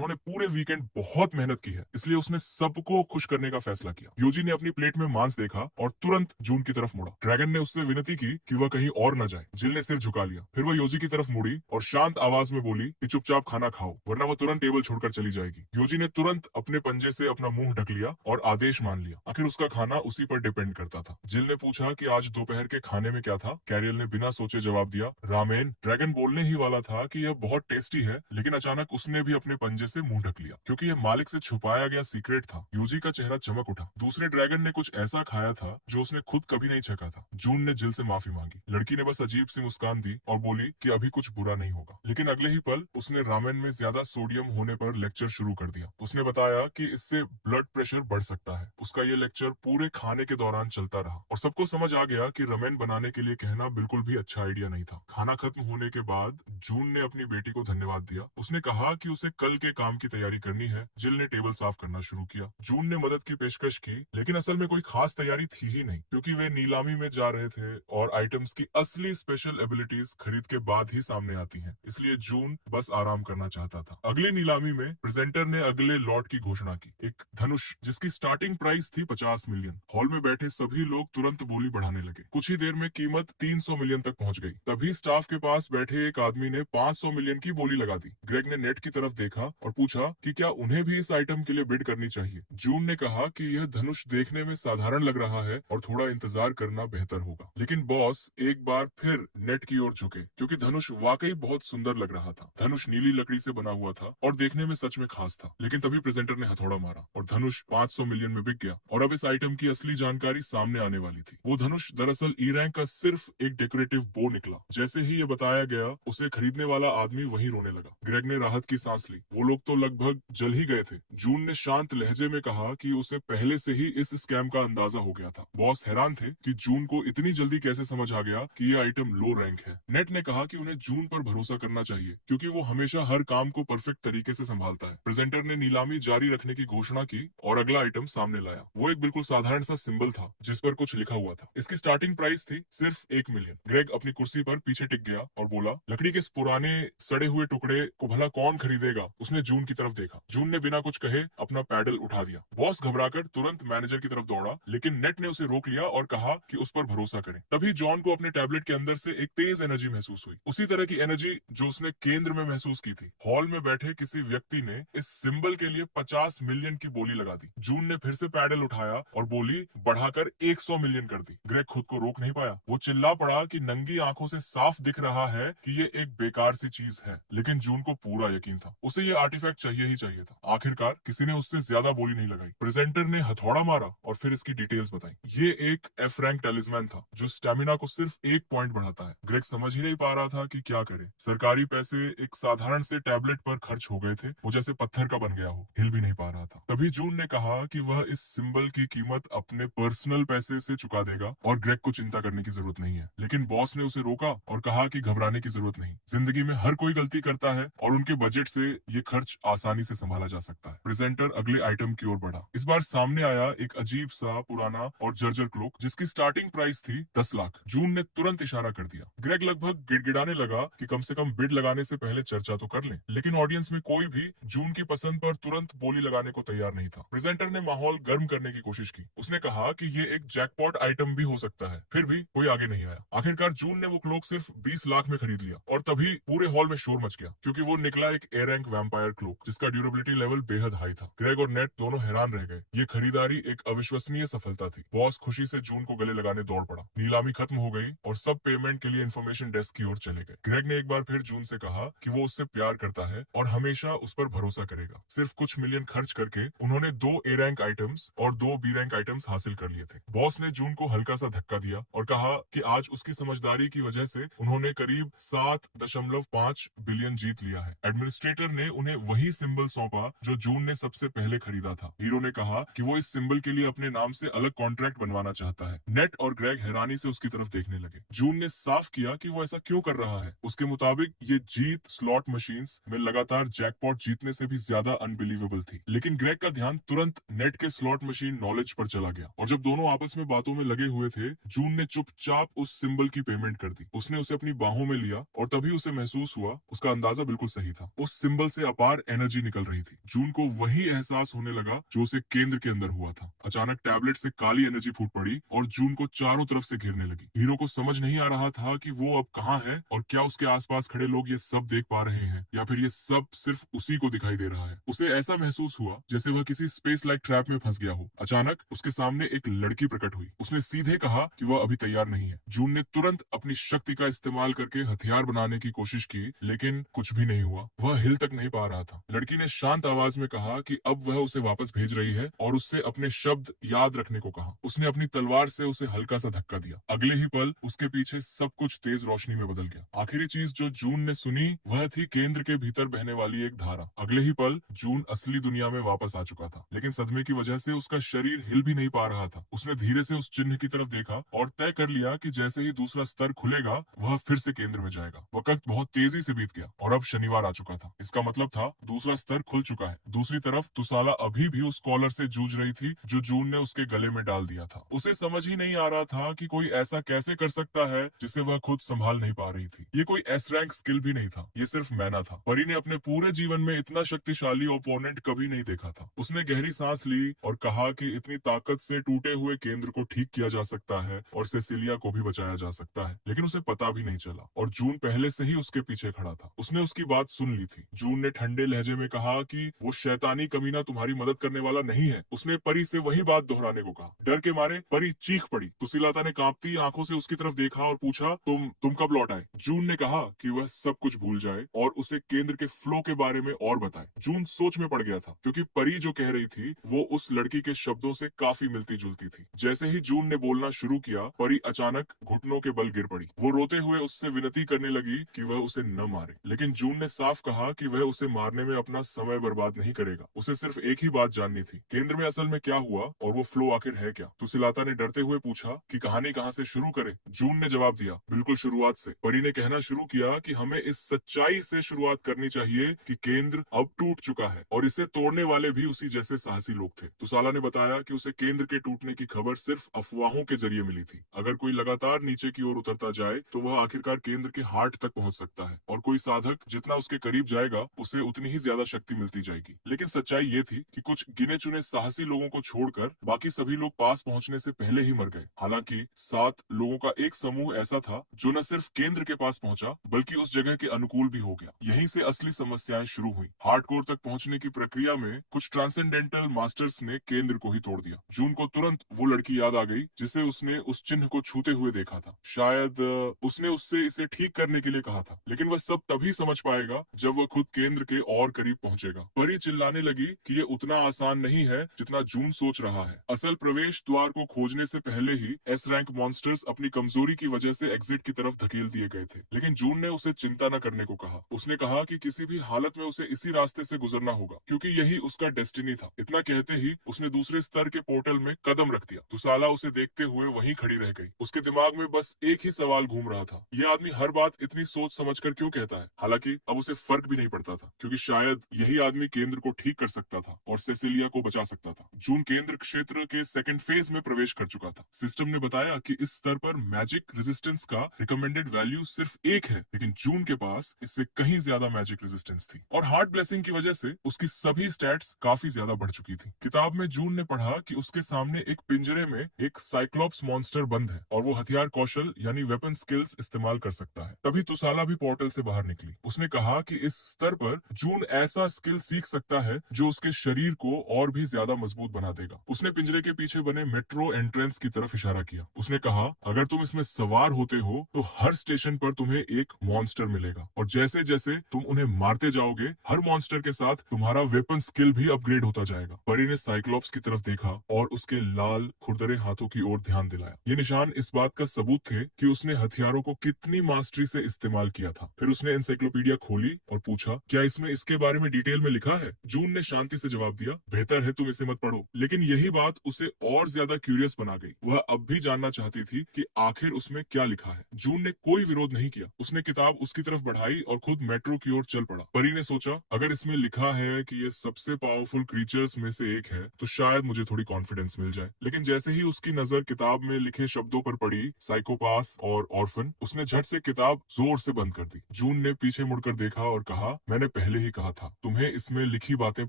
उन्होंने पूरे वीकेंड बहुत मेहनत की है, इसलिए उसने सबको खुश करने का फैसला किया। योजी ने अपनी प्लेट में मांस देखा और तुरंत जून की तरफ मुड़ा। ड्रैगन ने उससे विनती की कि वह कहीं और न जाए। जिल ने सिर झुका लिया। फिर वह योजी की तरफ मुड़ी और शांत आवाज में बोली कि चुपचाप खाना खाओ, वरना वो तुरंत टेबल छोड़कर चली जाएगी। योजी ने तुरंत अपने पंजे से अपना मुंह ढक लिया और आदेश मान लिया। आखिर उसका खाना उसी पर डिपेंड करता था। जिल ने पूछा कि आज दोपहर के खाने में क्या था। कैरियल ने बिना सोचे जवाब दिया, रामेन। ड्रैगन बोलने ही वाला था कि यह बहुत टेस्टी है, लेकिन अचानक उसने भी अपने पंजे से मुंह ढक लिया, क्योंकि यह मालिक से छुपाया गया सीक्रेट था। यूजी का चेहरा चमक उठा। दूसरे ड्रैगन ने कुछ ऐसा खाया था जो उसने खुद कभी नहीं चखा था। जून ने जिल से माफी मांगी। लड़की ने बस अजीब सी मुस्कान दी और बोली कि अभी कुछ बुरा नहीं होगा। लेकिन अगले ही पल उसने रामेन में ज्यादा सोडियम होने पर लेक्चर शुरू कर दिया। उसने बताया कि इससे ब्लड प्रेशर बढ़ सकता है। उसका ये लेक्चर पूरे खाने के दौरान चलता रहा और सबको समझ आ गया कि रामेन बनाने के लिए कहना बिल्कुल भी अच्छा आइडिया नहीं था। खाना खत्म होने के बाद जून ने अपनी बेटी को धन्यवाद दिया। उसने कहा कि उसे कल के काम की तैयारी करनी है। जिल ने टेबल साफ करना शुरू किया। जून ने मदद की पेशकश की, लेकिन असल में कोई खास तैयारी थी ही नहीं, क्योंकि वे नीलामी में जा रहे थे और आइटम्स की असली स्पेशल एबिलिटीज खरीद के बाद ही सामने आती हैं। इसलिए जून बस आराम करना चाहता था। अगली नीलामी में प्रेजेंटर ने अगले लॉट की घोषणा की, एक धनुष जिसकी स्टार्टिंग प्राइस थी 50 मिलियन। हॉल में बैठे सभी लोग तुरंत बोली बढ़ाने लगे। कुछ ही देर में कीमत 300 मिलियन तक पहुंच गई। तभी स्टाफ के पास बैठे एक आदमी ने 500 मिलियन की बोली लगा दी। ग्रेग ने नेट की तरफ देखा और पूछा कि क्या उन्हें भी इस आइटम के लिए बिड करनी चाहिए। जून ने कहा कि यह धनुष देखने में साधारण लग रहा है और थोड़ा इंतजार करना बेहतर होगा। लेकिन बॉस एक बार फिर नेट की ओर झुके, क्योंकि धनुष वाकई बहुत सुंदर लग रहा था। धनुष नीली लकड़ी से बना हुआ था और देखने में सच में खास था। लेकिन तभी प्रेजेंटर ने हथौड़ा मारा और धनुष 500 मिलियन में बिक गया। और अब इस आइटम की असली जानकारी सामने आने वाली थी। वो धनुष दरअसल ई रैंक का सिर्फ एक डेकोरेटिव बो निकला। जैसे ही ये बताया गया, उसे खरीदने वाला आदमी वहीं रोने लगा। ग्रेग ने राहत की सांस ली। वो लोग तो लगभग जल ही गए थे। जून ने शांत लहजे में कहा कि उसे पहले से ही इस स्कैम का अंदाजा हो गया था। बॉस हैरान थे कि जून को इतनी जल्दी कैसे समझ आ गया कि ये आइटम लो रैंक है। नेट ने कहा कि उन्हें जून पर भरोसा करना चाहिए, क्योंकि वो हमेशा हर काम को परफेक्ट तरीके से संभालता है। प्रेजेंटर ने नीलामी जारी रखने की घोषणा की और अगला आइटम सामने लाया। वो एक बिल्कुल साधारण सा सिंबल था जिस पर कुछ लिखा हुआ था। इसकी स्टार्टिंग प्राइस थी सिर्फ 1 मिलियन। ग्रेग अपनी कुर्सी पर पीछे टिक गया और बोला, लकड़ी के इस पुराने सड़े हुए टुकड़े को भला कौन खरीदेगा। उसने जून की तरफ देखा। जून ने बिना कुछ कहे अपना पैडल उठा दिया। बॉस घबराकर तुरंत मैनेजर की तरफ दौड़ा, लेकिन नेट ने उसे रोक लिया और कहा कि उस पर भरोसा करें। तभी जॉन को अपने टैबलेट के अंदर से एक तेज एनर्जी महसूस हुई, उसी तरह की एनर्जी जो उसने केंद्र में महसूस की थी। हॉल में बैठे किसी व्यक्ति ने इस सिंबल के लिए 50 मिलियन की बोली लगा दी। जून ने फिर से पैडल उठाया और बोली बढ़ाकर 100 मिलियन कर दी। ग्रेग खुद को रोक नहीं पाया। वो चिल्ला पड़ा कि नंगी आंखों से साफ दिख रहा है कि ये एक बेकार सी चीज है। लेकिन जून को पूरा यकीन था, उसे ये आर्टिफैक्ट चाहिए ही चाहिए था। आखिरकार किसी ने उससे ज्यादा बोली नहीं लगाई। प्रेजेंटर ने हथौड़ा मारा और फिर इसकी डिटेल्स बताई। ये एक एफ रैंक टैलिस्मैन था जो स्टेमिना को सिर्फ 1 पॉइंट बढ़ाता है। ग्रेग समझ ही नहीं पा रहा था कि क्या करे। सरकारी पैसे एक साधारण से टैबलेट पर खर्च हो गए थे। वो जैसे पत्थर का बन गया हो, हिल भी नहीं पा रहा था। तभी जून ने कहा कि वह इस सिंबल की कीमत अपने पर्सनल पैसे से चुका देगा और ग्रेग को चिंता करने की जरूरत नहीं है। लेकिन बॉस ने उसे रोका और कहा कि घबराने की जरूरत नहीं। जिंदगी में हर कोई गलती करता है और उनके बजट से ये खर्च आसानी से संभाला जा सकता है। प्रेजेंटर अगले आइटम की ओर बढ़ा। इस बार सामने आया एक अजीब सा पुराना और जर्जर क्लोक जिसकी स्टार्टिंग प्राइस थी 10 लाख। जून ने तुरंत इशारा कर दिया। ग्रेग लगभग गिड़गिड़ाने लगा कि कम से कम बिड लगाने से पहले चर्चा तो कर लें। लेकिन ऑडियंस में कोई भी जून की पसंद पर तुरंत बोली लगाने को तैयार नहीं था। प्रेजेंटर ने माहौल गर्म करने की कोशिश की। उसने कहा कि ये एक जैकपॉट आइटम भी हो सकता है। फिर भी कोई आगे नहीं आया। आखिरकार जून ने वो क्लोक सिर्फ 20 लाख में खरीद लिया और तभी पूरे हॉल में शोर मच गया, क्योंकि वो निकला एक ए रैंक वैम्पायर क्लोक जिसका ड्यूरेबिलिटी लेवल बेहद हाई था। ग्रेग और नेट दोनों हैरान रह गए। ये खरीदारी एक अविश्वसनीय सफलता थी। बॉस खुशी से जून को गले लगाने दौड़ पड़ा। नीलामी खत्म हो गई और सब पेमेंट के लिए इन्फॉर्मेशन डेस्क की ओर चले गए। ग्रेग ने एक बार फिर जून से कहा कि वो उससे प्यार करता है और हमेशा उस पर भरोसा करेगा। सिर्फ कुछ मिलियन खर्च करके उन्होंने 2 ए रैंक आइटम्स और 2 बी रैंक आइटम्स हासिल कर लिए थे। बॉस ने जून को हल्का सा धक्का दिया और कहा कि आज उसकी समझदारी की वजह से उन्होंने करीब 7.5 बिलियन जीत लिया है। एडमिनिस्ट्रेटर ने उन्हें वही सिंबल सौंपा जो जून ने सबसे पहले खरीदा था। हीरो ने कहा कि वो इस सिंबल के लिए अपने नाम से अलग कॉन्ट्रैक्ट बनवाना चाहता है। नेट और ग्रेग हैरानी से उसकी तरफ देखने लगे। जून ने साफ किया कि वो ऐसा क्यों कर रहा है। उसके मुताबिक ये जीत स्लॉट मशीन्स में लगातार जैकपॉट जीतने से भी ज्यादा अनबिलीवेबल थी। लेकिन ग्रेग का ध्यान तुरंत नेट के स्लॉट मशीन नॉलेज पर चला गया और जब दोनों आपस में बातों में लगे हुए थे, जून ने चुपचाप उस सिंबल की पेमेंट कर दी। उसने उसे अपनी बाहों में लिया और तभी उसे महसूस हुआ उसका अंदाजा बिल्कुल सही था। उस सिंबल से अपार लगातार एनर्जी निकल रही थी। जून को वही एहसास होने लगा जो उसे केंद्र के अंदर हुआ था। अचानक टैबलेट से काली एनर्जी फूट पड़ी और जून को चारों तरफ से घेरने लगी। हीरो को समझ नहीं आ रहा था कि वो अब कहाँ है और क्या उसके आसपास खड़े लोग ये सब देख पा रहे हैं या फिर ये सब सिर्फ उसी को दिखाई दे रहा है। उसे ऐसा महसूस हुआ जैसे वह किसी स्पेस लाइक ट्रैप में फंस गया हो। अचानक उसके सामने एक लड़की प्रकट हुई। उसने सीधे कहा कि वह अभी तैयार नहीं है। जून ने तुरंत अपनी शक्ति का इस्तेमाल करके हथियार बनाने की कोशिश की, लेकिन कुछ भी नहीं हुआ। वह हिल तक नहीं पा रहा था। लड़की ने शांत आवाज में कहा कि अब वह उसे वापस भेज रही है और उससे अपने शब्द याद रखने को कहा। उसने अपनी तलवार से उसे हल्का सा धक्का दिया। अगले ही पल उसके पीछे सब कुछ तेज रोशनी में बदल गया। आखिरी चीज जो जून ने सुनी वह थी केंद्र के भीतर बहने वाली एक धारा। अगले ही पल जून असली दुनिया में वापस आ चुका था, लेकिन सदमे की वजह से उसका शरीर हिल भी नहीं पा रहा था। उसने धीरे से उस चिन्ह की तरफ देखा और तय कर लिया कि जैसे ही दूसरा स्तर खुलेगा वह फिर से केंद्र में जाएगा। वक्त बहुत तेजी से बीत गया और अब शनिवार आ चुका था। इसका मतलब था दूसरा स्तर खुल चुका है। दूसरी तरफ तुसाला अभी भी उस कॉलर से जूझ रही थी जो जून ने उसके गले में डाल दिया था। उसे समझ ही नहीं आ रहा था कि कोई ऐसा कैसे कर सकता है जिसे वह खुद संभाल नहीं पा रही थी। ये कोई एस रैंक स्किल भी नहीं था, ये सिर्फ मैना था। परी ने अपने पूरे जीवन में इतना शक्तिशाली ओपोनेंट कभी नहीं देखा था। उसने गहरी सांस ली और कहा कि इतनी ताकत से टूटे हुए केंद्र को ठीक किया जा सकता है और सेसिलिया को भी बचाया जा सकता है, लेकिन उसे पता भी नहीं चला। और जून पहले से ही उसके पीछे खड़ा था। उसने उसकी बात सुन ली थी। जून ने ठंडे लहजे में कहा कि वो शैतानी कमीना तुम्हारी मदद करने वाला नहीं है। उसने परी से वही बात दोहराने को कहा। डर के मारे परी चीख पड़ी। तुसिलाता ने कांपती आंखों से उसकी तरफ देखा और पूछा, तुम कब लौट आए? जून ने कहा कि वह सब कुछ भूल जाए और उसे केंद्र के फ्लो के बारे में और बताए। जून सोच में पड़ गया था, क्योंकि परी जो कह रही थी वो उस लड़की के शब्दों से काफी मिलती जुलती थी। जैसे ही जून ने बोलना शुरू किया, परी अचानक घुटनों के बल गिर पड़ी। वो रोते हुए उससे विनती करने लगी कि वह उसे न मारे, लेकिन जून ने साफ कहा कि वह उसे मारने में अपना समय बर्बाद नहीं करेगा। उसे सिर्फ एक ही बात जाननी थी, केंद्र में असल में क्या हुआ और वो फ्लो आखिर है क्या। तुसिलाता ने डरते हुए पूछा कि कहानी कहाँ से शुरू करें। जून ने जवाब दिया, बिल्कुल शुरुआत से। परी ने कहना शुरू किया कि हमें इस सच्चाई से शुरुआत करनी चाहिए कि केंद्र अब टूट चुका है और इसे तोड़ने वाले भी उसी जैसे साहसी लोग थे। तुसाला ने बताया कि उसे केंद्र के टूटने की खबर सिर्फ अफवाहों के जरिए मिली थी। अगर कोई लगातार नीचे की ओर उतरता जाए तो वह आखिरकार केंद्र के हार्ट तक पहुंच सकता है, और कोई साधक जितना उसके करीब जाएगा उसे उतनी ही ज्यादा शक्ति मिलती जाएगी। लेकिन सच्चाई ये थी कि कुछ गिने चुने साहसी लोगों को छोड़कर बाकी सभी लोग पास पहुंचने से पहले ही मर गए। हालांकि 7 लोगों का एक समूह ऐसा था जो न सिर्फ केंद्र के पास पहुंचा बल्कि उस जगह के अनुकूल भी हो गया। यहीं से असली समस्याएं शुरू हुई। हार्डकोर तक पहुंचने की प्रक्रिया में कुछ ट्रांसेंडेंटल मास्टर्स ने केंद्र को ही तोड़ दिया। जून को तुरंत वो लड़की याद आ गई जिसे उसने उस चिन्ह को छूते हुए देखा था। शायद उसने उससे इसे ठीक करने के लिए कहा था, लेकिन वह सब तभी समझ पाएगा जब वह खुद केंद्र के और करीब पहुंचेगा। परी चिल्लाने लगी कि ये उतना आसान नहीं है जितना जून सोच रहा है। असल प्रवेश द्वार को खोजने से पहले ही एस रैंक मॉन्स्टर्स अपनी कमजोरी की वजह से एग्जिट की तरफ धकेल दिए गए थे, लेकिन जून ने उसे चिंता न करने को कहा। उसने कहा कि किसी भी हालत में उसे इसी रास्ते से गुजरना होगा, क्योंकि यही उसका डेस्टिनी था। इतना कहते ही उसने दूसरे स्तर के पोर्टल में कदम रख दिया। तुसाला उसे देखते हुए वहीं खड़ी रह गई। उसके दिमाग में बस एक ही सवाल घूम रहा था, ये आदमी हर बात इतनी सोच समझकर क्यों कहता है। हालांकि अब उसे फर्क भी नहीं पड़ता था, क्योंकि शायद यही आदमी केंद्र को ठीक कर सकता था और सेसिलिया को बचा सकता था। जून केंद्र क्षेत्र के सेकंड फेज में प्रवेश कर चुका था। सिस्टम ने बताया कि इस स्तर पर मैजिक रेजिस्टेंस का रिकमेंडेड वैल्यू सिर्फ 1 है, लेकिन जून के पास इससे कहीं ज्यादा मैजिक रेजिस्टेंस थी और हार्ट ब्लेसिंग की वजह से उसकी सभी स्टैट्स काफी ज्यादा बढ़ चुकी थी। किताब में जून ने पढ़ा कि उसके सामने एक पिंजरे में एक साइक्लोप्स मॉन्स्टर बंद है और वो हथियार कौशल यानी वेपन स्किल्स इस्तेमाल कर सकता है। तभी तुसाला भी पोर्टल से बाहर निकली। उसने कहा कि इस स्तर पर जून ऐसा स्किल सीख सकता है जो उसके शरीर को और भी ज्यादा मजबूत बना देगा। उसने पिंजरे के पीछे बने मेट्रो एंट्रेंस की तरफ इशारा किया। उसने कहा, अगर तुम इसमें सवार होते हो तो हर स्टेशन पर तुम्हें एक मॉन्स्टर मिलेगा और जैसे जैसे तुम उन्हें मारते जाओगे हर मॉन्स्टर के साथ तुम्हारा वेपन स्किल भी अपग्रेड होता जाएगा। परी ने साइक्लोप्स की तरफ देखा और उसके लाल खुरदरे हाथों की ओर ध्यान दिलाया। ये निशान इस बात का सबूत थे कि उसने हथियारों को कितनी मास्टरी से इस्तेमाल किया था। फिर उसने एनसाइक्लोपीडिया खोली और पूछा, क्या इसमें इसके बारे में डिटेल में लिखा है? जून ने शांति से जवाब दिया, बेहतर है तुम इसे मत पढ़ो। लेकिन यही बात उसे और ज्यादा क्यूरियस बना गई। वह अब भी जानना चाहती थी कि आखिर उसमें क्या लिखा है। जून ने कोई विरोध नहीं किया। उसने किताब उसकी तरफ बढ़ाई और खुद मेट्रो की ओर चल पड़ा। परी ने सोचा, अगर इसमें लिखा है कि ये सबसे पावरफुल क्रीचर्स में से एक है तो शायद मुझे थोड़ी कॉन्फिडेंस मिल जाए। लेकिन जैसे ही उसकी नजर किताब में लिखे शब्दों पर पड़ी, साइकोपाथ और ऑर्फन, उसने झट से किताब जोर से बंद कर दी। जून ने पीछे मुड़कर देखा और कहा, मैंने पहले पहले ही कहा था, तुम्हें इसमें लिखी बातें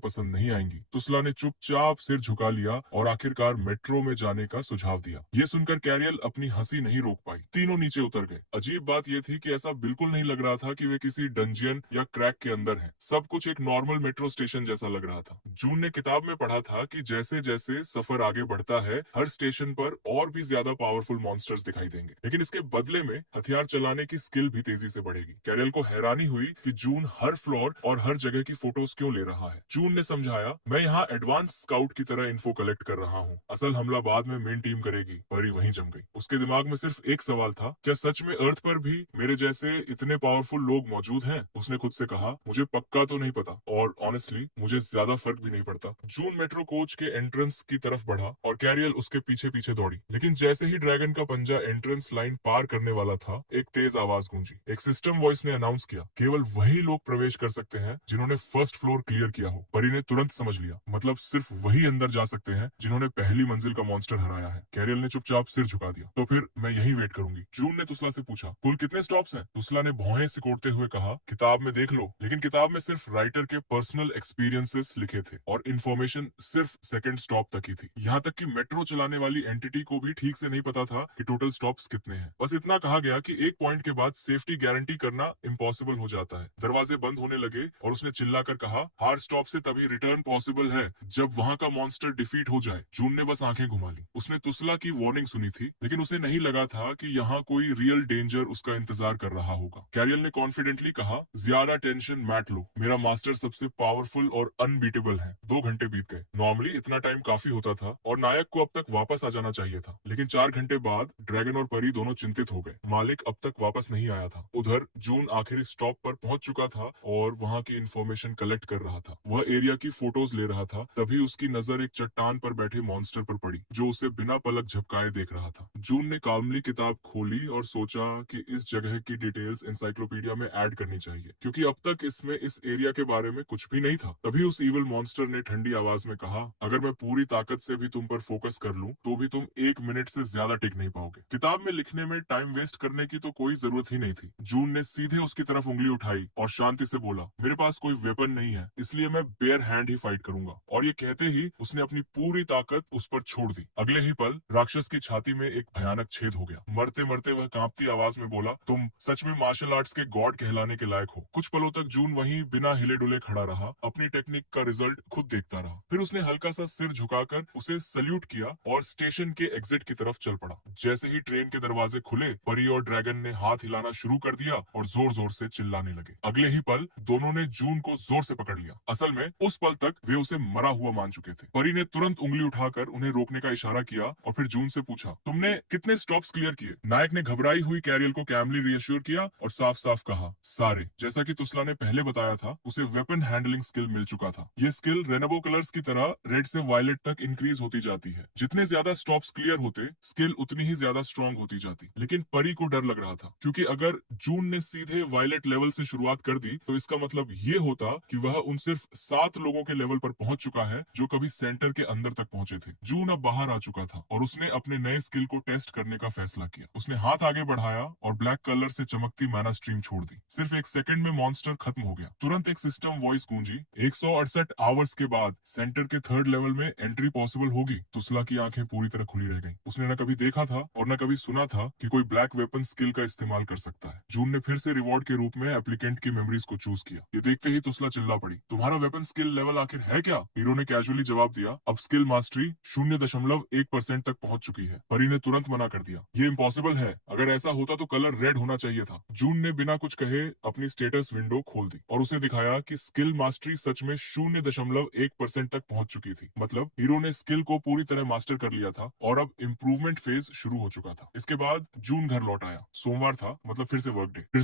पसंद नहीं आएंगी। तुस्ला ने चुपचाप सिर झुका लिया और आखिरकार मेट्रो में जाने का सुझाव दिया। ये सुनकर कैरियल अपनी हंसी नहीं रोक पाई। तीनों नीचे उतर गए। अजीब बात यह थी कि ऐसा बिल्कुल नहीं लग रहा था कि वे किसी डंजियन या क्रैक के अंदर हैं। सब कुछ एक नॉर्मल मेट्रो स्टेशन जैसा लग रहा था। जून ने किताब में पढ़ा था कि जैसे जैसे सफर आगे बढ़ता है, हर स्टेशन पर और भी ज्यादा पावरफुल मॉन्स्टर्स दिखाई देंगे, लेकिन इसके बदले में हथियार चलाने की स्किल भी तेजी से बढ़ेगी। कैरियल को हैरानी हुई कि जून हर फ्लोर और हर जगह की फोटोज क्यों ले रहा है। जून ने समझाया, मैं यहाँ एडवांस स्काउट की तरह इन्फो कलेक्ट कर रहा हूँ। असल हमला बाद में मेन टीम करेगी। परी वहीं जम गई। उसके दिमाग में सिर्फ एक सवाल था, क्या सच में अर्थ पर भी मेरे जैसे इतने पावरफुल लोग मौजूद हैं? उसने खुद से कहा, मुझे पक्का तो नहीं पता, और ऑनेस्टली मुझे ज्यादा फर्क भी नहीं पड़ता। जून मेट्रो कोच के एंट्रेंस की तरफ बढ़ा और कैरियल उसके पीछे पीछे दौड़ी। लेकिन जैसे ही ड्रैगन का पंजा एंट्रेंस लाइन पार करने वाला था, एक तेज आवाज गूंजी। एक सिस्टम वॉइस ने अनाउंस किया, केवल वही लोग प्रवेश कर सकते हैं जिन्होंने फर्स्ट फ्लोर क्लियर किया हो। परी ने तुरंत समझ लिया, मतलब सिर्फ वही अंदर जा सकते हैं जिन्होंने पहली मंजिल का मॉन्स्टर हराया है। कैरियल ने चुपचाप सिर झुका दिया। तो फिर मैं यही वेट करूंगी। जून ने तुस्ला से पूछा, कुल कितने स्टॉप्स हैं? तुस्ला ने भौहें सिकोड़ते हुए कहा, किताब में देख लो। लेकिन किताब में सिर्फ राइटर के पर्सनल एक्सपीरियंसेस लिखे थे और इन्फॉर्मेशन सिर्फ सेकंड स्टॉप तक ही थी। यहाँ तक कि मेट्रो चलाने वाली एंटिटी को भी ठीक से नहीं पता था कि टोटल स्टॉप्स कितने हैं। बस इतना कहा गया कि एक पॉइंट के बाद सेफ्टी गारंटी करना इम्पॉसिबल हो जाता है। दरवाजे बंद होने लगे और उसने चिल्लाकर कहा, हर स्टॉप से तभी रिटर्न पॉसिबल है जब वहाँ का मॉन्स्टर डिफीट हो जाए। जून ने बस आंखें घुमा ली। उसने तुस्ला की वार्निंग सुनी थी, लेकिन उसे नहीं लगा था कि यहाँ कोई रियल डेंजर उसका इंतजार कर रहा होगा। कैरियल ने कॉन्फिडेंटली कहा, ज्यादा टेंशन मत लो, मेरा मास्टर सबसे पावरफुल और अनबीटेबल है। 2 घंटे बीत गए। नॉर्मली इतना टाइम काफी होता था और नायक को अब तक वापस आ जाना चाहिए था, लेकिन 4 घंटे बाद ड्रैगन और परी दोनों चिंतित हो गए। मालिक अब तक वापस नहीं आया था। उधर जून आखिरी स्टॉप पर पहुंच चुका था और वहां की इंफॉर्मेशन कलेक्ट कर रहा था। वह एरिया की फोटोज ले रहा था। तभी उसकी नजर एक चट्टान पर बैठे मॉन्स्टर पर पड़ी, जो उसे बिना पलक झपकाए देख रहा था। जून ने कामली किताब खोली और सोचा कि इस जगह की डिटेल्स एनसाइक्लोपीडिया में ऐड करनी चाहिए, क्योंकि अब तक इसमें इस एरिया के बारे में कुछ भी नहीं था। तभी उस इविल मॉन्स्टर ने ठंडी आवाज में कहा, अगर मैं पूरी ताकत से भी तुम पर फोकस कर लूं, तो भी तुम 1 मिनट से ज्यादा टिक नहीं पाओगे। किताब में लिखने में टाइम वेस्ट करने की तो कोई जरूरत ही नहीं थी। जून ने सीधे उसकी तरफ उंगली उठाई और शांति से बोला, मेरे पास कोई वेपन नहीं है, इसलिए मैं बेयर हैंड ही फाइट करूंगा। और ये कहते ही उसने अपनी पूरी ताकत उस पर छोड़ दी। अगले ही पल राक्षस की छाती में एक भयानक छेद हो गया। मरते मरते वह कांपती आवाज में बोला, तुम सच में मार्शल आर्ट्स के गॉड कहलाने के लायक हो। कुछ पलों तक जून वहीं बिना हिले डुले खड़ा रहा, अपनी टेक्निक का रिजल्ट खुद देखता रहा। फिर उसने हल्का सा सिर झुकाकर उसे सल्यूट किया और स्टेशन के एग्जिट की तरफ चल पड़ा। जैसे ही ट्रेन के दरवाजे खुले, परी और ड्रैगन ने हाथ हिलाना शुरू कर दिया और जोर जोर से चिल्लाने लगे। अगले ही पल दोनों ने जून को जोर से पकड़ लिया। असल में उस पल तक वे उसे मरा हुआ मान चुके थे। परी ने तुरंत उंगली उठाकर उन्हें रोकने का इशारा किया और फिर जून से पूछा, तुमने कितने स्टॉप्स क्लियर किए? नायक ने घबराई हुई कैरियल को कैमली रिएश्योर किया और साफ साफ कहा, सारे। जैसा कि तुस्ला ने पहले बताया था, उसे वेपन हैंडलिंग स्किल मिल चुका था। ये स्किल रेनबो कलर्स की तरह रेड से वायलेट तक इंक्रीज होती जाती है। जितने ज्यादा स्टॉप्स क्लियर होते, स्किल उतनी ही ज्यादा स्ट्रॉन्ग होती जाती। लेकिन परी को डर लग रहा था, क्योंकि अगर जून ने सीधे वायलेट लेवल से शुरुआत कर दी तो इसका मतलब ये होता कि वह उन सिर्फ 7 लोगों के लेवल पर पहुंच चुका है जो कभी सेंटर के अंदर तक पहुंचे थे। जून अब बाहर आ चुका था और उसने अपने नए स्किल को टेस्ट करने का फैसला किया। उसने हाथ आगे बढ़ाया और ब्लैक कलर से चमकती मैना स्ट्रीम छोड़ दी। सिर्फ 1 सेकंड में मॉन्स्टर खत्म हो गया। तुरंत एक सिस्टम वॉइस गूंजी, 168 आवर्स के बाद सेंटर के 3rd लेवल में एंट्री पॉसिबल होगी। तुस्ला की आंखें पूरी तरह खुली रह गईं। उसने न कभी देखा था और न कभी सुना था कि कोई ब्लैक वेपन स्किल का इस्तेमाल कर सकता है। जून ने फिर से रिवॉर्ड के रूप में एप्लीकेंट की मेमोरीज को चूज किया। ये देखते ही तुस्ला चिल्ला पड़ी, तुम्हारा वेपन स्किल लेवल आखिर है क्या? हीरो ने कैजुअली जवाब दिया, अब स्किल मास्टरी 0.1% तक पहुंच चुकी है। परी ने तुरंत मना कर दिया, ये इम्पॉसिबल है। अगर ऐसा होता तो कलर रेड होना चाहिए था। जून ने बिना कुछ कहे अपनी स्टेटस विंडो खोल दी और उसे दिखाया कि स्किल मास्टरी सच में 0.1% तक पहुंच चुकी थी। मतलब हीरो ने स्किल को पूरी तरह मास्टर कर लिया था और अब इम्प्रूवमेंट फेज शुरू हो चुका था। इसके बाद जून घर लौट आया। सोमवार था, मतलब फिर से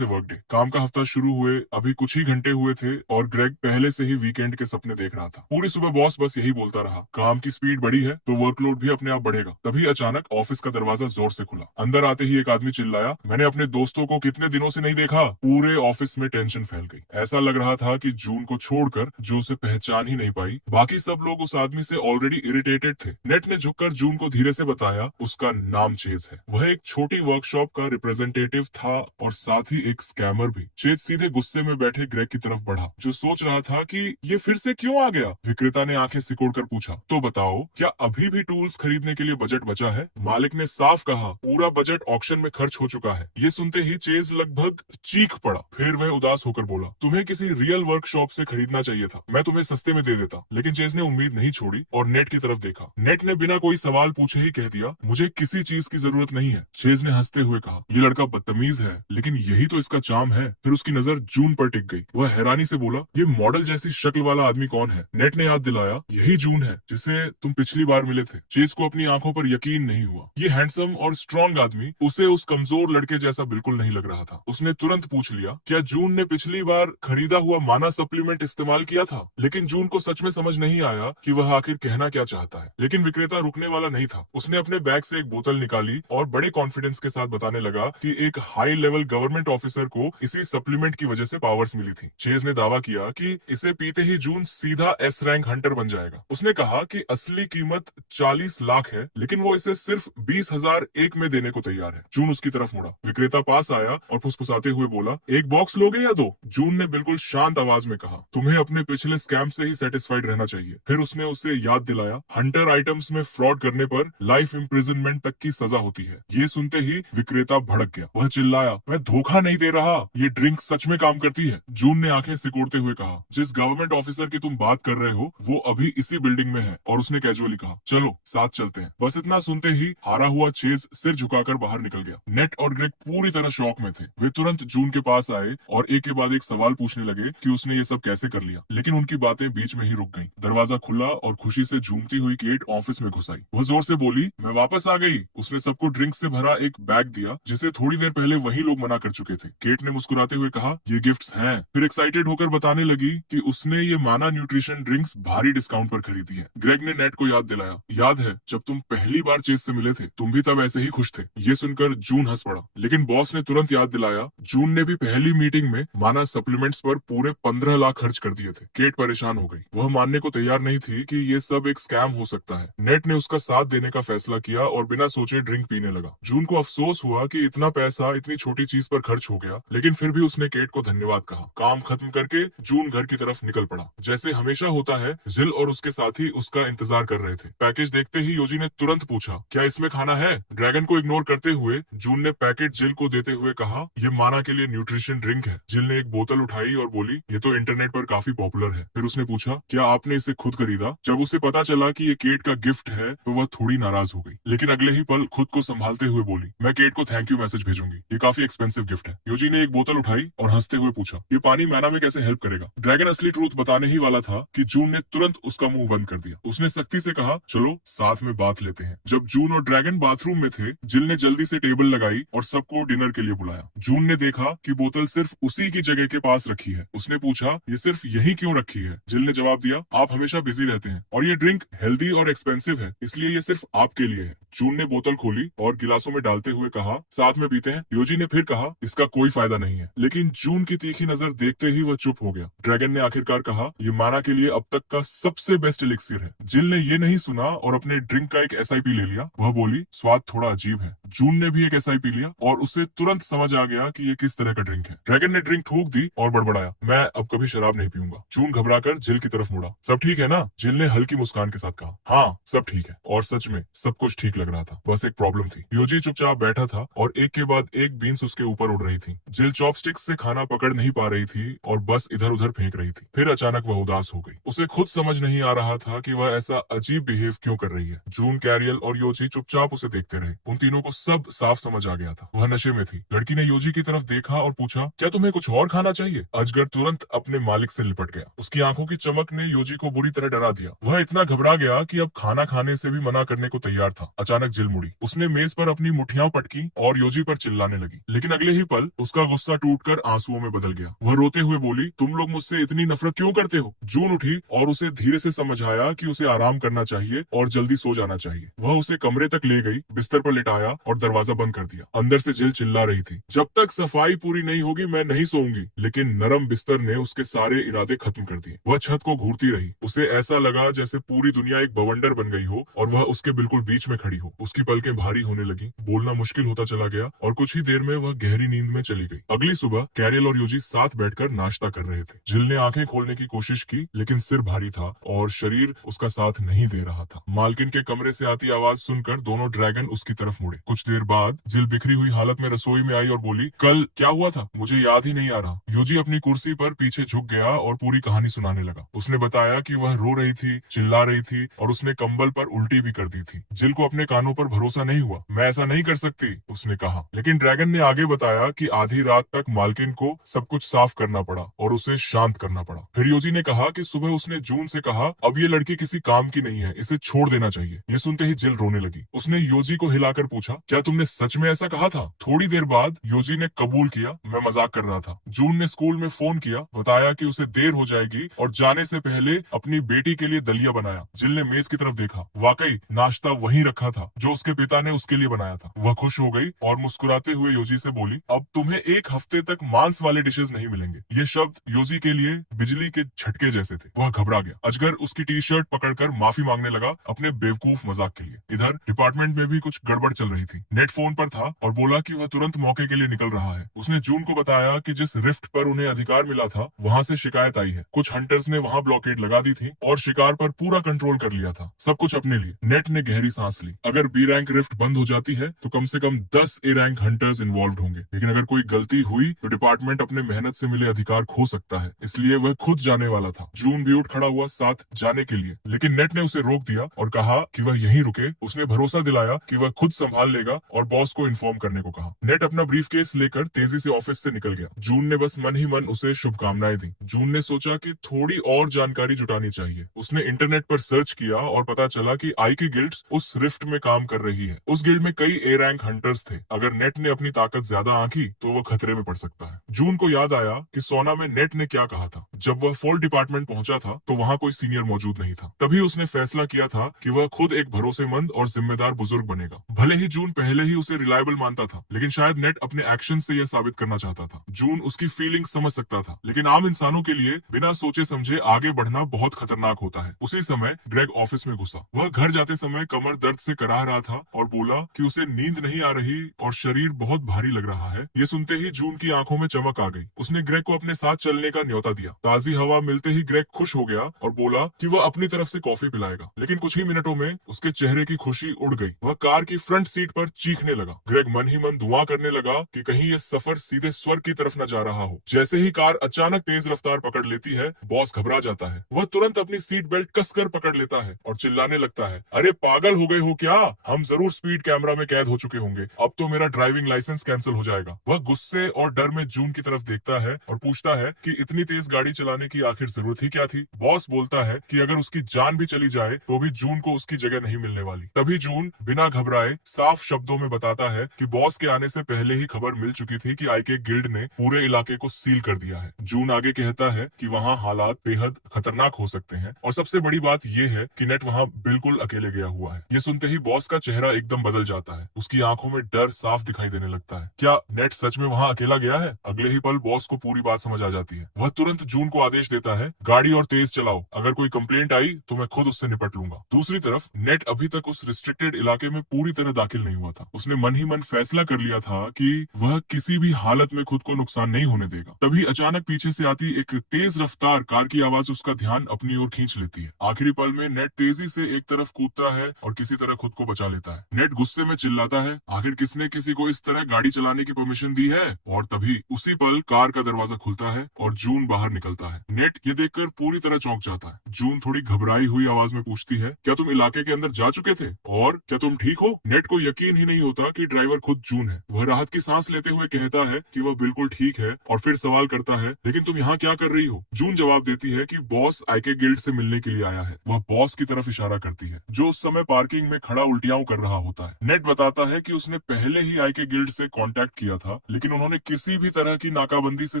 वर्क डे। काम का हफ्ता शुरू हुए अभी कुछ ही घंटे हुए थे और ग्रेग पहले से ही वीकेंड के सपने देख रहा था। पूरी सुबह बॉस बस यही बोलता रहा, काम की स्पीड बढ़ी है तो वर्कलोड भी अपने आप बढ़ेगा। तभी अचानक ऑफिस का दरवाजा जोर से खुला। अंदर आते ही एक आदमी चिल्लाया, मैंने अपने दोस्तों को कितने दिनों से नहीं देखा। पूरे ऑफिस में टेंशन फैल गई। ऐसा लग रहा था कि जून को छोड़कर जो उसे पहचान ही नहीं पाई, बाकी सब लोग उस आदमी से ऑलरेडी इरिटेटेड थे। नेट ने झुककर जून को धीरे से बताया, उसका नाम चेज है। वह एक छोटी वर्कशॉप का रिप्रेजेंटेटिव था और साथ ही एक स्कैमर भी। चेज सीधे गुस्से में बैठे ग्रेग की तरफ बढ़ा, जो सोच रहा था कि ये फिर से क्यों आ गया। विक्रेता ने आंखें सिकोड़कर पूछा, तो बताओ, क्या अभी भी टूल्स खरीदने के लिए बजट बचा है? मालिक ने साफ कहा, पूरा बजट ऑक्शन में खर्च हो चुका है। ये सुनते ही चेज लगभग चीख पड़ा। फिर वह उदास होकर बोला, तुम्हें किसी रियल वर्कशॉप से खरीदना चाहिए था, मैं तुम्हें सस्ते में दे देता। लेकिन चेज ने उम्मीद नहीं छोड़ी और नेट की तरफ देखा। नेट ने बिना कोई सवाल पूछे ही कह दिया, मुझे किसी चीज की जरूरत नहीं है। चेज ने हंसते हुए कहा, ये लड़का बदतमीज है, लेकिन यही तो इसका चार्म है। फिर उसकी नजर जून पर टिक गई। वह हैरानी से बोला, ये मॉडल जैसी शक्ल वाला आदमी कौन है? नेट ने याद दिलाया, यही जून है जिसे तुम पिछली बार मिले थे। चेज को अपनी आंखों पर यकीन नहीं हुआ। ये हैंडसम और स्ट्रॉन्ग आदमी उसे उस कमजोर लड़के जैसा बिल्कुल नहीं लग रहा था। उसने तुरंत पूछ लिया, क्या जून ने पिछली बार खरीदा हुआ माना सप्लीमेंट इस्तेमाल किया था? लेकिन जून को सच में समझ नहीं आया कि वह आखिर कहना क्या चाहता है। लेकिन विक्रेता रुकने वाला नहीं था। उसने अपने बैग से एक बोतल निकाली और बड़े कॉन्फिडेंस के साथ बताने लगा कि एक हाई लेवल गवर्नमेंट ऑफिसर को इसी सप्लीमेंट की वजह से पावर्स मिली थी। चेज ने दावा किया कि इसे पीते ही जून सीधा एस रैंक हंटर बन जाएगा। उसने कहा कि असली कीमत 40 लाख है, लेकिन वो इसे सिर्फ 20,001 में देने को तैयार है। जून उसकी तरफ मुड़ा। विक्रेता पास आया और फुसफुसाते हुए बोला, एक बॉक्स लोगे या दो? जून ने बिल्कुल शांत आवाज में कहा, तुम्हें अपने पिछले स्कैम से ही सेटिस्फाइड रहना चाहिए। फिर उसने उसे याद दिलाया, हंटर आइटम्स में फ्रॉड करने पर लाइफ इम्प्रिजनमेंट तक की सजा होती है। ये सुनते ही विक्रेता भड़क गया। वह चिल्लाया, मैं धोखा नहीं दे रहा, ये ड्रिंक सच में काम करती है। जून ने आंखें सिकोड़ते हुए कहा, जिस गवर्नमेंट ऑफिसर की तुम बात कर रहे हो वो अभी इसी बिल्डिंग में है। और उसने कैजुअली कहा, चलो साथ चलते हैं। बस इतना सुनते ही हारा हुआ चेज सिर झुकाकर बाहर निकल गया। नेट और ग्रेग पूरी तरह शॉक में थे। वे तुरंत जून के पास आए और एक के बाद एक सवाल पूछने लगे कि उसने ये सब कैसे कर लिया। लेकिन उनकी बातें बीच में ही रुक गईं। दरवाजा खुला और खुशी से झूमती हुई केट ऑफिस में घुस आई। वह जोर से बोली, मैं वापस आ गई। उसने सबको ड्रिंक से भरा एक बैग दिया जिसे थोड़ी देर पहले वही लोग मना कर चुके थे। केट ने मुस्कुराते हुए कहा, ये गिफ्ट्स हैं। फिर एक्साइटेड होकर बताने लगी कि उसने ये माना न्यूट्रिशन ड्रिंक्स भारी डिस्काउंट पर खरीदी है। ग्रेग ने नेट को याद दिलाया, याद है जब तुम पहली बार चेज से मिले थे, तुम भी तब ऐसे ही खुश थे। ये सुनकर जून हंस पड़ा। लेकिन बॉस ने तुरंत याद दिलाया, जून ने भी पहली मीटिंग में माना सप्लीमेंट्स पर पूरे 15 लाख खर्च कर दिए थे। केट परेशान हो गई। वह मानने को तैयार नहीं थी कि ये सब एक स्कैम हो सकता है। नेट ने उसका साथ देने का फैसला किया और बिना सोचे ड्रिंक पीने लगा। जून को अफसोस हुआ कि इतना पैसा इतनी छोटी चीज पर खर्च हो गया, लेकिन फिर भी उसने केट को धन्यवाद कहा। काम खत्म करके जून घर की तरफ निकल पड़ा। जैसे हमेशा होता है, जिल और उसके साथी उसका इंतजार कर रहे थे। पैकेज देखते ही योजी ने तुरंत पूछा, क्या इसमें खाना है? ड्रैगन को इग्नोर करते हुए जून ने पैकेट जिल को देते हुए कहा, ये माना के लिए न्यूट्रिशन ड्रिंक है। जिल ने एक बोतल उठाई और बोली, ये तो इंटरनेट पर काफी पॉपुलर है। फिर उसने पूछा, क्या आपने इसे खुद खरीदा? जब उसे पता चला कि ये केट का गिफ्ट है तो वह थोड़ी नाराज हो गई, लेकिन अगले ही पल खुद को संभालते हुए बोली, मैं केट को थैंक यू मैसेज भेजूंगी, ये काफी एक्सपेंसिव गिफ्ट है। योजी ने एक बोतल उठाई और हंसते हुए पूछा, ये पानी मैना में कैसे हेल्प करेगा? ड्रैगन असली ट्रूथ बताने ही वाला था कि जून ने तुरंत उसका मुंह बंद कर दिया। उसने सख्ती से कहा, चलो साथ में बात लेते हैं। जब जून और ड्रैगन बाथरूम में थे, जिल ने जल्दी से टेबल लगाई और सबको डिनर के लिए बुलाया। जून ने देखा कि बोतल सिर्फ उसी की जगह के पास रखी है। उसने पूछा, ये सिर्फ यही क्यों रखी है? जिल ने जवाब दिया, आप हमेशा बिजी रहते हैं और ये ड्रिंक हेल्दी और एक्सपेंसिव है, इसलिए ये सिर्फ आपके लिए है। जून ने बोतल खोली और गिलासों में डालते हुए कहा, साथ में पीते हैं। योजी ने फिर कहा, इसका कोई फायदा नहीं है। लेकिन जून की तीखी नजर देखते ही वह चुप हो गया। ड्रैगन ने आखिरकार कहा, ये माना के लिए अब तक का सबसे बेस्ट एलिक्सिर है। जिल ने ये नहीं सुना और अपने ड्रिंक का एक एसआईपी ले लिया। वह बोली, स्वाद थोड़ा अजीब है। जून ने भी एक एसआईपी लिया और उसे तुरंत समझ आ गया कि ये किस तरह का ड्रिंक है। ड्रैगन ने ड्रिंक थूक दी और बड़बड़ाया, मैं अब कभी शराब नहीं पीऊंगा। जून घबराकर जिल की तरफ मुड़ा। सब ठीक है ना? जिल ने हल्की मुस्कान के साथ कहा, हाँ सब ठीक है। और सच में सब कुछ ठीक लग रहा था, बस एक प्रॉब्लम थी। योजी चुपचाप बैठा था और एक के बाद एक बीन्स उसके ऊपर उड़ रही थी। जिल चॉपस्टिक्स से खाना पकड़ नहीं पा रही थी और बस इधर उधर फेंक रही थी। फिर अचानक वह उदास हो गई। उसे खुद समझ नहीं आ रहा था कि वह ऐसा अजीब बिहेव क्यों कर रही है। जून, कैरियल और योजी चुपचाप उसे देखते रहे। उन तीनों को सब साफ समझ आ गया था, वह नशे में थी। लड़की ने योजी की तरफ देखा और पूछा, क्या तुम्हें कुछ और खाना चाहिए? अजगर तुरंत अपने मालिक से लिपट गया। उसकी आंखों की चमक ने योजी को बुरी तरह डरा दिया। वह इतना घबरा गया कि अब खाना खाने से भी मना करने को तैयार था। अचानक जिल मुड़ी। उसने मेज पर अपनी मुठ्ठियां पटकी और योजी पर चिल्लाने लगी। लेकिन अगले ही पल उसका गुस्सा टूटकर आंसुओं में बदल गया। वह रोते हुए बोली, तुम लोग मुझसे इतनी नफरत क्यों करते हो? जून उठी और उसे धीरे से समझाया कि उसे आराम करना चाहिए और जल्दी सो जाना चाहिए। वह उसे कमरे तक ले गई, बिस्तर पर लिटाया और दरवाजा बंद कर दिया। अंदर से जिल चिल्ला रही थी, जब तक सफाई पूरी नहीं होगी मैं नहीं सोऊंगी। लेकिन नरम बिस्तर ने उसके सारे इरादे खत्म कर दिए। वह छत को घूरती रही। उसे ऐसा लगा जैसे पूरी दुनिया एक बवंडर बन गई हो और वह उसके बिल्कुल बीच में खड़ी हो। उसकी पलकें भारी होने लगी, बोलना मुश्किल होता चला गया और कुछ ही देर में वह गहरी नींद में चली गई। अगली सुबह कैरियल और यूजी साथ बैठकर नाश्ता कर रहे थे। जिल ने आंखें खोलने की कोशिश की, लेकिन सिर भारी था और शरीर उसका साथ नहीं दे रहा था। मालकिन के कमरे से आती आवाज सुनकर दोनों ड्रैगन उसकी तरफ मुड़े। कुछ देर बाद जिल बिखरी हुई हालत में रसोई में आई और बोली, कल क्या हुआ था मुझे याद ही नहीं आ रहा। यूजी अपनी कुर्सी पर पीछे झुक गया और पूरी कहानी सुनाने लगा। उसने बताया कि वह रो रही थी, चिल्ला रही थी और उसने कंबल पर उल्टी भी कर दी थी। जिल को अपने कानों पर भरोसा नहीं हुआ। मैं ऐसा नहीं कर सकती, उसने कहा। लेकिन ड्रैगन ने आगे बताया कि आधी रात तक मालकिन को सब कुछ साफ करना पड़ा और उसे शांत करना पड़ा। फिर योजी ने कहा कि सुबह उसने जून से कहा, अब ये लड़की किसी काम की नहीं है, इसे छोड़ देना चाहिए। ये सुनते ही जिल रोने लगी। उसने योजी को हिलाकर पूछा, क्या तुमने सच में ऐसा कहा था? थोड़ी देर बाद योजी ने कबूल किया, मैं मजाक कर रहा था। जून ने स्कूल में फोन किया, बताया कि उसे देर हो जाएगी और जाने से पहले अपनी बेटी के लिए दलिया बनाया। जिल ने मेज की तरफ देखा। वाकई नाश्ता वहीं रखा था जो उसके पिता ने उसके लिए बनाया था। वह खुश हो गई और मुस्कुराते हुए योजी से बोली, अब तुम्हें एक हफ्ते तक मांस वाले डिशेस नहीं मिलेंगे। ये शब्द योजी के लिए बिजली के झटके जैसे थे। वह घबरा गया। अजगर उसकी टी शर्ट पकड़कर माफी मांगने लगा अपने बेवकूफ मजाक के लिए। इधर डिपार्टमेंट में भी कुछ गड़बड़ चल रही थी। नेट फोन पर था और बोला कि वह तुरंत मौके के लिए निकल रहा है। उसने जून को बताया कि जिस रिफ्ट पर उन्हें अधिकार मिला था वहां से शिकायत आई है। कुछ हंटर्स ने वहां ब्लॉकेड लगा दी थी और शिकार पर पूरा कंट्रोल कर लिया था। सब कुछ अपने लिए। नेट ने गहरी सांस ली। अगर बी रैंक रिफ्ट बंद हो जाती है तो कम से कम 10 ए रैंक हंटर्स इन्वॉल्व होंगे। लेकिन अगर कोई गलती हुई तो डिपार्टमेंट अपने मेहनत से मिले अधिकार खो सकता है। इसलिए वह खुद जाने वाला था। जून भी उठ खड़ा हुआ साथ जाने के लिए, लेकिन नेट ने उसे रोक दिया और कहा कि वह यहीं रुके। उसने भरोसा दिलाया कि वह खुद संभाल लेगा और बॉस को इन्फॉर्म करने को कहा। नेट अपना ब्रीफकेस लेकर तेजी से ऑफिस से निकल गया। जून ने बस मन ही मन उसे शुभकामनाएं दी। जून ने सोचा कि थोड़ी और जानकारी जुटानी चाहिए। उसने इंटरनेट पर सर्च किया और पता चला कि आईके गिल्ड उस रिफ्ट में काम कर रही है। उस गिल्ड में कई ए रैंक हंटर्स थे। अगर नेट ने अपनी ताकत ज्यादा आंकी तो वह खतरे में पड़ सकता है। जून को याद आया कि सोना में नेट ने क्या कहा था। जब वह फॉल डिपार्टमेंट पहुंचा था तो वहां कोई सीनियर मौजूद नहीं था। तभी उसने फैसला किया था कि वह खुद एक भरोसेमंद और जिम्मेदार बुजुर्ग बनेगा। भले ही जून पहले ही उसे रिलायबल मानता था, लेकिन शायद नेट अपने एक्शन से यह साबित करना चाहता था। जून उसकी फीलिंग समझ सकता था, लेकिन आम इंसानों के लिए बिना सोचे समझे आगे बढ़ना बहुत खतरनाक होता है। उसी समय ग्रेग ऑफिस में घुसा। वह घर जाते समय कमर दर्द से कराह रहा था और बोला कि उसे नींद नहीं आ रही और शरीर बहुत भारी लग रहा है। ये सुनते ही जून की आंखों में चमक आ गई। उसने ग्रेग को अपने साथ चलने का न्योता दिया। ताजी हवा मिलते ही ग्रेग खुश हो गया और बोला कि वह अपनी तरफ से कॉफी पिलाएगा। लेकिन कुछ ही मिनटों में उसके चेहरे की खुशी उड़ गई। वह कार की फ्रंट सीट पर चीखने लगा। ग्रेग मन ही मन दुआ करने लगा कि कहीं ये सफर सीधे स्वर्ग की तरफ न जा रहा हो। जैसे ही कार अचानक तेज रफ्तार पकड़ लेती है, बॉस घबरा जाता है। वह तुरंत अपनी सीट बेल्ट कसकर पकड़ लेता है और चिल्लाने लगता है, अरे पागल हो गए हो क्या? हम जरूर स्पीड कैमरा में कैद हो चुके होंगे। अब तो मेरा ड्राइविंग लाइसेंस कैंसिल हो जाएगा। वह गुस्से और डर में जून की तरफ देखता है और पूछता है कि इतनी तेज गाड़ी चलाने की आखिर जरूरत ही क्या थी? बॉस बोलता है कि अगर उसकी जान भी चली जाए तो भी जून को उसकी जगह नहीं मिलने वाली। तभी जून बिना घबराए साफ शब्दों में बताता है कि बॉस के आने से पहले ही खबर मिल चुकी थी कि आईके गिल्ड ने पूरे इलाके को सील कर दिया है। जून आगे कहता है कि वहाँ हालात बेहद खतरनाक हो सकते हैं और सबसे बड़ी बात यह है कि नेट वहाँ बिल्कुल अकेले गया हुआ है। ये सुनते ही बॉस का चेहरा एकदम बदल जाता है। उसकी आंखों में डर साफ दिखाई देने लगता है। क्या नेट सच में वहाँ अकेला गया है? अगले ही पल बॉस को पूरी बात समझ आ जाती है। वह तुरंत जून को आदेश देता है, गाड़ी और तेज चलाओ। अगर कोई कंप्लेंट आई तो मैं खुद उससे निपट लूंगा। दूसरी तरफ नेट अभी तक उस रिस्ट्रिक्टेड इलाके में पूरी तरह दाखिल नहीं हुआ था। उसने मन ही मन फैसला कर लिया था कि वह किसी भी हालत में खुद को नुकसान नहीं होने देगा। तभी अचानक पीछे से आती एक तेज रफ्तार कार की आवाज उसका ध्यान अपनी ओर खींच लेती है। आखिरी पल में नेट तेजी से एक तरफ कूदता है और किसी तरह खुद को बचा लेता है। नेट गुस्से में चिल्लाता है, आखिर किसने किसी को इस तरह गाड़ी चलाने की परमिशन दी है? और तभी उसी पल कार का दरवाजा खुलता है और जून बाहर निकलता है। नेट ये देखकर पूरी तरह चौंक जाता है। जून थोड़ी घबराई हुई आवाज में पूछती है, क्या तुम इलाके के अंदर जा चुके थे और क्या तुम ठीक हो? नेट को यकीन ही नहीं होता कि ड्राइवर खुद जून है। वह राहत की सांस लेते हुए कहता है कि वह बिल्कुल ठीक है और फिर सवाल करता है, लेकिन तुम यहाँ क्या कर रही हो? जून जवाब देती है कि बॉस आईके गिल्ड से मिलने के लिए आया है। वह बॉस की तरफ इशारा करती है जो उस समय पार्किंग में खड़ा उल्टियां कर रहा होता है। नेट बताता है कि उसने पहले ही आईके गिल्ड से कांटेक्ट किया था, लेकिन उन्होंने किसी भी तरह की नाकाबंदी से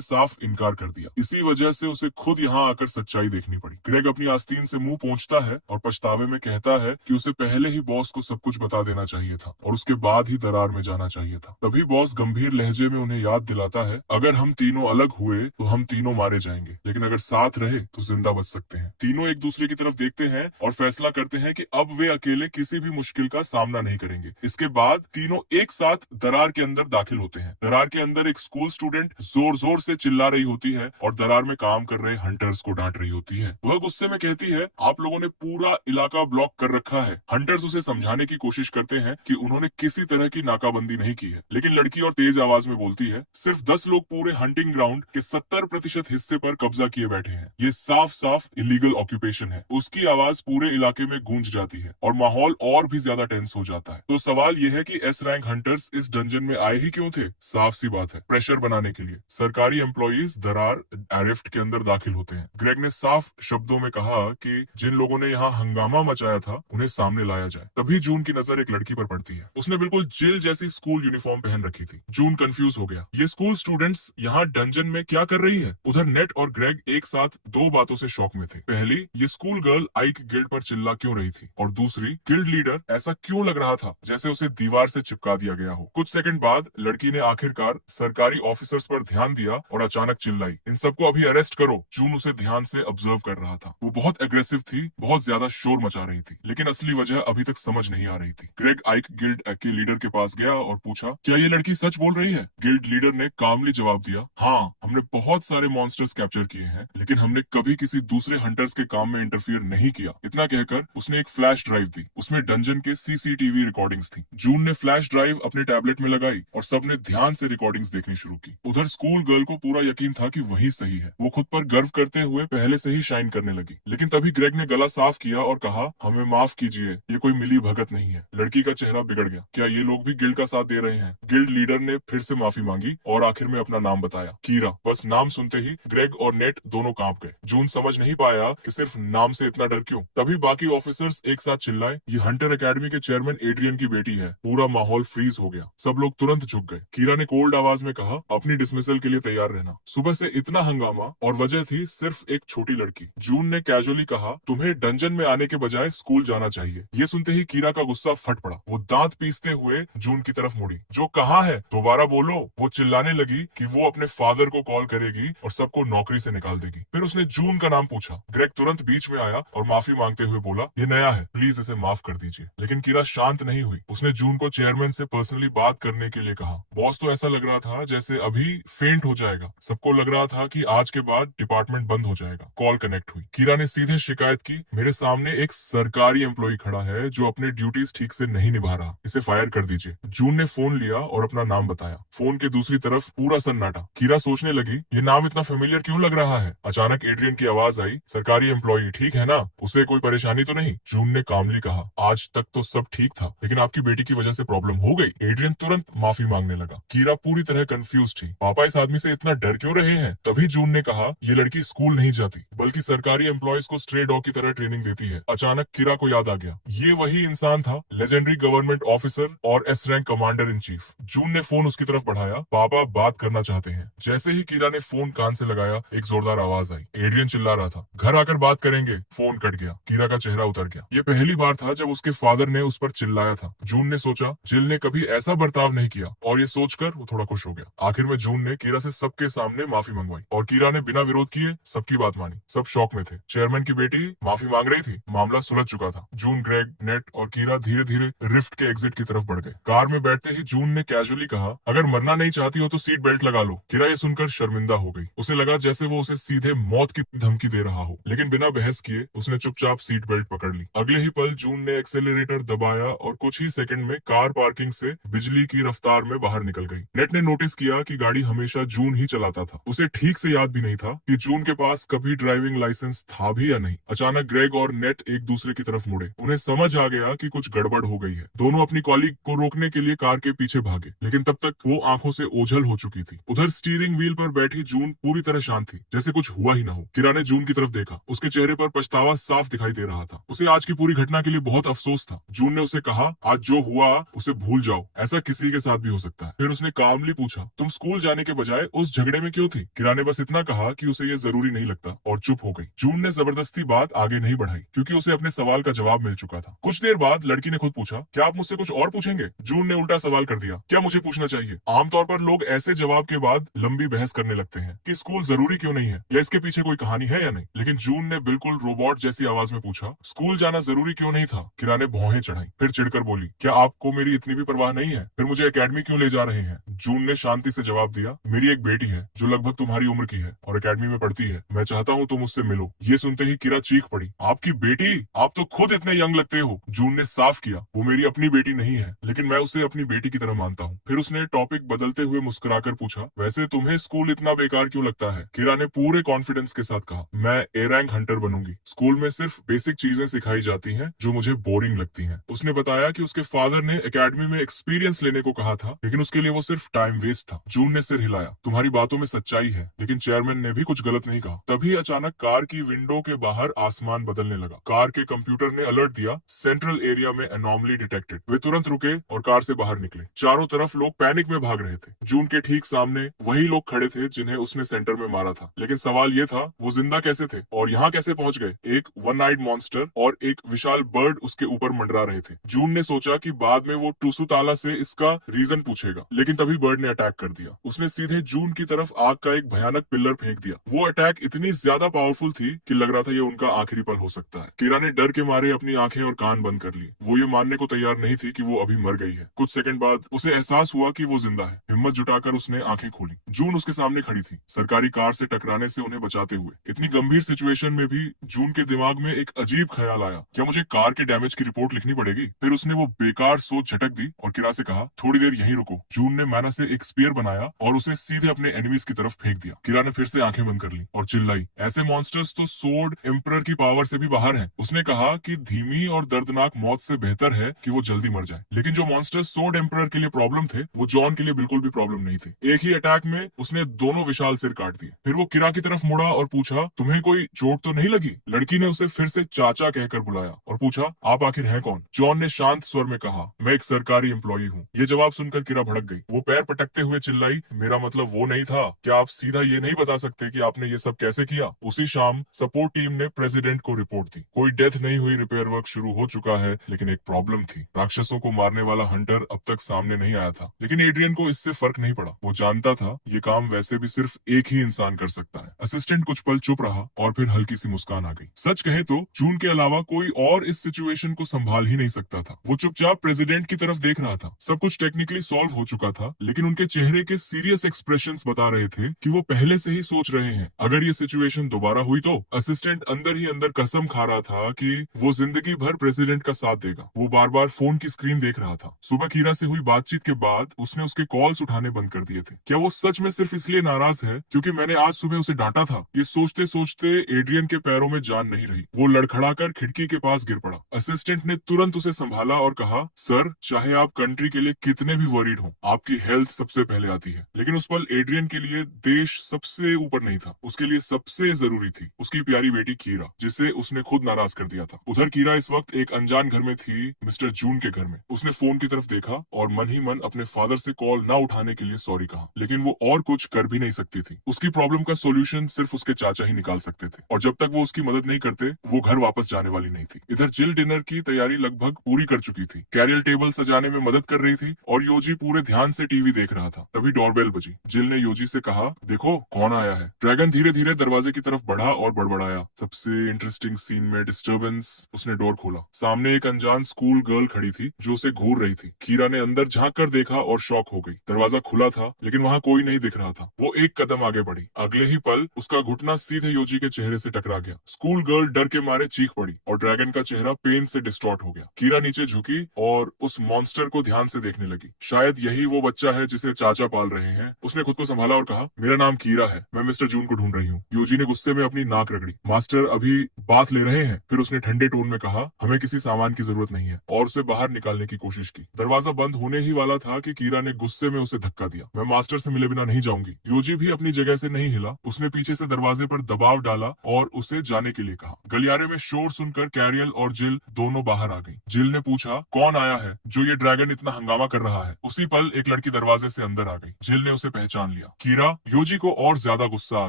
साफ इनकार कर दिया। इसी वजह से उसे खुद यहाँ आकर सच्चाई देखनी पड़ी। ग्रेग अपनी आस्तीन से मुंह पोंछता है और पछतावे में कहता है कि उसे पहले ही बॉस को सब कुछ बता देना चाहिए था और और उसके बाद ही दरार में जाना चाहिए था। तभी बॉस गंभीर लहजे में उन्हें याद दिलाता है, अगर हम तीनों अलग हुए तो हम तीनों मारे जाएंगे, लेकिन अगर साथ रहे तो जिंदा बच सकते हैं। तीनों एक दूसरे की तरफ देखते हैं और फैसला करते हैं कि अब वे अकेले किसी भी मुश्किल का सामना नहीं करेंगे। इसके बाद तीनों एक साथ दरार के अंदर दाखिल होते हैं। दरार के अंदर एक स्कूल स्टूडेंट जोर जोर से चिल्ला रही होती है और दरार में काम कर रहे हंटर्स को डांट रही होती है। वह गुस्से में कहती है, आप लोगों ने पूरा इलाका ब्लॉक कर रखा है। हंटर्स उसे समझाने की कोशिश करते हैं कि उन्होंने किसी तरह की नाकाबंदी नहीं की है, लेकिन लड़की और तेज आवाज में बोलती है, सिर्फ 10 लोग पूरे हंटिंग ग्राउंड के 70% हिस्से पर कब्जा किए बैठे हैं। ये साफ साफ इलीगल ऑक्यूपेशन है। उसकी आवाज पूरे इलाके में गूंज जाती है और माहौल और भी ज्यादा टेंस हो जाता है। तो सवाल यह है कि एस रैंक हंटर्स इस डंजन में आए ही क्यों थे? साफ सी बात है, प्रेशर बनाने के लिए। सरकारी एम्प्लॉइज दरार एरिफ्ट के अंदर दाखिल होते हैं। ग्रेग ने साफ शब्दों में कहा कि जिन लोगों ने यहाँ हंगामा मचाया था उन्हें सामने लाया जाए। तभी जून की नजर एक लड़की पर पड़ती है। उसने बिल्कुल जिल जैसी स्कूल यूनिफॉर्म पहन रखी थी। जून कंफ्यूज हो गया, ये स्कूल स्टूडेंट्स यहाँ डंजन में क्या कर रही है? उधर नेट और ग्रेग एक साथ दो बातों से शॉक में थे। पहली, ये स्कूल गर्ल आइक गिल्ड पर चिल्ला क्यों रही थी, और दूसरी, गिल्ड लीडर ऐसा क्यों लग रहा था जैसे उसे दीवार से चिपका दिया गया हो। कुछ सेकंड बाद लड़की ने आखिरकार सरकारी ऑफिसर्स पर ध्यान दिया और अचानक चिल्लाई, इन सबको अभी अरेस्ट करो। जून उसे ध्यान से ऑब्जर्व कर रहा था। वो बहुत एग्रेसिव थी, बहुत ज्यादा शोर मचा रही थी, लेकिन असली वजह अभी तक समझ नहीं आ रही थी। ग्रेग आइक गिल्ड के लीडर के पास गया और पूछा, क्या ये लड़की सच बोल रही है? गिल्ड लीडर ने कामली जवाब दिया, हाँ, हमने बहुत सारे मॉन्स्टर्स कैप्चर किए हैं, लेकिन हमने कभी किसी दूसरे हंटर्स के काम में इंटरफियर नहीं किया। इतना कहकर उसने एक फ्लैश ड्राइव दी। उसमें डंजन के सीसीटीवी रिकॉर्डिंग्स थी। जून ने फ्लैश ड्राइव अपने टैबलेट में लगाई और सबने ध्यान से रिकॉर्डिंग्स देखनी शुरू की। उधर स्कूल गर्ल को पूरा यकीन था कि वही सही है। वो खुद पर गर्व करते हुए पहले से ही शाइन करने लगी। लेकिन तभी ग्रेग ने गला साफ किया और कहा, हमें माफ कीजिए, ये कोई मिली भगत नहीं है। लड़की का चेहरा बिगड़ गया। क्या ये लोग भी गिल्ड का साथ दे रहे हैं? गिल्ड लीडर ने फिर से माफी मांगी और आखिर में अपना नाम बताया, कीरा। बस नाम सुनते ही ग्रेग और नेट दोनों कांप गए। जून समझ नहीं पाया कि सिर्फ नाम से इतना डर क्यों। तभी बाकी ऑफिसर्स एक साथ चिल्लाए, ये हंटर एकेडमी के चेयरमैन एड्रियन की बेटी है। पूरा माहौल फ्रीज हो गया। सब लोग तुरंत झुक गए। कीरा ने कोल्ड आवाज में कहा, अपनी डिसमिसल के लिए तैयार रहना। सुबह से इतना हंगामा और वजह थी सिर्फ एक छोटी लड़की। जून ने कैजुअली कहा, तुम्हें डंजन में आने के बजाय स्कूल जाना चाहिए। ये सुनते ही कीरा का गुस्सा फट पड़ा। वो दांत पीसते हुए जून की तरफ मुड़ी। जो कहा है दोबारा बोलो। वो चिल्लाने लगी कि वो अपने फादर को कॉल करेगी और सबको नौकरी से निकाल देगी। फिर उसने जून का नाम पूछा। ग्रेग तुरंत बीच में आया और माफी मांगते हुए बोला, ये नया है, प्लीज इसे माफ कर दीजिए। लेकिन कीरा शांत नहीं हुई। उसने जून को चेयरमैन से पर्सनली बात करने के लिए कहा। बॉस तो ऐसा लग रहा था जैसे अभी फेंट हो जाएगा। सबको लग रहा था कि आज के बाद डिपार्टमेंट बंद हो जाएगा। कॉल कनेक्ट हुई। कीरा ने सीधे शिकायत की, मेरे सामने एक सरकारी एम्प्लॉय खड़ा है जो अपने ड्यूटीज ठीक से नहीं निभा रहा, इसे फायर कर दीजिए। जून ने फोन लिया और अपना नाम बताया। फोन के दूसरी तरफ पूरा सन्नाटा। कीरा सोचने लगी, ये नाम इतना फेमिलियर क्यों लग रहा है। अचानक एड्रियन की आवाज आई, सरकारी एम्प्लॉय ठीक है ना, उसे कोई परेशानी तो नहीं? जून ने कामली कहा, आज तक तो सब ठीक था, लेकिन आपकी बेटी की वजह से प्रॉब्लम हो गई। एड्रियन तुरंत माफी मांगने लगा। कीरा पूरी तरह कंफ्यूज थी। पापा इस आदमी से इतना डर क्यों रहे हैं? तभी जून ने कहा, ये लड़की स्कूल नहीं जाती, बल्कि सरकारी एम्प्लॉयज को स्ट्रे डॉग की तरह ट्रेनिंग देती है। अचानक कीरा को याद आ गया, ये वही इंसान था, लेजेंडरी गवर्नमेंट ऑफिसर और S rank commander in chief. June ने फोन उसकी तरफ बढ़ाया, पापा बात करना चाहते हैं। जैसे ही कीरा ने फोन कान से लगाया, एक जोरदार आवाज आई। एड्रियन चिल्ला रहा था, घर आकर बात करेंगे। फोन कट गया। कीरा का चेहरा उतर गया। ये पहली बार था जब उसके फादर ने उस पर चिल्लाया था। जून ने सोचा, जिल ने कभी ऐसा बर्ताव नहीं किया, और ये सोचकर वो थोड़ा खुश हो गया। आखिर में जून ने कीरा से सबके सामने माफी मंगवाई और कीरा ने बिना विरोध किए सबकी बात मानी। सब शौक में थे। चेयरमैन की बेटी माफी मांग रही थी, मामला सुलझ चुका था। जून, ग्रेग, नेट और कीरा धीरे धीरे रिफ्ट के एग्जिट की तरफ बढ़ गए। कार में बैठते ही जून ने कैजुअली कहा, अगर मरना नहीं चाहती हो तो सीट बेल्ट लगा लो। कीरा ये सुनकर शर्मिंदा हो गई। उसे लगा जैसे वो उसे सीधे मौत की धमकी दे रहा हो, लेकिन बिना बहस किए उसने चुपचाप सीट बेल्ट पकड़ ली। अगले ही पल जून ने एक्सेलरेटर दबाया और कुछ ही सेकंड में कार पार्किंग से बिजली की रफ्तार में बाहर निकल गई। नेट ने नोटिस किया कि गाड़ी हमेशा जून ही चलाता था। उसे ठीक से याद भी नहीं था कि जून के पास कभी ड्राइविंग लाइसेंस था भी या नहीं। अचानक ग्रेग और नेट एक दूसरे की तरफ मुड़े। उन्हें समझ आ गया कि कुछ गड़बड़ हो गई है। दोनों अपनी कॉलीग को रोकने के लिए कार के पीछे भागे, लेकिन तब तक वो आंखों से ओझल हो चुकी थी। उधर स्टीयरिंग व्हील पर बैठी जून पूरी तरह शांत थी, जैसे कुछ हुआ ही ना हो। कीरा ने जून की तरफ देखा। उसके चेहरे पर पछतावा साफ दिखाई दे रहा था। उसे आज की पूरी घटना के लिए बहुत अफसोस था। जून ने उसे कहा, आज जो हुआ उसे भूल जाओ, ऐसा किसी के साथ भी हो सकता है। फिर उसने कामली पूछा, तुम स्कूल जाने के बजाय उस झगड़े में क्यों थी? कीरा ने बस इतना कहा कि उसे ये जरूरी नहीं लगता और चुप हो गई। जून ने जबरदस्ती बात आगे नहीं बढ़ाई, क्योंकि उसे अपने सवाल का जवाब मिल चुका था। कुछ देर बाद लड़की ने खुद पूछा, क्या आप मुझसे कुछ कुछ और पूछेंगे? जून ने उल्टा सवाल कर दिया, क्या मुझे पूछना चाहिए? आमतौर पर लोग ऐसे जवाब के बाद लंबी बहस करने लगते हैं कि स्कूल जरूरी क्यों नहीं है या इसके पीछे कोई कहानी है या नहीं। लेकिन जून ने बिल्कुल रोबोट जैसी आवाज में पूछा, स्कूल जाना जरूरी क्यों नहीं था? किरा ने भौहें चढ़ाई, फिर चिढ़कर बोली, क्या आपको मेरी इतनी भी परवाह नहीं है? फिर मुझे एकेडमी क्यों ले जा रहे हैं? जून ने शांति से जवाब दिया, मेरी एक बेटी है जो लगभग तुम्हारी उम्र की है और एकेडमी में पढ़ती है। मैं चाहता हूँ तुम उससे मिलो। ये सुनते ही किरा चीख पड़ी, आपकी बेटी? आप तो खुद इतने यंग लगते हो। जून ने साफ किया, वो मेरी अपनी बेटी नहीं है, लेकिन मैं उसे अपनी बेटी की तरह मानता हूँ। फिर उसने टॉपिक बदलते हुए मुस्कुराकर पूछा, वैसे तुम्हें स्कूल इतना बेकार क्यों लगता है? किरा ने पूरे कॉन्फिडेंस के साथ कहा, मैं ए रैंक हंटर बनूंगी। स्कूल में सिर्फ बेसिक चीजें सिखाई जाती हैं जो मुझे बोरिंग लगती हैं। उसने बताया कि उसके फादर ने एकेडमी में एक्सपीरियंस लेने को कहा था, लेकिन उसके लिए वो सिर्फ टाइम वेस्ट था। जून ने सिर हिलाया, तुम्हारी बातों में सच्चाई है, लेकिन चेयरमैन ने भी कुछ गलत नहीं कहा। तभी अचानक कार की विंडो के बाहर आसमान बदलने लगा। कार के कंप्यूटर ने अलर्ट दिया, सेंट्रल एरिया में एनॉमली डिटेक्टेड। वे तुरंत रुके और कार से बाहर निकले। चारों तरफ लोग पैनिक में भाग रहे थे। जून के ठीक सामने वही लोग खड़े थे जिन्हें उसने सेंटर में मारा था, लेकिन सवाल ये था, वो जिंदा कैसे थे और यहाँ कैसे पहुंच गए? एक वन आइड मॉन्स्टर और एक विशाल बर्ड उसके ऊपर मंडरा रहे थे। जून ने सोचा कि बाद में वो टूसुताला से इसका रीजन पूछेगा, लेकिन तभी बर्ड ने अटैक कर दिया। उसने सीधे जून की तरफ आग का एक भयानक पिल्लर फेंक दिया। वो अटैक इतनी ज्यादा पावरफुल थी कि लग रहा था ये उनका आखिरी पल हो सकता है। किरा ने डर के मारे अपनी आंखें और कान बंद कर ली। वो ये मानने को तैयार नहीं थी कि वो अभी मर गई है। कुछ सेकंड बाद उसे एहसास हुआ कि वो जिंदा है। हिम्मत जुटाकर उसने आंखें खोली। जून उसके सामने खड़ी थी, सरकारी कार से टकराने से उन्हें बचाते हुए। इतनी गंभीर सिचुएशन में भी जून के दिमाग में एक अजीब ख्याल आया, क्या मुझे कार के डैमेज की रिपोर्ट लिखनी पड़ेगी? फिर उसने वो बेकार सोच झटक दी और किरा से कहा, थोड़ी देर यहीं रुको। जून ने मैना से एक स्पीयर बनाया और उसे सीधे अपने एनिमीज की तरफ फेंक दिया। किरा ने फिर से आंखें बंद कर ली और चिल्लाई, ऐसे मॉन्स्टर्स तो सोर्ड एम्परर की पावर से भी बाहर हैं। उसने कहा कि धीमी और दर्दनाक मौत से बेहतर है कि वो जल्दी मर जाए। लेकिन जो मॉन्स्टर्स सोर्ड एम्परर के लिए प्रॉब्लम थे, वो जॉन के लिए बिल्कुल भी प्रॉब्लम नहीं थे। एक ही अटैक में उसने दोनों विशाल सिर काट दिए। फिर वो किरा की तरफ मुड़ा और पूछा, तुम्हें कोई चोट तो नहीं लगी? लड़की ने उसे फिर से चाचा कहकर बुलाया और पूछा, आप आखिर हैं कौन? जॉन ने शांत स्वर में कहा, मैं एक सरकारी एम्प्लॉई हूँ। ये जवाब सुनकर किरा भड़क गई। वो पैर पटकते हुए चिल्लाई, मेरा मतलब वो नहीं था। क्या आप सीधा ये नहीं बता सकते कि आपने ये सब कैसे किया? उसी शाम सपोर्ट टीम ने प्रेसिडेंट को रिपोर्ट दी, कोई डेथ नहीं हुई, रिपेयर वर्क शुरू हो चुका है, लेकिन एक प्रॉब्लम थी। राक्षसों को मारने वाला हंटर अब तक सामने नहीं आया था, लेकिन एड्रियन को इससे फर्क नहीं पड़ा। वो जानता था ये काम वैसे भी सिर्फ एक ही इंसान कर सकता है। असिस्टेंट कुछ पल चुप रहा और फिर हल्की सी मुस्कान आ गई। सच कहे तो जून के अलावा कोई और इस सिचुएशन को संभाल ही नहीं सकता था। वो चुपचाप प्रेसिडेंट की तरफ देख रहा था। सब कुछ टेक्निकली सॉल्व हो चुका था, लेकिन उनके चेहरे के सीरियस एक्सप्रेशंस बता रहे थे कि वो पहले से ही सोच रहे हैं, अगर ये सिचुएशन दोबारा हुई तो। असिस्टेंट अंदर ही अंदर कसम खा रहा था कि वो जिंदगी भर प्रेसिडेंट का साथ देगा। वो बार बार फोन की स्क्रीन देख रहा था। सुबह कीरा से हुई बातचीत के बाद उसने उसके कॉल्स उठाने बंद कर दिए थे। क्या वो सच में सिर्फ इसलिए नाराज है क्योंकि मैंने आज सुबह उसे डांटा था? ये सोचते सोचते एड्रियन के पैरों में जान नहीं रही। वो लड़खड़ाकर खिड़की के पास गिर पड़ा। असिस्टेंट ने तुरंत उसे संभाला और कहा, सर, चाहे आप कंट्री के लिए कितने भी वरीड हो, आपकी हेल्थ सबसे पहले आती है। लेकिन उस पल एड्रियन के लिए देश सबसे ऊपर नहीं था। उसके लिए सबसे जरूरी थी उसकी प्यारी बेटी कीरा, जिसे उसने खुद नाराज कर दिया था। उधर कीरा इस वक्त एक अनजान घर में थी, मिस्टर जून के घर में। उसने फोन की तरफ देखा और मन ही मन अपने फादर से कॉल ना उठाने के लिए सॉरी कहा, लेकिन वो और कुछ कर भी नहीं सकती थी। उसकी प्रॉब्लम का सोल्यूशन सिर्फ उसके चाचा ही निकाल सकते थे, और जब तक वो उसकी मदद नहीं करते वो घर वापस जाने वाली नहीं थी। इधर जिल डिनर की तैयारी लगभग पूरी कर चुकी थी। कैरियल टेबल सजाने में मदद कर रही थी और योजी पूरे ध्यान से टीवी देख रहा था। तभी डोरबेल बजी। जिल ने योजी से कहा, देखो कौन आया है। ड्रैगन धीरे धीरे दरवाजे की तरफ बढ़ा और बड़बड़ाया, सबसे इंटरेस्टिंग सीन में डिस्टर्बेंस। उसने डोर खोला। सामने एक अनजान स्कूल गर्ल खड़ी थी जो उसे घूर रही थी। कीरा ने अंदर झांक कर देखा और शॉक हो गई। दरवाजा खुला था, लेकिन वहाँ कोई नहीं दिख रहा था। वो एक कदम आगे बढ़ी। अगले ही पल उसका घुटना सीधे योजी के चेहरे से टकरा गया। स्कूल गर्ल डर के मारे चीख पड़ी और ड्रैगन का चेहरा पेन से डिस्टॉर्ट हो गया। कीरा नीचे झुकी और उस मॉन्स्टर को ध्यान से देखने लगी। शायद यही वो बच्चा है जिसे चाचा पाल रहे हैं। उसने खुद को संभाला और कहा, मेरा नाम कीरा है, मैं मिस्टर जून को ढूंढ रही हूँ। योजी ने गुस्से में अपनी नाक रगड़ी। मास्टर अभी बात ले रहे हैं। फिर उसने ठंडे टोन में कहा, हमें किसी सामान की जरूरत नहीं है, और उसे बाहर निकालने की कोशिश की। दरवाजा बंद होने ही वाला था कि कीरा ने गुस्से में उसे धक्का दिया। मैं मास्टर से मिले बिना नहीं जाऊंगी। योजी भी अपनी जगह से नहीं हिला। उसने पीछे से दरवाजे पर दबाव डाला और उसे जाने के लिए कहा। गलियारे में शोर सुनकर कैरियल और जिल दोनों बाहर आ गई। जिल ने पूछा, कौन आया है जो ये ड्रैगन इतना हंगामा कर रहा है? उसी पल एक लड़की दरवाजे से अंदर आ गई। जिल ने उसे पहचान लिया। कीरा। योजी को और ज्यादा गुस्सा आ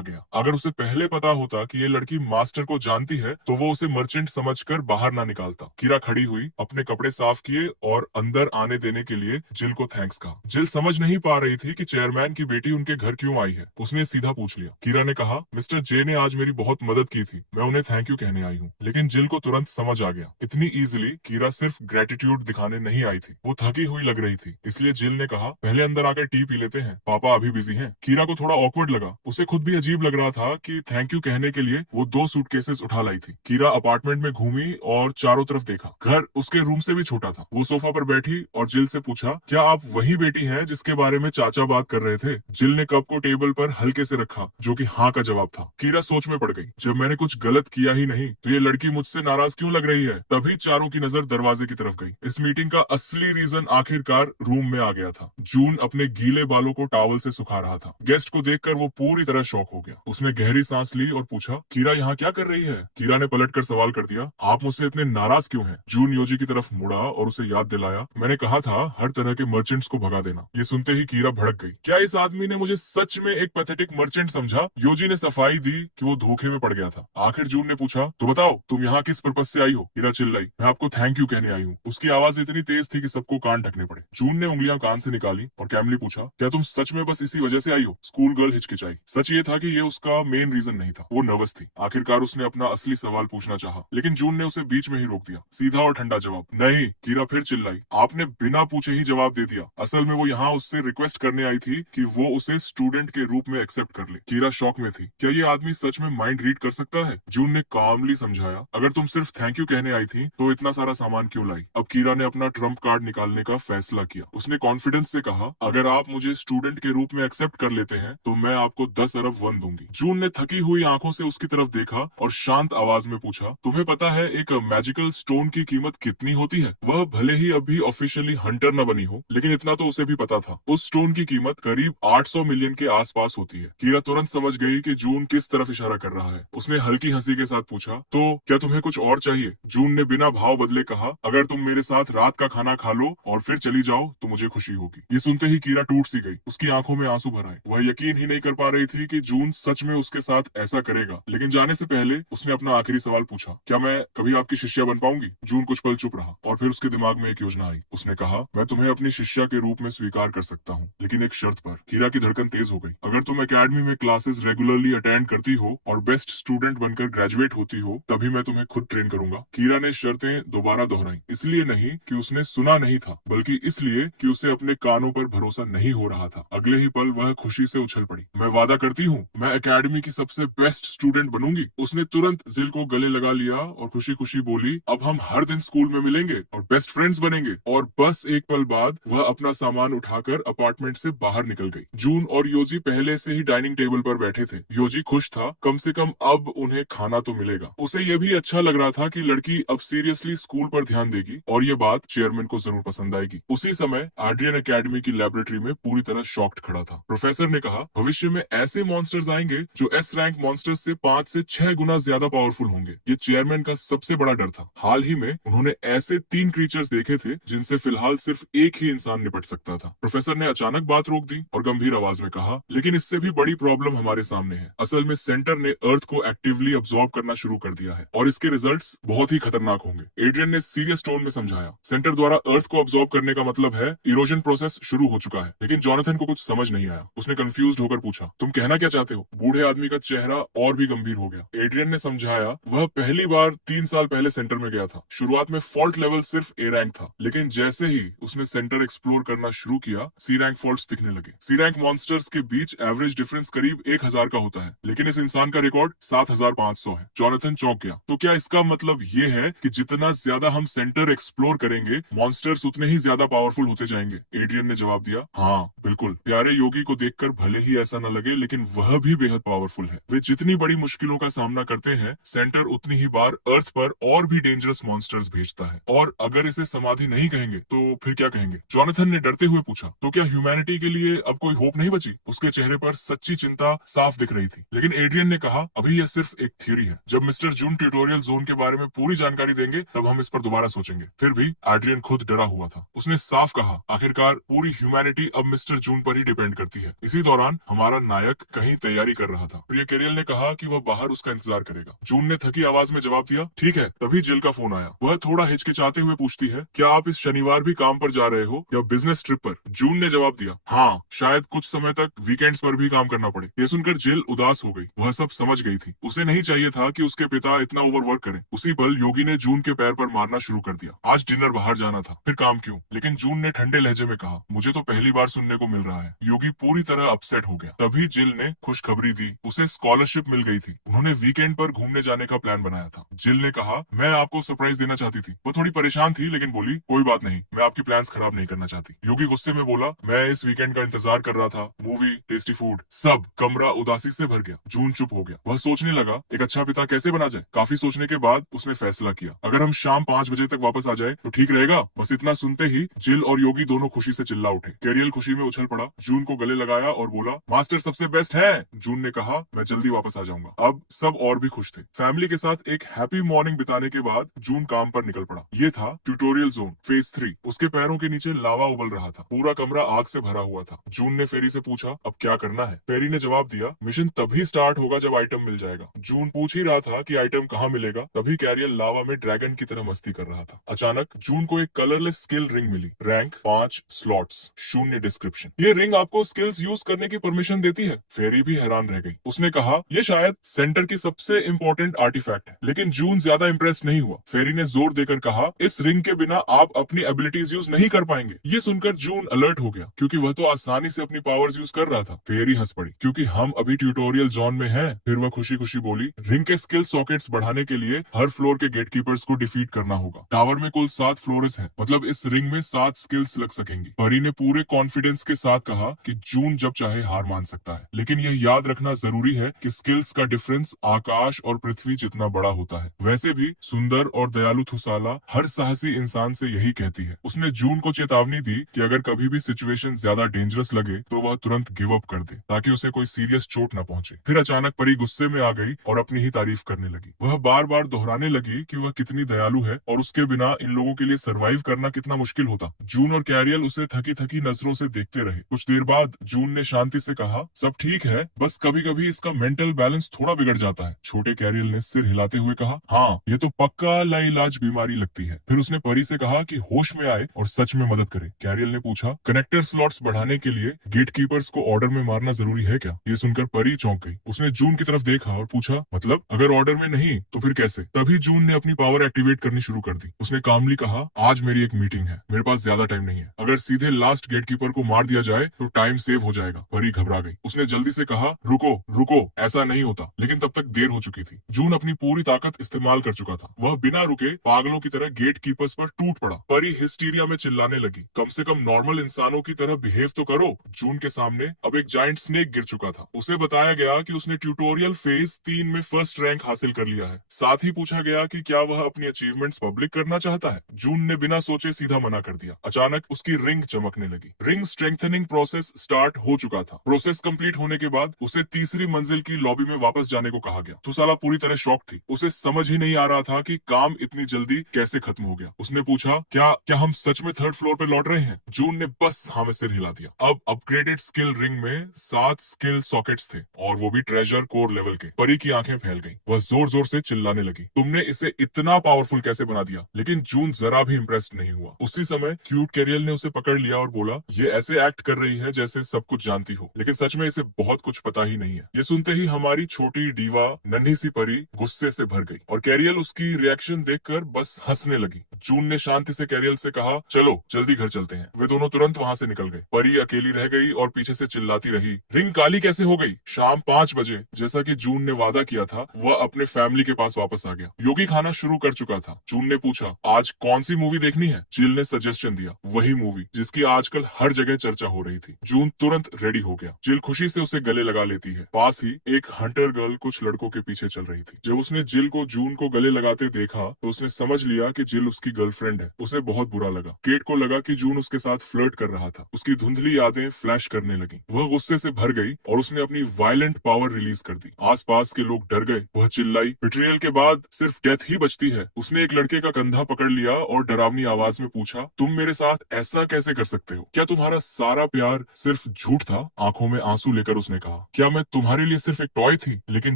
गया। अगर उसे पहले पता होता कि ये लड़की मास्टर को जानती है तो वो उसे मर्चेंट समझकर बाहर ना निकालता। कीरा खड़ी हुई, अपने कपड़े साफ किए और अंदर आने देने के लिए जिल को थैंक्स कहा। जिल समझ नहीं पा रही थी कि चेयरमैन की बेटी उनके घर क्यों आई है। उसने सीधा पूछ लिया। कीरा ने कहा, मिस्टर जे ने आज मेरी बहुत मदद की थी, मैं उन्हें थैंक यू कहने आई हूँ। लेकिन जिल को तुरंत समझ आ गया, इतनी इजीली कीरा सिर्फ ग्रेटिट्यूड दिखाने नहीं आई थी, वो थकी हुई लग रही थी। इसलिए जिल ने कहा, पहले अंदर आकर टी पी लेते हैं, पापा अभी बिजी हैं। कीरा को थोड़ा ऑकवर्ड लगा, उसे खुद भी अजीब लग रहा था कि थैंक यू कहने के लिए वो 2 सूटकेसेस उठा लाई थी। कीरा अपार्टमेंट में घूमी और चारों तरफ देखा। घर उसके रूम से भी छोटा था। वो सोफा पर बैठी और जिल से पूछा, क्या आप वही बेटी हैं जिसके बारे में चाचा बात कर रहे थे? जिल ने कप को टेबल पर हल्के से रखा, जो कि हाँ का जवाब था। कीरा सोच में पड़ गई, जब मैंने कुछ गलत किया ही नहीं तो ये लड़की मुझसे नाराज क्यों लग रही है? तभी चारों की नजर दरवाजे की तरफ गई। इस मीटिंग का असली रीजन आखिरकार रूम में आ गया था। जून अपने गीले बालों को टॉवल से सुखा रहा था। गेस्ट को देखकर वो पूरी तरह शॉक हो गया। उसने गहरी सांस ली और पूछा, कीरा यहाँ क्या कर रही है? कीरा ने पलटकर सवाल कर दिया, आप मुझसे इतने नाराज क्यों हैं? जून योजी की तरफ मुड़ा और उसे याद दिलाया, मैंने कहा था हर तरह के मर्चेंट्स को भगा देना। ये सुनते ही कीरा भड़क गई। क्या इस आदमी ने मुझे सच में एक पैथेटिक मर्चेंट समझा? योजी ने सफाई दी कि वो धोखे में पड़ गया था। आखिर जून ने पूछा, तो बताओ तुम यहाँ किस पर्पज से आई हो? कीरा चिल्लाई, मैं आपको थैंक यू कहने आई हूँ। उसकी आवाज इतनी तेज थी कि सबको कान ढकने पड़े। जून ने उंगलियां कान से निकाली और कैमली पूछा, क्या तुम सच में बस इसी वजह से आई हो? School girl हिचकिचाई। सच ये था कि ये उसका मेन रीजन नहीं था, वो नर्वस थी। आखिरकार उसने अपना असली सवाल पूछना चाहा, लेकिन जून ने उसे बीच में ही रोक दिया। सीधा और ठंडा जवाब, नहीं। कीरा फिर चिल्लाई, आपने बिना पूछे ही जवाब दे दिया। असल में वो यहाँ उससे रिक्वेस्ट करने आई थी कि वो उसे स्टूडेंट के रूप में एक्सेप्ट कर ले। कीरा शॉक में थी, क्या ये आदमी सच में माइंड रीड कर सकता है? जून ने कामली समझाया, अगर तुम सिर्फ थैंक यू कहने आई थी तो इतना सारा सामान क्यों लाई? अब कीरा ने अपना ट्रम्प कार्ड निकालने का फैसला किया। उसने कॉन्फिडेंस से कहा, अगर आप मुझे स्टूडेंट के रूप में एक्सेप्ट कर लेते हैं तो मैं आपको 10 अरब वन दूंगी। जून ने थकी हुई आंखों से उसकी तरफ देखा और शांत आवाज में पूछा, तुम्हें पता है एक मैजिकल स्टोन की कीमत कितनी होती है? वह भले ही अभी ऑफिशियली हंटर न बनी हो, लेकिन इतना तो उसे भी पता था, उस स्टोन की कीमत करीब 800 मिलियन के आसपास होती है। कीरा तुरंत समझ गई कि जून किस तरफ इशारा कर रहा है। उसने हल्की हंसी के साथ पूछा, तो क्या तुम्हें कुछ और चाहिए? जून ने बिना भाव बदले कहा, अगर तुम मेरे साथ रात का खाना खा लो और फिर चली जाओ तो मुझे खुशी होगी। ये सुनते ही कीरा टूट सी गई। उसकी आंखों में आंसू भर आए। वह यकीन ही नहीं कर पा रही थी कि जून सच में उसके साथ ऐसा करेगा। लेकिन जाने से पहले उसने अपना आखिरी सवाल पूछा, क्या मैं कभी आपकी शिष्या बन पाऊंगी? जून कुछ पल चुप रहा और फिर उसके दिमाग में एक योजना आई। उसने कहा, मैं तुम्हें अपनी शिष्या के रूप में स्वीकार कर सकता हूँ, लेकिन एक शर्त पर। कीरा की धड़कन तेज हो गई। अगर तुम एकेडमी में क्लासेस रेगुलरली अटेंड करती हो और बेस्ट स्टूडेंट बनकर ग्रेजुएट होती हो, तभी मैं तुम्हें खुद ट्रेन करूंगा। कीरा ने शर्तें दोबारा दोहराई, इसलिए नहीं कि उसने सुना नहीं था, बल्कि इसलिए कि उसे अपने कानों पर भरोसा नहीं हो रहा था। अगले ही पल वह खुशी से उछल पड़ी। मैं वादा करती हूँ, मैं एकेडमी की सबसे बेस्ट स्टूडेंट बनूंगी। उसने तुरंत जिल को गले लगा लिया और खुशी खुशी बोली, अब हम हर दिन स्कूल में मिलेंगे और बेस्ट फ्रेंड्स बनेंगे। और बस एक पल बाद वह अपना सामान उठाकर अपार्टमेंट से बाहर निकल गई। जून और योजी पहले से ही डाइनिंग टेबल पर बैठे थे। योजी खुश था, कम से कम अब उन्हें खाना तो मिलेगा। उसे यह भी अच्छा लग रहा था कि लड़की अब सीरियसली स्कूल पर ध्यान देगी और ये बात चेयरमैन को जरूर पसंद आएगी। उसी समय एड्रियन एकेडमी की लैबोरेटरी में पूरी तरह शॉक्ड खड़ा था। प्रोफेसर ने कहा, भविष्य में ऐसे मॉन्स्टर्स आएंगे जो एस रैंक मॉन्स्टर्स से 5 से 6 गुना ज्यादा पावरफुल होंगे। ये चेयरमैन का सबसे बड़ा डर था। हाल ही में उन्होंने ऐसे 3 क्रीचर्स देखे थे जिनसे फिलहाल सिर्फ एक ही इंसान निपट सकता था। प्रोफेसर ने अचानक बात रोक दी और गंभीर आवाज में कहा, लेकिन इससे भी बड़ी प्रॉब्लम हमारे सामने है। असल में सेंटर ने अर्थ को एक्टिवली अब्सॉर्ब करना शुरू कर दिया है और इसके रिजल्ट्स बहुत ही खतरनाक होंगे। एड्रियन ने सीरियस टोन में समझाया, सेंटर द्वारा अर्थ को अब्सॉर्ब करने का मतलब है इरोजन प्रोसेस शुरू हो चुका है। लेकिन जॉनथन को कुछ समझ नहीं आया। उसने कंफ्यूज्ड होकर पूछा, तुम कहना क्या चाहते हो? बूढ़े आदमी का चेहरा और भी गंभीर हो गया। एड्रियन ने समझाया, वह पहली बार 3 साल पहले सेंटर में गया था। शुरुआत में फॉल्ट लेवल सिर्फ ए रैंक था, लेकिन जैसे ही उसने सेंटर एक्सप्लोर करना शुरू किया, सी रैंक फॉल्ट्स दिखने लगे। सी रैंक मॉन्स्टर्स के बीच एवरेज डिफरेंस करीब 1000 का होता है, लेकिन इस इंसान का रिकॉर्ड 7500 है। जॉनथन चौंक गया। तो क्या इसका मतलब ये है कि जितना ज्यादा हम सेंटर एक्सप्लोर करेंगे, मॉन्स्टर्स उतने ही ज्यादा पावरफुल होते जाएंगे? एड्रियन ने जवाब दिया, हाँ बिल्कुल। प्यारे योगी को देखकर भले ही ऐसा न लगे, लेकिन वह भी बेहद पावरफुल है। वे जितनी बड़ी मुश्किलों का सामना करते हैं, सेंटर उतनी ही बार अर्थ पर और भी डेंजरस मॉन्स्टर्स भेजता है। और अगर इसे समाधि नहीं कहेंगे तो फिर क्या कहेंगे? जॉनथन ने डरते हुए पूछा, तो क्या ह्यूमैनिटी के लिए अब कोई होप नहीं बची? उसके चेहरे पर सच्ची चिंता साफ दिख रही थी। लेकिन एड्रियन ने कहा, अभी यह सिर्फ एक थ्योरी है। जब मिस्टर जून ट्यूटोरियल जोन के बारे में पूरी जानकारी देंगे, तब हम इस पर दोबारा सोचेंगे। फिर भी एड्रियन खुद डरा हुआ था। उसने साफ कहा, आखिरकार पूरी ह्यूमैनिटी अब मिस्टर जून पर ही डिपेंड करती है। इसी दौरान हमारा नायक कहीं तैयारी कर रहा था। प्रिय कैरियल ने कहा कि वह बाहर उसका इंतजार करेगा। जून ने थकी आवाज में जवाब दिया, ठीक है। तभी जिल का फोन आया। वह थोड़ा हिचकिचाते हुए पूछती है, है, क्या आप इस शनिवार भी काम पर जा रहे हो या बिजनेस ट्रिप पर? जून ने जवाब दिया, हाँ, शायद कुछ समय तक वीकेंड्स पर भी काम करना पड़े। ये सुनकर जिल उदास हो गई। वह सब समझ गई थी। उसे नहीं चाहिए था कि उसके पिता इतना ओवरवर्क करें। उसी पल योगी ने जून के पैर पर मारना शुरू कर दिया। आज डिनर बाहर जाना था, फिर काम क्यों? लेकिन जून ने ठंडे लहजे में कहा, मुझे तो पहली बार सुनने को मिल रहा है। योगी पूरी तरह अपसेट हो गया। तभी जिल ने खुशखबरी दी, उसे स्कॉलरशिप मिल गई थी। उन्होंने वीकेंड पर घूमने जाने का प्लान बनाया था। जिल ने कहा, मैं आपको सरप्राइज देना चाहती थी। वो थोड़ी परेशान थी लेकिन बोली, कोई बात नहीं, मैं आपकी प्लान्स खराब नहीं करना चाहती। योगी गुस्से में बोला, मैं इस वीकेंड का इंतजार कर रहा था। मूवी, टेस्टी फूड, सब। कमरा उदासी से भर गया। जून चुप हो गया। वह सोचने लगा, एक अच्छा पिता कैसे बना जाए। काफी सोचने के बाद उसने फैसला किया, अगर हम शाम 5 बजे तक वापस आ जाए तो ठीक रहेगा। बस इतना सुनते ही जिल और योगी दोनों खुशी से चिल्ला उठे। कैरियल खुशी में उछल पड़ा, जून को गले लगाया और बोला, मास्टर सबसे बेस्ट है। जून ने कहा, मैं जल्दी वापस आ जाऊंगा। अब सब और भी खुश थे। फैमिली के साथ एक हैप्पी मॉर्निंग बिताने के बाद जून काम पर निकल पड़ा। ये था ट्यूटोरियल जोन फेज 3। उसके पैरों के नीचे लावा उबल रहा था। पूरा कमरा आग से भरा हुआ था। जून ने फेरी से पूछा, अब क्या करना है? फेरी ने जवाब दिया, मिशन तभी स्टार्ट होगा जब आइटम मिल जाएगा। जून पूछ ही रहा था कि आइटम कहाँ मिलेगा, तभी कैरियल लावा में ड्रैगन की तरह मस्ती कर रहा था। अचानक जून को एक कलरलेस स्किल रिंग मिली। Rank 5 slots, 0 description. ये रिंग आपको स्किल्स यूज करने की परमिशन देती है। फेरी भी हैरान रह गई। उसने कहा, ये शायद सेंटर की सबसे इम्पोर्टेंट आर्टिफैक्ट है। लेकिन जून ज्यादा इंप्रेस नहीं हुआ। फेरी ने जोर देकर कहा, इस रिंग के बिना आप अपनी एबिलिटीज यूज नहीं कर पाएंगे। ये सुनकर जून अलर्ट हो गया, क्योंकि वह तो आसानी से अपनी पावर्स यूज कर रहा था। फेरी हंस पड़ी, क्योंकि हम अभी ट्यूटोरियल जोन में हैं। फिर वह खुशी खुशी बोली, रिंग के स्किल सॉकेट्स बढ़ाने के लिए हर फ्लोर के गेटकीपर्स को डिफीट करना होगा। टावर में कुल 7 फ्लोर्स हैं, मतलब इस रिंग में 7 स्किल्स लग सकेंगी। परी ने पूरे कॉन्फिडेंस के साथ कहा कि जून जब चाहे हार मान सकता है, लेकिन यह याद रखना जरूरी है कि स्किल्स का डिफरेंस आकाश और पृथ्वी जितना बड़ा होता है। वैसे भी सुंदर और दयालु थुसाला हर साहसी इंसान से यही कहती है। उसने जून को चेतावनी दी कि अगर कभी भी सिचुएशन ज्यादा डेंजरस लगे तो वह तुरंत गिव अप कर दे, ताकि उसे कोई सीरियस चोट न पहुंचे। फिर अचानक परी गुस्से में आ गई और अपनी ही तारीफ करने लगी। वह बार बार दोहराने लगी कि वह कितनी दयालु है और उसके बिना इन लोगों के लिए सरवाइव करना कितना मुश्किल होता। जून और कैरियल उसे थकी थकी नजरों से देखते रहे। कुछ देर बाद जून ने शांति से कहा, सब ठीक है, बस कभी कभी इसका मेंटल बैलेंस थोड़ा बिगड़ जाता है। छोटे कैरियल ने सिर हिलाते हुए कहा, हाँ, ये तो पक्का लाइलाज बीमारी लगती है। फिर उसने परी से कहा कि होश में आए और सच में मदद करे। कैरियल ने पूछा, कनेक्टर स्लॉट्स बढ़ाने के लिए गेटकीपर्स को ऑर्डर में मारना जरूरी है क्या? ये सुनकर परी चौंक गई। उसने जून की तरफ देखा और पूछा, मतलब अगर ऑर्डर में नहीं तो फिर कैसे? तभी जून ने अपनी पावर एक्टिवेट करनी शुरू कर दी। उसने कामली कहा, आज मेरी एक मीटिंग है, मेरे पास ज्यादा टाइम नहीं है। अगर सीधे लास्ट गेटकीपर को मार दिया जाए तो टाइम सेव हो जाएगा। परी घबरा गई। उसने जल्दी से कहा, रुको रुको, ऐसा नहीं होता। लेकिन तब तक देर हो चुकी थी। जून अपनी पूरी ताकत इस्तेमाल कर चुका था। वह बिना रुके पागलों की तरह गेट कीपर्स पर टूट पड़ा। परी हिस्टीरिया में चिल्लाने लगी, कम से कम नॉर्मल इंसानों की तरह बिहेव तो करो। जून के सामने अब एक जायंट स्नेक गिर चुका था। उसे बताया गया कि उसने ट्यूटोरियल फेज 3 में फर्स्ट रैंक हासिल कर लिया है। साथ ही पूछा गया कि क्या वह अपनी अचीवमेंट्स पब्लिक करना चाहता है। जून ने बिना सोचे सीधा मना कर दिया। अचानक उसकी रिंग चमकने लगी। रिंग स्ट्रेंथनिंग प्रोसेस स्टार्ट हो चुका था। प्रोसेस कंप्लीट होने के बाद उसे तीसरी मंजिल की लॉबी में वापस जाने को कहा गया। तुसाला पूरी तरह शॉक थी। उसे समझ ही नहीं आ रहा था कि काम इतनी जल्दी कैसे खत्म हो गया। उसने पूछा, क्या क्या हम सच में 3rd फ्लोर पे लौट रहे हैं? जून ने बस हाँ में सिर हिला दिया। अब अपग्रेडेड स्किल रिंग में 7 स्किल सॉकेट्स थे, और वो भी ट्रेजर कोर लेवल के। परी की आंखें फैल गईं। वह जोर जोर से चिल्लाने लगी, तुमने इसे इतना पावरफुल कैसे बना दिया? लेकिन जून जरा भी इम्प्रेस्ड नहीं हुआ। उसी समय क्यूट कैरियल ने उसे पकड़ लिया और बोला, ये ऐसे एक्ट कर रही है जैसे सब कुछ जानती हो, लेकिन सच में इसे बहुत कुछ पता ही नहीं है। ये सुनते ही हमारी छोटी डीवा नन्ही सी परी गुस्से से भर गई, और कैरियल उसकी रिएक्शन देखकर बस हंसने लगी। जून ने शांति से कैरियल से कहा, चलो जल्दी घर चलते हैं। वे दोनों तुरंत वहां से निकल गए। परी अकेली रह गई और पीछे से चिल्लाती रही, रिंग काली कैसे हो गई? शाम 5 बजे, जैसा कि जून ने वादा किया था, वह अपने फैमिली के पास वापस आ गया। योगी खाना शुरू कर चुका था। जून ने पूछा, आज कौन सी मूवी देखनी है? जिल ने सजेशन दिया, वही मूवी जिसकी आजकल हर जगह चर्चा हो रही थी। जून तुरंत रेडी हो गया। जिल खुशी से उसे गले लगा लेती है। पास ही एक हंटर गर्ल कुछ लड़कों के पीछे चल रही थी। जब उसने जिल को जून को गले लगाते देखा तो उसने समझ लिया कि जिल उसकी गर्लफ्रेंड है। उसे बहुत बुरा लगा। केट को लगा कि जून उसके साथ फ्लर्ट कर रहा था। उसकी धुंधली यादें फ्लैश करने लगी। वह गुस्से से भर गई और उसने अपनी वायलेंट पावर रिलीज कर दी। आसपास के लोग डर गए। वह चिल्लाई, बिट्रियल के बाद सिर्फ डेथ ही बचती है। उसने एक लड़के का कंधा पकड़ लिया और डरावनी आवाज में पूछा, तुम मेरे साथ ऐसा कैसे कर सकते हो? क्या तुम्हारा सारा प्यार सिर्फ झूठ था? आंखों में आंसू लेकर उसने कहा, क्या मैं तुम्हारे लिए सिर्फ एक टॉय थी? लेकिन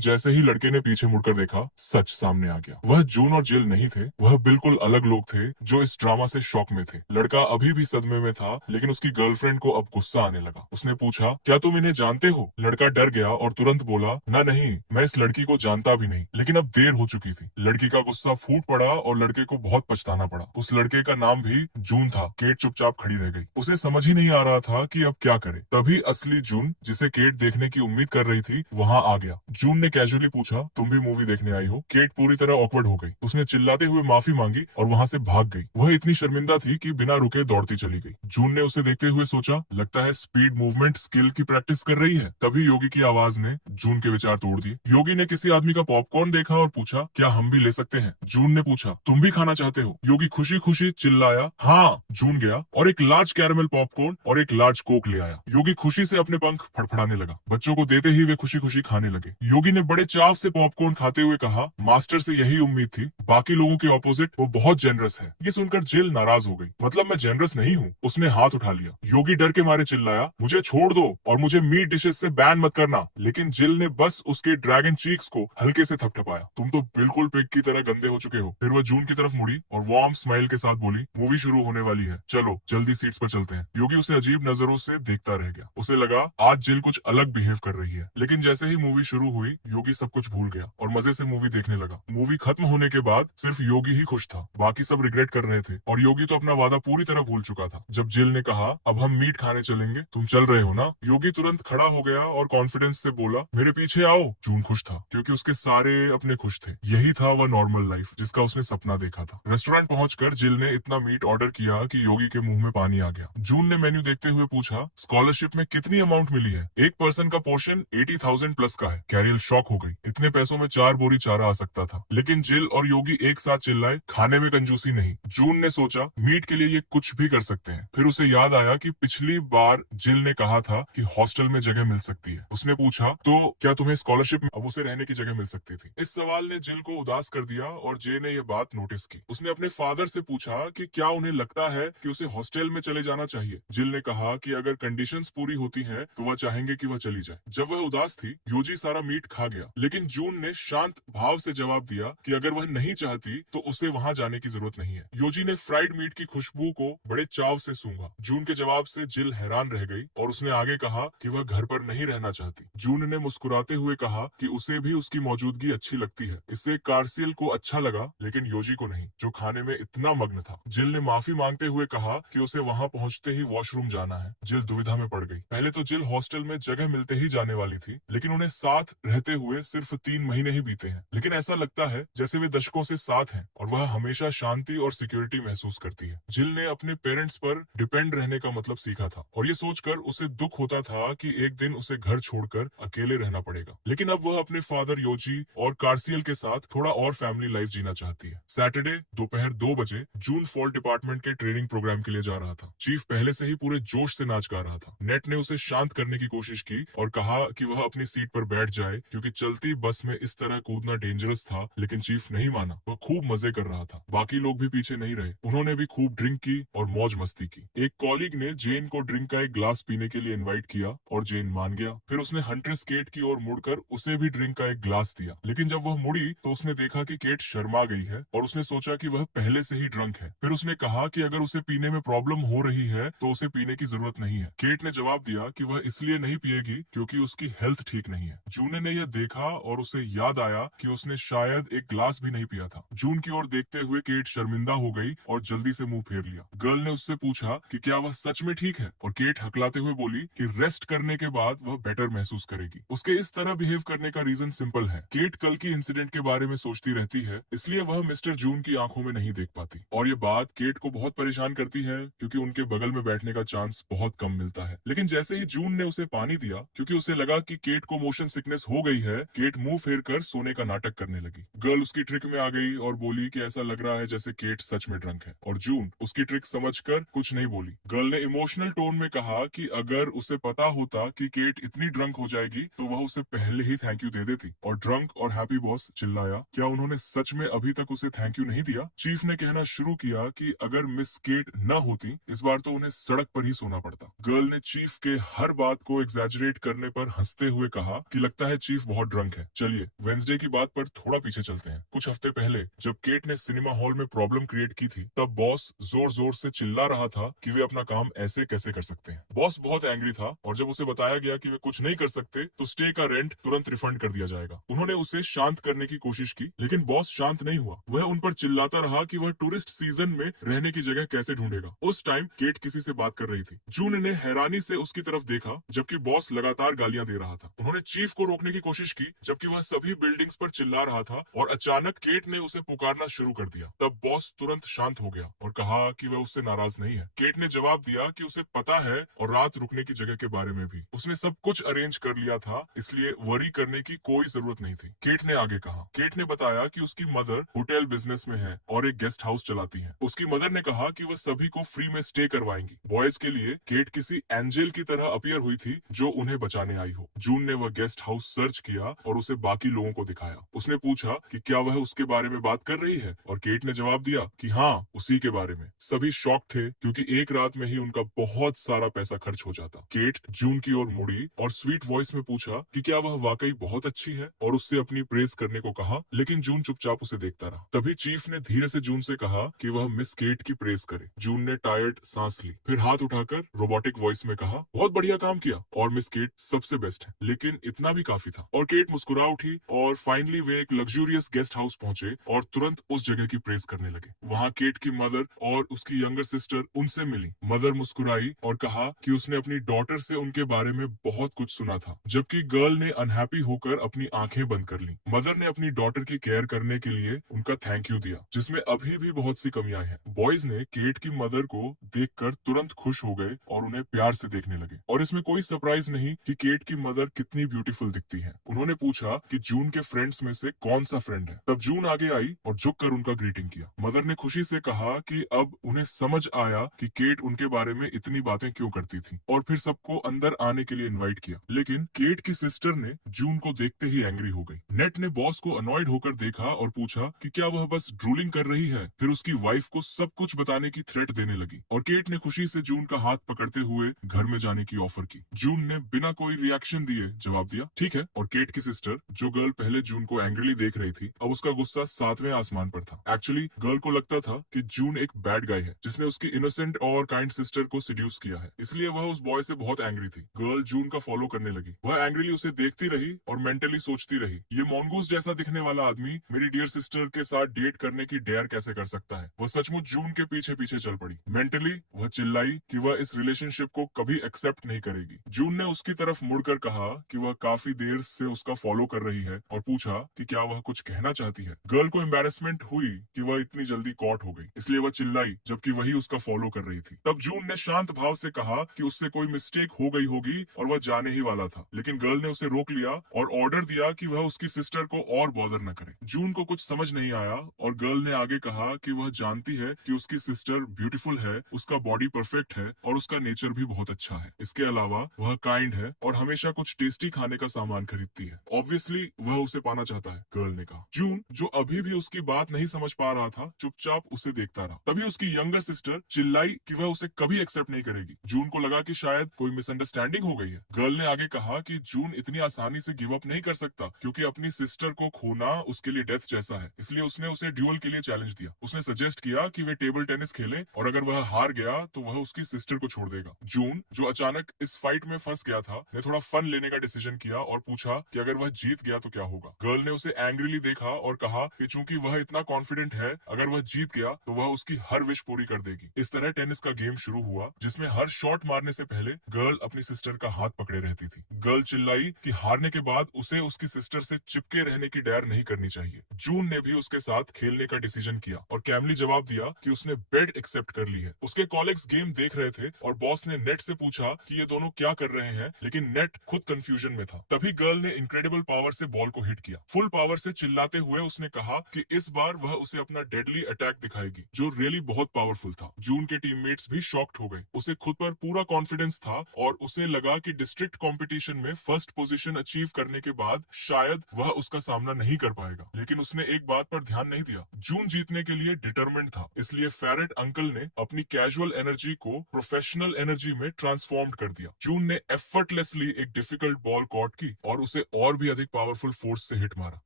जैसे ही लड़के ने पीछे मुड़कर देखा, सच सामने आ गया। वह जून और जिल नहीं थे, वह बिल्कुल अलग लोग थे थे जो इस ड्रामा से शॉक में थे। लड़का अभी भी सदमे में था, लेकिन उसकी गर्लफ्रेंड को अब गुस्सा आने लगा। उसने पूछा, क्या तुम इन्हें जानते हो? लड़का डर गया और तुरंत बोला, ना नहीं, मैं इस लड़की को जानता भी नहीं। लेकिन अब देर हो चुकी थी। लड़की का गुस्सा फूट पड़ा और लड़के को बहुत पछताना पड़ा। उस लड़के का नाम भी जून था। केट चुपचाप खड़ी रह गई। उसे समझ ही नहीं आ रहा था कि अब क्या करे। तभी असली जून, जिसे केट देखने की उम्मीद कर रही थी, वहाँ आ गया। जून ने कैजुअली पूछा, तुम भी मूवी देखने आई हो? केट पूरी तरह ऑकवर्ड हो गई। उसने चिल्लाते हुए माफी मांगी और वहाँ से भाग गई। वह इतनी शर्मिंदा थी कि बिना रुके दौड़ती चली गई। जून ने उसे देखते हुए सोचा, लगता है स्पीड मूवमेंट स्किल की प्रैक्टिस कर रही है। तभी योगी की आवाज ने जून के विचार तोड़ दिए। योगी ने किसी आदमी का पॉपकॉर्न देखा और पूछा, क्या हम भी ले सकते हैं? जून ने पूछा, तुम भी खाना चाहते हो? योगी खुशी खुशी चिल्लाया, हाँ। जून गया और एक लार्ज कैरमल पॉपकॉर्न और एक लार्ज कोक ले आया। योगी खुशी से अपने पंख फड़फड़ाने लगा। बच्चों को देते ही वे खुशी खुशी खाने लगे। योगी ने बड़े चाव से पॉपकॉर्न खाते हुए कहा, मास्टर से यही उम्मीद थी। बाकी लोगों के ऑपोजिट वो बहुत जेनरस है। ये सुनकर जिल नाराज हो गई। मतलब मैं जेनरस नहीं हूँ? उसने हाथ उठा लिया। योगी डर के मारे चिल्लाया, मुझे छोड़ दो और मुझे मीट डिशेस से बैन मत करना। लेकिन जिल ने बस उसके ड्रैगन चीक्स को हल्के से थपथपाया। तुम तो बिल्कुल पिग की तरह गंदे हो चुके हो। फिर वह जून की तरफ मुड़ी और वार्म स्माइल के साथ बोली, मूवी शुरू होने वाली है, चलो जल्दी सीट्स पर चलते हैं। योगी उसे अजीब नजरों से देखता रह गया। उसे लगा आज जिल कुछ अलग बिहेव कर रही है। लेकिन जैसे ही मूवी शुरू हुई, योगी सब कुछ भूल गया और मजे से मूवी देखने लगा। मूवी खत्म होने के बाद सिर्फ योगी ही खुश था। बाकी सब रिग्रेट कर रहे थे और योगी तो अपना वादा पूरी तरह भूल चुका था। जब जिल ने कहा, अब हम मीट खाने चलेंगे, तुम चल रहे हो ना? योगी तुरंत खड़ा हो गया और कॉन्फिडेंस से बोला, मेरे पीछे आओ। जून खुश था क्योंकि उसके सारे अपने खुश थे। यही था वह नॉर्मल लाइफ जिसका उसने सपना देखा था। रेस्टोरेंट पहुंचकर जिल ने इतना मीट ऑर्डर किया कि योगी के मुंह में पानी आ गया। जून ने मेन्यू देखते हुए पूछा, स्कॉलरशिप में कितनी अमाउंट मिली है? एक पर्सन का पोर्शन 80,000 प्लस का है। कैरियल शॉक हो गई। इतने पैसों में 4 बोरी चारा आ सकता था। लेकिन जिल और योगी एक साथ चिल्लाए, खाने में कंजूसी नहीं। जून ने सोचा, मीट के लिए ये कुछ भी कर सकते हैं। फिर उसे याद आया कि पिछली बार जिल ने कहा था कि हॉस्टल में जगह मिल सकती है। उसने पूछा, तो क्या तुम्हें स्कॉलरशिप में अब उसे रहने की जगह मिल सकती थी? इस सवाल ने जिल को उदास कर दिया और जे ने यह बात नोटिस की। उसने अपने फादर से पूछा कि क्या उन्हें लगता है कि उसे हॉस्टल में चले जाना चाहिए। जिल ने कहा कि अगर कंडीशंस पूरी होती हैं तो वह चाहेंगे कि वह चली जाए। जब वह उदास थी, योजी सारा मीट खा गया। लेकिन जून ने शांत भाव से जवाब दिया कि अगर वह नहीं चाहती तो उसे वहां जाने की जरूरत नहीं है। योजी ने फ्राइड मीट की खुशबू को बड़े चाव से सूंघा। जून के जवाब से जिल हैरान रह गई और उसने आगे कहा कि वह घर पर नहीं रहना चाहती। जून ने मुस्कुराते हुए कहा कि उसे भी उसकी मौजूदगी अच्छी लगती है। इससे कार्सिल को अच्छा लगा, लेकिन योजी को नहीं, जो खाने में इतना मग्न था। जिल ने माफी मांगते हुए कहा कि उसे वहां पहुंचते ही वॉशरूम जाना है। जिल दुविधा में पड़ गई। पहले तो जिल हॉस्टल में जगह मिलते ही जाने वाली थी, लेकिन उन्हें साथ रहते हुए सिर्फ 3 महीने ही बीते हैं। लेकिन ऐसा लगता है जैसे वे दशकों से साथ हैं और वह हमेशा शांति और सिक्योरिटी महसूस करती है। जिल ने अपने पेरेंट्स पर डिपेंड रहने का मतलब सीखा था और ये सोचकर उसे दुख होता था कि एक दिन उसे घर छोड़कर अकेले रहना पड़ेगा। लेकिन अब वह अपने फादर योजी और कार्सियल के साथ थोड़ा और फैमिली लाइफ जीना चाहती है। सैटरडे दोपहर 2 बजे जून फॉल डिपार्टमेंट के ट्रेनिंग प्रोग्राम के लिए जा रहा था। चीफ पहले से ही पूरे जोश से नाच गा रहा था। नेट ने उसे शांत करने की कोशिश की और कहा कि वह अपनी सीट पर बैठ जाए क्योंकि चलती बस में इस तरह कूदना डेंजरस था। लेकिन चीफ नहीं माना। वह खूब मजे कर रहा था। बाकी लोग भी पीछे नहीं रहे। उन्होंने भी खूब ड्रिंक की और मौज मस्ती की। एक कॉलीग ने जेन को ड्रिंक का एक ग्लास पीने के लिए इनवाइट किया और जेन मान गया। फिर उसने हंट्रेस केट की ओर मुड़कर उसे भी ड्रिंक का एक ग्लास दिया। लेकिन जब वह मुड़ी तो उसने देखा कि केट शर्मा गई है और उसने सोचा कि वह पहले से ही ड्रंक है। फिर उसने कहा कि अगर उसे पीने में प्रॉब्लम हो रही है तो उसे पीने की जरूरत नहीं है। केट ने जवाब दिया कि वह इसलिए नहीं पिएगी क्योंकि उसकी हेल्थ ठीक नहीं है। जून ने यह देखा और उसे याद आया कि उसने शायद एक ग्लास भी नहीं पिया था। जून की ओर देखते हुए केट शर्मिंदा हो गई और जल्दी से मुंह फेर लिया। गर्ल ने उससे पूछा कि क्या वह सच में ठीक है और केट हकलाते हुए बोली कि रेस्ट करने के बाद वह बेटर महसूस करेगी। उसके इस तरह बिहेव करने का रीजन सिंपल है। केट कल की इंसिडेंट के बारे में सोचती रहती है, इसलिए वह मिस्टर जून की आंखों में नहीं देख पाती। और ये बात केट को बहुत परेशान करती है क्योंकि उनके बगल में बैठने का चांस बहुत कम मिलता है। लेकिन जैसे ही जून ने उसे पानी दिया, क्योंकि उसे लगा कि केट को मोशन सिकनेस हो गई है, केट मुंह फेर कर सोने का नाटक करने लगी। गर्ल उसकी ट्रिक में आ गई और बोली कि ऐसा लग रहा है जैसे केट सच में ड्रंक है। और जून उसकी ट्रिक समझकर कुछ नहीं बोली। गर्ल ने इमोशनल टोन में कहा कि अगर उसे पता होता कि केट इतनी ड्रंक हो जाएगी तो वह उसे पहले ही थैंक यू दे देती। और ड्रंक और हैप्पी बॉस चिल्लाया, क्या उन्होंने सच में अभी तक उसे थैंक यू नहीं दिया? चीफ ने कहना शुरू किया कि अगर मिस केट न होती इस बार तो उन्हें सड़क पर ही सोना पड़ता। गर्ल ने चीफ के हर बात को एग्जैजरेट करने पर हंसते हुए कहा कि लगता है चीफ बहुत ड्रंक है। चलिए वेंसडे की बात पर थोड़ा पीछे चलते हैं। कुछ हफ्ते पहले जब केट ने सिनेमा हॉल में प्रॉब्लम प्रॉब्लम क्रिएट की थी, तब बॉस जोर जोर से चिल्ला रहा था कि वे अपना काम ऐसे कैसे कर सकते हैं। बॉस बहुत एंग्री था और जब उसे बताया गया कि वे कुछ नहीं कर सकते तो स्टे का रेंट तुरंत रिफंड कर दिया जाएगा। उन्होंने उसे शांत करने की कोशिश की, लेकिन बॉस शांत नहीं हुआ। वह उन पर चिल्लाता रहा कि वह टूरिस्ट सीजन में रहने की जगह कैसे ढूंढेगा। उस टाइम केट किसी से बात कर रही थी। जून ने हैरानी से उसकी तरफ देखा, जबकि बॉस लगातार गालियां दे रहा था। उन्होंने चीफ को रोकने की कोशिश की, जबकि वह सभी बिल्डिंग्स पर चिल्ला रहा था, और अचानक केट ने उसे पुकारना शुरू कर दिया। तब बॉस तुरंत शांत हो गया और कहा कि वह उससे नाराज नहीं है। केट ने जवाब दिया कि उसे पता है, और रात रुकने की जगह के बारे में भी। उसने सब कुछ अरेंज कर लिया था, इसलिए वरी करने की कोई जरूरत नहीं थी। केट ने आगे कहा। केट ने बताया कि उसकी मदर होटल बिजनेस में है और एक गेस्ट हाउस चलाती है। उसकी मदर ने कहा कि वह सभी को फ्री में स्टे करवाएंगी। बॉयज के लिए केट किसी एंजल की तरह अपीयर हुई थी जो उन्हें बचाने आई हो। जून ने वह गेस्ट हाउस सर्च किया और उसे बाकी लोगों को दिखाया। उसने पूछा कि क्या वह उसके बारे में बात कर रही है, और केट ने जवाब दिया कि हाँ, उसी के बारे में। सभी शॉक थे, क्योंकि एक रात में ही उनका बहुत सारा पैसा खर्च हो जाता। केट जून की ओर मुड़ी और स्वीट वॉइस में पूछा कि क्या वह वाकई बहुत अच्छी है, और उससे अपनी प्रेज करने को कहा, लेकिन जून चुपचाप उसे देखता रहा। तभी चीफ ने धीरे से जून से कहा कि वह मिस केट की प्रेज करे। जून ने टायर्ड सांस ली, फिर हाथ उठाकर रोबोटिक वॉइस में कहा, बहुत बढ़िया काम किया, और मिस केट सबसे बेस्ट है। लेकिन इतना भी काफी था। और केट मुस्कुरा उठी, और फाइनली वे एक लग्जूरियस गेस्ट हाउस पहुंचे और तुरंत उस जगह की प्रेज करने लगे। वहाँ केट की मदर और उसकी यंगर सिस्टर उनसे मिली। मदर मुस्कुराई और कहा कि उसने अपनी डॉटर से उनके बारे में बहुत कुछ सुना था, जबकि गर्ल ने अनहैप्पी होकर अपनी आंखें बंद कर ली। मदर ने अपनी डॉटर की केयर करने के लिए उनका थैंक यू दिया, जिसमें अभी भी बहुत सी कमियां हैं। बॉयज ने केट की मदर को देखकर तुरंत खुश हो गए और उन्हें प्यार से देखने लगे। और इसमें कोई सरप्राइज नहीं कि केट की मदर कितनी ब्यूटीफुल दिखती है। उन्होंने पूछा कि जून के फ्रेंड्स में से कौन सा फ्रेंड है। तब जून आगे आई और झुककर उनका ग्रीटिंग किया। मदर ने खुशी से कहा कि अब उन्हें समझ आया कि केट उनके बारे में इतनी बातें क्यों करती थी, और फिर सबको अंदर आने के लिए इनवाइट किया। लेकिन केट की सिस्टर ने जून को देखते ही एंग्री हो गई। नेट ने बॉस को अनॉयड होकर देखा और पूछा कि क्या वह बस ड्रूलिंग कर रही है। फिर उसकी वाइफ को सब कुछ बताने की थ्रेट देने लगी, और केट ने खुशी से जून का हाथ पकड़ते हुए घर में जाने की ऑफर की। जून ने बिना कोई रिएक्शन दिए जवाब दिया, ठीक है। और केट की सिस्टर, जो गर्ल पहले जून को एंग्रीली देख रही थी, अब उसका गुस्सा 7वें आसमान पर था। एक्चुअली गर्ल को लगता था कि जून एक बैड गाय है, जिसने उसकी इनोसेंट और काइंड सिस्टर को सिड्यूस किया है, इसलिए वह उस बॉय से बहुत एंग्री थी। गर्ल जून का फॉलो करने लगी। वह एंग्रीली उसे देखती रही और मेंटली सोचती रही, ये मॉन्गूस जैसा दिखने वाला आदमी मेरी डियर सिस्टर के साथ डेट करने की डेयर कैसे कर सकता है। वह सचमुच जून के पीछे पीछे चल पड़ी। मेंटली वह चिल्लाई कि वह इस रिलेशनशिप को कभी एक्सेप्ट नहीं करेगी। जून ने उसकी तरफ मुड़कर कहा कि वह काफी देर से उसका फॉलो कर रही है, और पूछा कि क्या वह कुछ कहना चाहती है। गर्ल को एम्बेरसमेंट हुई कि वह इतनी जल्दी कॉट हो गई, इसलिए वह चिल्लाई, जबकि वही उसका फॉलो कर रही थी। तब जून ने शांत भाव से कहा कि उससे कोई मिस्टेक हो गई होगी और वह जाने ही वाला था, लेकिन गर्ल ने उसे रोक लिया और ऑर्डर दिया कि वह उसकी सिस्टर को और बॉदर न करे। जून को कुछ समझ नहीं आया, और गर्ल ने आगे कहा कि वह जानती है कि उसकी सिस्टर ब्यूटीफुल है, उसका बॉडी परफेक्ट है, और उसका नेचर भी बहुत अच्छा है। इसके अलावा वह काइंड है और हमेशा कुछ टेस्टी खाने का सामान खरीदती है। ऑब्वियसली वह उसे पाना चाहता है, गर्ल ने कहा। जून, जो अभी भी उसकी बात नहीं समझ पा रहा था, चुपचाप उसे देखता रहा। तभी उसकी यंगर सिस्टर चिल्लाई कि वह उसे कभी एक्सेप्ट नहीं करेगी। जून को लगा कि शायद कोई मिसअंडरस्टैंडिंग हो गई है। गर्ल ने आगे कहा कि जून इतनी आसानी से गिव अप नहीं कर सकता, क्योंकि अपनी सिस्टर को खोना उसके लिए डेथ जैसा है, इसलिए उसने उसे ड्यूअल के लिए चैलेंज दिया। उसने सजेस्ट किया कि वे टेबल टेनिस खेलें, और अगर वह हार गया तो वह उसकी सिस्टर को छोड़ देगा। जून, जो अचानक इस फाइट में फंस गया था, ने थोड़ा फन लेने का डिसीजन किया और पूछा कि अगर वह जीत गया तो क्या होगा। गर्ल ने उसे एंग्रीली देखा और कहा कि चूंकि वह इतना कॉन्फिडेंट है, अगर वह जीत गया तो वह उसकी हर विश पूरी कर देगी। इस तरह टेनिस का गेम शुरू हुआ, जिसमें हर शॉट मारने से पहले गर्ल अपनी सिस्टर का हाथ पकड़े रहती थी। गर्ल चिल्लाई कि हारने के बाद उसे उसकी सिस्टर से चिपके रहने की डेयर नहीं करनी चाहिए। जून ने भी उसके साथ खेलने का डिसीजन किया और कैमली जवाब दिया कि उसने बेड एक्सेप्ट कर ली है। उसके कॉलीग्स गेम देख रहे थे और बॉस ने नेट से पूछा कि ये दोनों क्या कर रहे हैं, लेकिन नेट खुद कंफ्यूजन में था। तभी गर्ल ने इनक्रेडिबल पावर से बॉल को हिट किया। फुल पावर से चिल्लाते हुए उसने कहा कि इस बार वह उसे अपना डेडली अटैक दिखाएगी, जो रियली बहुत पावरफुल था। जून के टीममेट्स भी शॉक्ड हो गए। उसे खुद पर पूरा कॉन्फिडेंस था और उसे लगा कि डिस्ट्रिक्ट कंपटीशन में फर्स्ट पोजीशन अचीव करने के बाद शायद वह उसका सामना नहीं कर पाएगा। लेकिन उसने एक बात पर ध्यान नहीं दिया, जून जीतने के लिए डिटरमिन्ड था, इसलिए फेरेट अंकल ने अपनी कैजुअल एनर्जी को प्रोफेशनल एनर्जी में ट्रांसफॉर्म कर दिया। जून ने एफर्टलेसली एक डिफिकल्ट बॉल कॉट की और उसे और भी अधिक पावरफुल फोर्स से हिट मारा।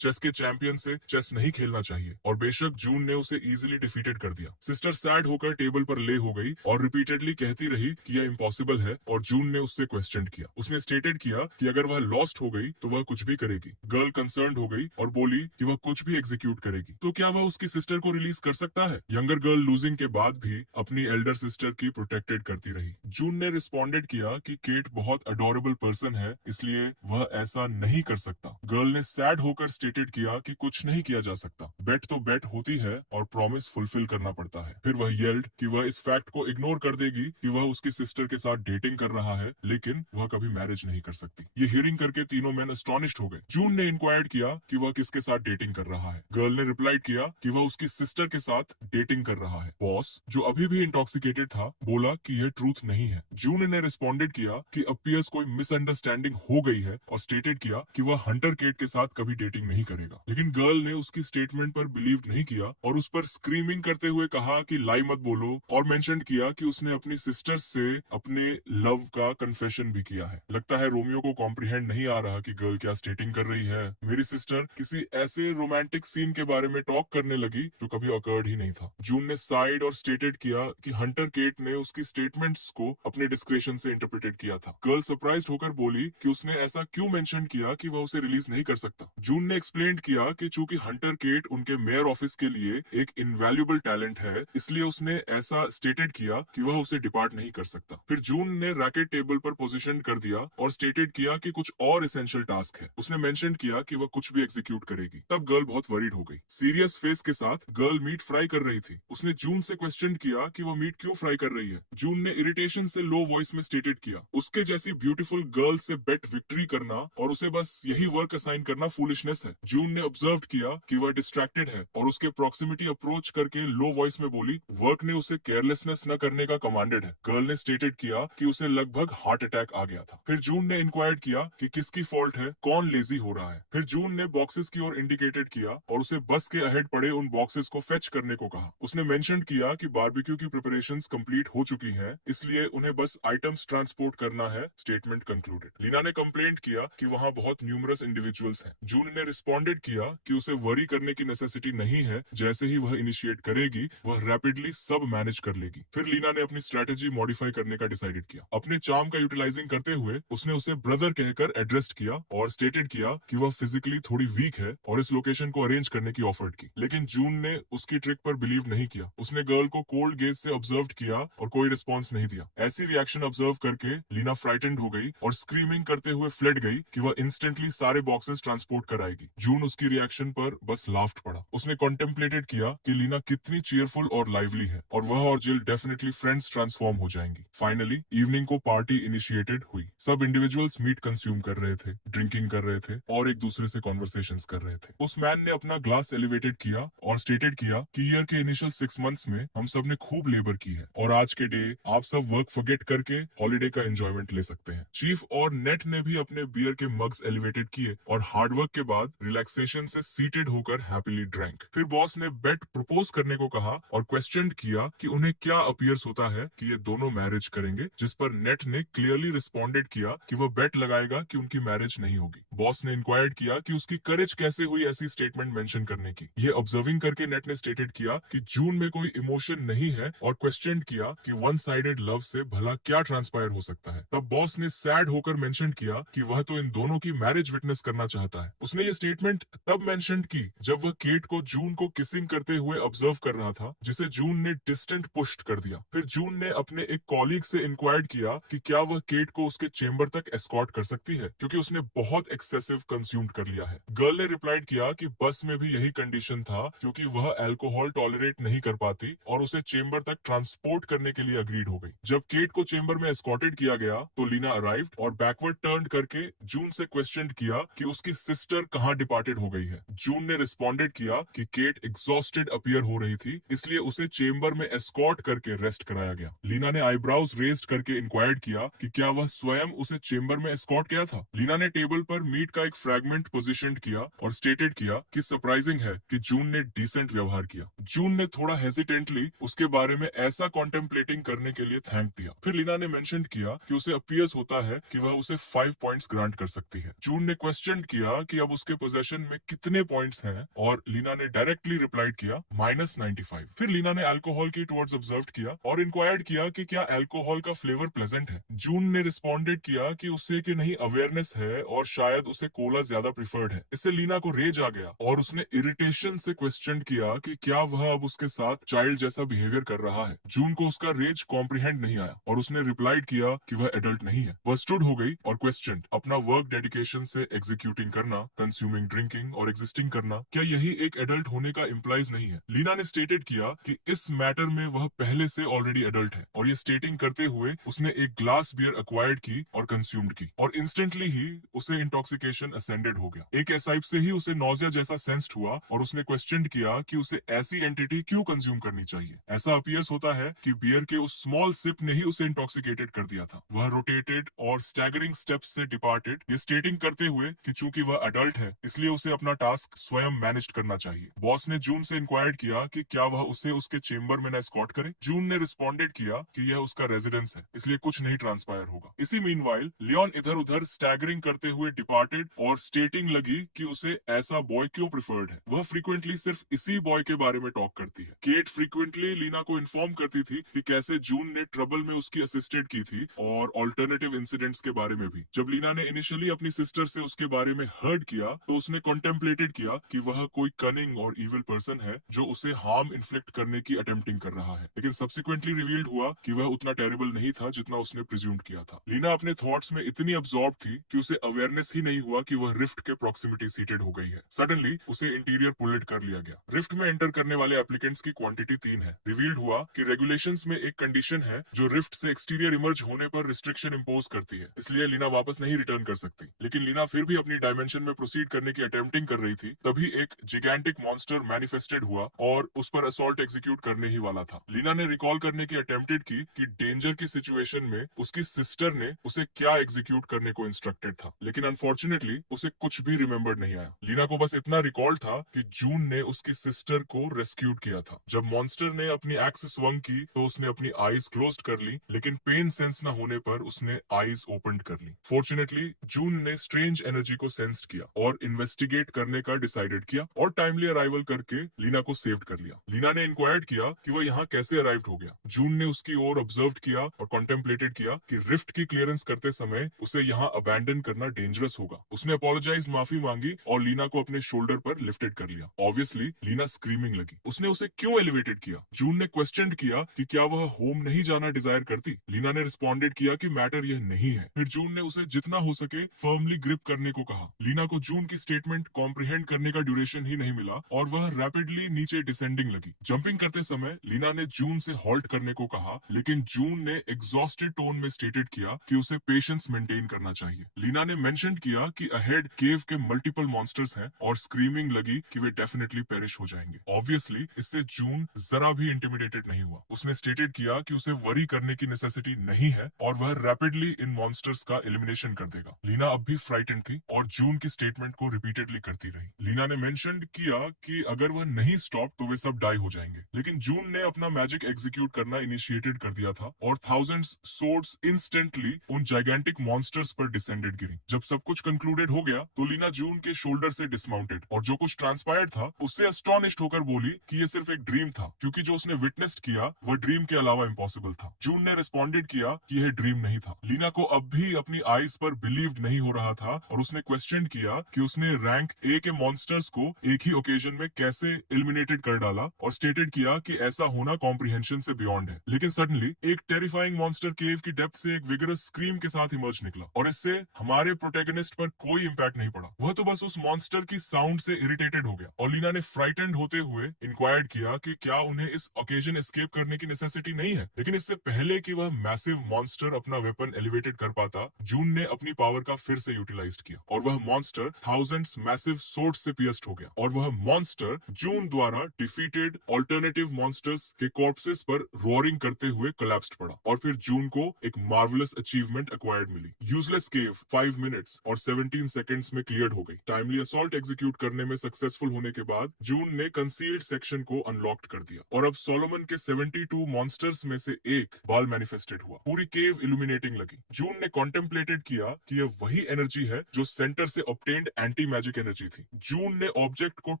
चेस के चैंपियन से चेस नहीं खेलना चाहिए, और बेशक जून ने उसे उसे इजीली डिफीटेड कर दिया। सिस्टर सैड होकर टेबल पर ले हो गई और रिपीटेडली कहती रही कि यह इम्पॉसिबल है और जून ने उससे क्वेश्चन किया। उसने स्टेटेड किया कि अगर वह लॉस्ट हो गई तो वह कुछ भी करेगी। गर्ल कंसर्न हो गई और बोली कि वह कुछ भी एग्जीक्यूट करेगी। तो क्या वह उसकी सिस्टर को रिलीज कर सकता है? यंगर गर्ल लूजिंग के बाद भी अपनी एल्डर सिस्टर की प्रोटेक्टेड करती रही। जून ने रिस्पॉन्डेड किया कि केट बहुत अडोरेबल पर्सन है, इसलिए वह ऐसा नहीं कर सकता। गर्ल ने सैड होकर स्टेटेड किया कि कुछ नहीं किया जा सकता, बेट तो बेट होती है और प्रॉमिस फुलफिल करना पड़ता है। फिर वह येल्ड कि वह इस फैक्ट को इग्नोर कर देगी कि वह उसकी सिस्टर के साथ डेटिंग कर रहा है, लेकिन वह कभी मैरिज नहीं कर सकती। ये हियरिंग करके तीनों मैन एस्टॉनिश्ड हो गए। जून ने इंक्वायर्ड किया कि वह किसके साथ डेटिंग कर रहा है। गर्ल ने रिप्लाई किया कि वह उसकी सिस्टर के साथ डेटिंग कर रहा है। बॉस, जो अभी भी इंटॉक्सिकेटेड था, बोला कि यह ट्रूथ नहीं है। जून ने रिस्पॉन्डेड किया कि अपीयर्स कोई मिसअंडरस्टैंडिंग हो गई है और स्टेटेड किया कि वह हंटर केट के साथ कभी डेटिंग नहीं करेगा। लेकिन गर्ल ने उसकी स्टेटमेंट पर बिलीव नहीं किया और उस पर स्क्रीमिंग करते हुए कहा कि लाई मत बोलो, और मेंशन किया कि उसने अपनी सिस्टर से अपने लव का कन्फेशन भी किया है। लगता है रोमियो को कॉम्प्रिहेंड नहीं आ रहा कि गर्ल क्या स्टेटिंग कर रही है। मेरी सिस्टर किसी ऐसे रोमांटिक सीन के बारे में टॉक करने लगी जो कभी अकर्ड ही नहीं था। जून ने साइड और स्टेटेड किया कि हंटर केट ने उसकी स्टेटमेंट्स को अपने डिस्क्रेशन से इंटरप्रेटेड किया था। गर्ल सरप्राइज्ड होकर बोली कि उसने ऐसा क्यों मेंशन किया कि वह उसे रिलीज नहीं कर सकता। जून ने एक्सप्लेन किया कि चूंकि हंटर केट उनके मेयर ऑफिस के लिए एक इनवैल्यूएबल टैलेंट है, इसलिए उसने ऐसा स्टेटेड किया कि वह उसे डिपार्ट नहीं कर सकता। फिर जून ने रैकेट टेबल पर पोजीशन कर दिया और स्टेटेड किया कि कुछ और एसेंशियल टास्क है। उसने मेंशन किया कि वह कुछ भी एग्जीक्यूट करेगी। तब गर्ल बहुत वरीड हो गई। सीरियस फेस के साथ गर्ल मीट फ्राई कर रही थी। उसने जून से क्वेश्चन किया कि वह मीट क्यों फ्राई कर रही है। जून ने इरिटेशन से लो वॉइस में स्टेटेड किया, उसके जैसी ब्यूटीफुल गर्ल से बेट विक्ट्री करना और उसे बस यही वर्क असाइन करना फूलिशनेस है। जून ने ऑब्जर्व किया कि वह डिस्ट्रैक्टेड है और उसके प्रॉक्सिमिटी अप्रोच करके लो वॉइस में बोली, वर्क ने उसे केयरलेसनेस न करने का कमांडेड है। गर्ल ने स्टेटेड किया कि उसे लगभग हार्ट अटैक आ गया था। फिर जून ने इंक्वायर्ड किया कि किसकी फॉल्ट है, कौन लेजी हो रहा है। फिर जून ने बॉक्सेस की ओर इंडिकेटेड किया और उसे बस के अहेड पड़े उन बॉक्सेस को फेच करने को कहा। उसने मेंशन किया कि बारबेक्यू की प्रिपरेशंस कंप्लीट हो चुकी हैं, इसलिए उन्हें बस आइटम्स ट्रांसपोर्ट करना है। Statement concluded. लीना ने कंप्लेंट किया कि वहाँ बहुत न्यूमरस इंडिविजुअल्स हैं। जून ने रिस्पॉन्डेड किया कि उसे वरी करने की नेसेसिटी नहीं है, जैसे ही वह इनिशिएट करेगी वह रैपिडली सब मैनेज कर लेगी। फिर लीना ने अपनी स्ट्रेटेजी मॉडिफाई करने का डिसाइडेड किया। अपने चार्म का यूटिलाइजिंग करते हुए उसने उसे ब्रदर कहकर एड्रेस किया और स्टेटेड किया कि वह फिजिकली थोड़ी वीक है और इस लोकेशन को अरेंज करने की ऑफर्ड की। लेकिन जून ने उसकी ट्रिक पर बिलीव नहीं किया। उसने गर्ल को कोल्ड गेज से ऑब्जर्व किया और कोई रिस्पॉन्स नहीं दिया। ऐसी रिएक्शन ऑब्जर्व करके लीना फ्राइटेंड हो गई और स्क्रीमिंग करते हुए फ्लड गई कि वह इंस्टेंटली सारे बॉक्सेस ट्रांसपोर्ट कराएगी। जून उसकी रिएक्शन पर बस लाफ्ट पड़ा। उसने कॉन्टेम्पलेटेड किया कि लीना कितनी चीयरफुल और लाइवली है और वह और जिल डेफिनेटली फ्रेंड्स ट्रांसफॉर्म हो जाएंगी। फाइनली इवनिंग को पार्टी इनिशिएटेड हुई। सब इंडिविजुअल्स मीट कंज्यूम कर रहे थे, ड्रिंकिंग कर रहे थे और एक दूसरे से कॉन्वर्सेशंस कर रहे थे। उस मैन ने अपना ग्लास एलिवेटेड किया और स्टेटेड किया कि ईयर के इनिशियल 6 मंथ्स में हम सब ने खूब लेबर की है और आज के डे आप सब वर्क फॉरगेट करके हॉलीडे का एंजॉयमेंट ले सकते हैं। चीफ और नेट ने भी अपने बियर के मग्स एलिवेटेड किए और हार्डवर्क के बाद रिलैक्सेशन से सीटेड होकर हैप्पीली ड्रैंक। फिर बॉस ने बेट प्रपोज करने को कहा और क्वेश्चन किया कि उन्हें क्या अपीयर्स होता है कि ये दोनों मैरिज करेंगे, जिस पर नेट ने क्लियरली रिस्पॉन्डेड किया कि वह बेट लगाएगा कि उनकी मैरिज नहीं होगी। बॉस ने इंक्वायर्ड किया कि उसकी करेज कैसे हुई ऐसी स्टेटमेंट मेंशन करने की। ये ऑब्जर्विंग करके नेट ने स्टेटेड किया कि जून में कोई इमोशन नहीं है और क्वेश्चन किया कि वन साइडेड लव से भला क्या ट्रांसपायर हो सकता है। तब बॉस ने सैड होकर मेंशन किया कि वह तो इन दोनों की मैरिज विटनेस करना चाहता है। उसने ये स्टेटमेंट तब मेंशन की जब वह केट को जून को किसिंग करते हुए ऑब्जर्व कर रहा था, जिसे जून ने डिस्टेंट पुश्ड कर दिया। फिर जून ने अपने एक कॉलीग से इंक्वायर्ड किया कि क्या वह केट को उसके चेंबर तक एस्कॉर्ट कर सकती है, क्योंकि उसने बहुत एक्सेसिव कंज्यूम कर लिया है। गर्ल ने रिप्लाइड किया कि बस में भी यही कंडीशन था, क्योंकि वह अल्कोहल टॉलरेट नहीं कर पाती और उसे चेंबर तक ट्रांसपोर्ट करने के लिए अग्रीड हो गई। जब केट को चेंबर में एस्कॉर्टेड किया गया तो लीना अराइव्ड और बैकवर्ड टर्न करके जून से क्वेश्चन किया कि उसकी सिस्टर कहाँ डिपार्टेड हो गई है। जून ने रिस्पॉन्डेड किया कि केट एग्जॉस्टेड अपीयर हो रही थी, इसलिए उसे चेंबर में एस्कॉर्ट करके रेस्ट कराया गया। लीना ने आईब्राउज रेज्ड करके इंक्वायर्ड किया कि क्या वह स्वयं उसे चेंबर में एस्कॉर्ट किया था। लीना ने टेबल पर मीट का एक फ्रैगमेंट पोजीशन किया और स्टेटेड किया कि सरप्राइजिंग है कि जून ने डिसेंट व्यवहार किया। जून ने थोड़ा हेजिटेंटली उसके बारे में ऐसा कॉन्टेम्पलेटिंग करने के लिए थैंक दिया। फिर लीना ने मेंशन किया कि उसे अपीयर्स होता है कि वह उसे 5 पॉइंट्स ग्रांट कर सकती है। जून ने क्वेश्चन किया कि अब उसके पोजेशन में कितने पॉइंट्स हैं और लीना ने डायरेक्टली रिप्लाइड किया -95। फिर लीना ने अल्कोहल की टुवर्ड्स ऑब्जर्व किया और इंक्वायर्ड किया कि क्या अल्कोहल का फ्लेवर प्लेजेंट है। जून ने रिस्पॉन्डेड किया कि उससे कि नहीं अवेयरनेस है और शायद उसे कोला ज्यादा प्रिफर्ड है। इससे लीना को रेज आ गया और उसने इरिटेशन से क्वेश्चन किया कि क्या वह अब उसके साथ चाइल्ड जैसा बिहेवियर कर रहा है। जून को उसका रेज कॉम्प्रिहेंड नहीं आया और उसने रिप्लाइड किया कि वह एडल्ट नहीं है। वह स्टूड हो गई और क्वेश्चन अपना वर्क डेडिकेशन से एग्जीक्यूटिंग करना, कंज्यूमिंग ड्रिंकिंग और एग्जिस्टिंग करना, क्या यही एक एडल्ट होने का इम्प्लाइज नहीं है। लीना ने स्टेटेड किया कि इस मैटर में वह पहले से ऑलरेडी एडल्ट है और ये स्टेटिंग करते हुए उसने एक ग्लास बियर एक्वायर्ड की और कंज्यूम्ड की और इंस्टेंटली ही उसे इंटॉक्सिकेशन असेंडेड हो गया। एक एसाइप से ही उसे नोजिया जैसा सेंस्ड हुआ और उसने क्वेश्चन किया कि उसे ऐसी एंटिटी क्यों कंज्यूम करनी चाहिए। ऐसा अपीयर्स होता है कि बियर के उस स्मॉल सिप ने ही उसे इंटॉक्सिकेटेड कर दिया था। वह रोटेटेड और स्टैगरिंग स्टेप्स से डिपार्टेड, ये स्टेटिंग करते हुए कि चूंकि वह अडल्ट है इसलिए उसे अपना टास्क स्वयं मैनेज करना चाहिए। बॉस ने जून से इंक्वायर्ड किया कि क्या वह उसे उसके चेम्बर में न एस्कॉर्ट करे। जून ने रिस्पॉन्डेड किया कि यह उसका रेजिडेंस है इसलिए कुछ नहीं ट्रांसपायर होगा। इसी मीनवाइल लियोन इधर उधर स्टैगरिंग करते हुए डिपार्टेड और स्टेटिंग लगी कि उसे ऐसा बॉय क्यों प्रिफर्ड है। वह फ्रीक्वेंटली सिर्फ इसी बॉय के बारे में टॉक करती है। केट फ्रीक्वेंटली लीना को इन्फॉर्म करती थी कि कैसे जून ने ट्रबल में उसकी असिस्टेड की थी और ऑल्टरनेटिव इंसिडेंट्स के बारे में भी। जब लीना ने इनिशियली अपनी सिस्टर से उसके बारे में हर्ड किया तो उसने कॉन्टेम्पलेटेड किया कि वह कोई कनिंग और इविल पर्सन है जो उसे हार्म इन्फ्लिक्ट करने की अटेम्प्टिंग कर रहा है, लेकिन सब्सिक्वेंटली रिवील्ड हुआ कि वह उतना टेरिबल नहीं था जितना उसने प्रिज्यूम्ड किया था। लीना अपने थॉट्स में इतनी अब्सॉर्ब थी कि उसे अवेयरनेस ही नहीं हुआ कि वह रिफ्ट के प्रॉक्सिमिटी सीटेड हो गई है। सडनली उसे इंटीरियर पुलेट कर लिया गया। रिफ्ट में एंटर करने वाले एप्लीकेंट्स की क्वांटिटी 3 है। रिवील्ड हुआ कि रेगुलेशंस में एक कंडीशन है जो रिफ्ट से एक्सटीरियर इमर्ज होने पर रिस्ट्रिक्शन इम्पोज करती है, इसलिए लीना वापस नहीं रिटर्न कर सकती। लेकिन लीना फिर भी अपनी डायमेंशन में प्रोसीड करने की अटेम्प्टिंग कर रही थी, तभी एक जिगैंटिक मॉन्स्टर मैनिफेस्टेड हुआ और उस पर असॉल्ट एग्जीक्यूट करने ही वाला था। लीना ने रिकॉल करने की अटेम्प्टेड की कि डेंजर की सिचुएशन में उसकी सिस्टर ने उसे क्या एग्जीक्यूट करने को इंस्ट्रक्टेड था, लेकिन अनफॉर्चुनेटली उसे कुछ भी रिमेम्बर्ड नहीं आया। लीना को बस इतना रिकॉल था कि जून ने उसकी सिस्टर को रेस्क्यूड किया था। जब मॉन्स्टर ने अपनी एक्स स्वंग की तो उसने अपनी आईज क्लोज कर ली, लेकिन पेन सेंस न होने पर उसने आईज ओपन कर ली। फॉर्चुनेटली जून ने स्ट्रेंज एनर्जी को सेंस्ड किया और इन्वेस्टिगेट करने का डिसाइडेड किया और टाइमली अराइवल करके लीना को सेव्ड कर लिया। लीना ने इंक्वायर्ड किया कि वह यहाँ कैसे अराइव्ड हो गया। जून ने उसकी ओर ऑब्जर्व किया और कॉन्टेम्पलेटेड किया कि रिफ्ट की क्लियरेंस करते समय उसे यहाँ अबैंडन करना डेंजरस होगा। उसने अपोलोजाइज, माफी मांगी और लीना को अपने शोल्डर पर लिफ्टेड कर लिया। ऑब्वियसली लीना स्क्रीमिंग लगी। उसने उसे क्यों एलिवेटेड किया। जून ने क्वेश्चन किया कि क्या वह होम नहीं जाना डिजायर करती। लीना ने रिस्पॉन्डेड किया कि मैटर यह नहीं है। फिर जून ने उसे जितना हो सके फर्मली ग्रिप करने को कहा। लीना को जून की स्टेटमेंट कॉम्प्रिहेंड करने का ड्यूरेशन ही नहीं मिला और वह रैपिडली नीचे डिसेंडिंग लगी। जंपिंग करते समय लीना ने जून से हॉल्ट करने को कहा, लेकिन जून ने एग्जॉस्टेड टोन में स्टेटेड किया कि उसे पेशेंस मेंटेन करना चाहिए। लीना ने मेंशन किया कि अहेड केव के मल्टीपल मॉन्स्टर्स हैं और स्क्रीमिंग लगी कि वे डेफिनेटली पेरिश हो जाएंगे। ऑब्वियसली इससे जून जरा भी इंटिमिडेटेड नहीं हुआ। उसने स्टेटेड किया कि उसे वरी करने की नेसेसिटी नहीं है और वह रैपिडली इन मॉन्स्टर्स का एलिमिनेशन कर देगा। लीना अब भी फ्राइटेंड थी और जून की स्टेटमेंट को रिपीटेडली करती रही। लीना ने मेंशन किया कि अगर वह नहीं स्टॉप तो वे सब डाई हो जाएंगे, लेकिन जून ने अपना मैजिक एग्जीक्यूट करना इनिशिएटेड कर दिया था और थाउजेंड्स सोर्ड्स इंस्टेंटली उन जाइगेंटिक मॉन्स्टर्स पर डिसेंडेड गिरी। जब सब कुछ कंक्लूडेड हो गया तो लीना जून के शोल्डर से डिसमाउंटेड और जो कुछ ट्रांसपायर्ड था उससे एस्टोनिश्ड होकर बोली कि ये सिर्फ एक ड्रीम था, क्योंकि जो उसने विटनेस्ड किया वह ड्रीम के अलावा इम्पॉसिबल था। जून ने रिस्पॉन्डेड किया कि यह ड्रीम नहीं था। लीना को अब भी अपनी आईज पर बिलीव नहीं हो रहा था और उसने क्वेश्चन किया कि उसने रैंक ए के मॉन्स्टर्स को एक ही ओकेजन में कैसे एलिमिनेटेड कर डाला और स्टेटेड किया कि ऐसा होना कॉम्प्रिहेंशन से बियॉन्ड है। लेकिन सडनली एक टेरिफाइंग मॉन्स्टर केव की डेप्थ से एक विगरस स्क्रीम के साथ इमर्ज निकला और इससे हमारे प्रोटेगनिस्ट पर कोई इम्पैक्ट नहीं पड़ा। वह तो बस उस मॉन्स्टर की साउंड से इरिटेटेड हो गया और लीना ने फ्राइटेंड होते हुए इंक्वायर्ड किया कि क्या उन्हें इस ओकेजन एस्केप करने की नेसेसिटी नहीं है। लेकिन इससे पहले कि वह मैसिव मॉन्स्टर अपना वेपन एलिवेटेड कर पाता, जून ने अपनी पावर का फिर से यूटिलाइज किया और वह मॉन्स्टर थाउजेंड्स मैसिव सोर्ड से पियर्स्ड हो गया और वह मॉन्स्टर जून द्वारा डिफीटेड ऑल्टरनेटिव मॉन्स्टर्स के कॉर्पसेस पर रोरिंग करते हुए कोलैप्स्ड पड़ा और फिर जून को एक मार्वलस अचीवमेंट एक्वायर्ड मिली। यूजलेस केव 5 मिनट्स और 17 सेकंड्स में क्लियर हो गई। टाइमली असॉल्ट एग्जीक्यूट करने में सक्सेसफुल होने के बाद जून ने कंसील्ड सेक्शन को अनलॉक्ड कर दिया और अब सोलोमन के 72 मॉन्स्टर्स में से एक बाल मैनिफेस्टेड हुआ। पूरी केव इल्यूमिनेटिंग लगी। जून ने कॉन्टेम्पलेटेड किया कि यह वही एनर्जी है जो सेंटर से ऑब्टेन्ड एंटी मैजिक एनर्जी थी। जून ने ऑब्जेक्ट को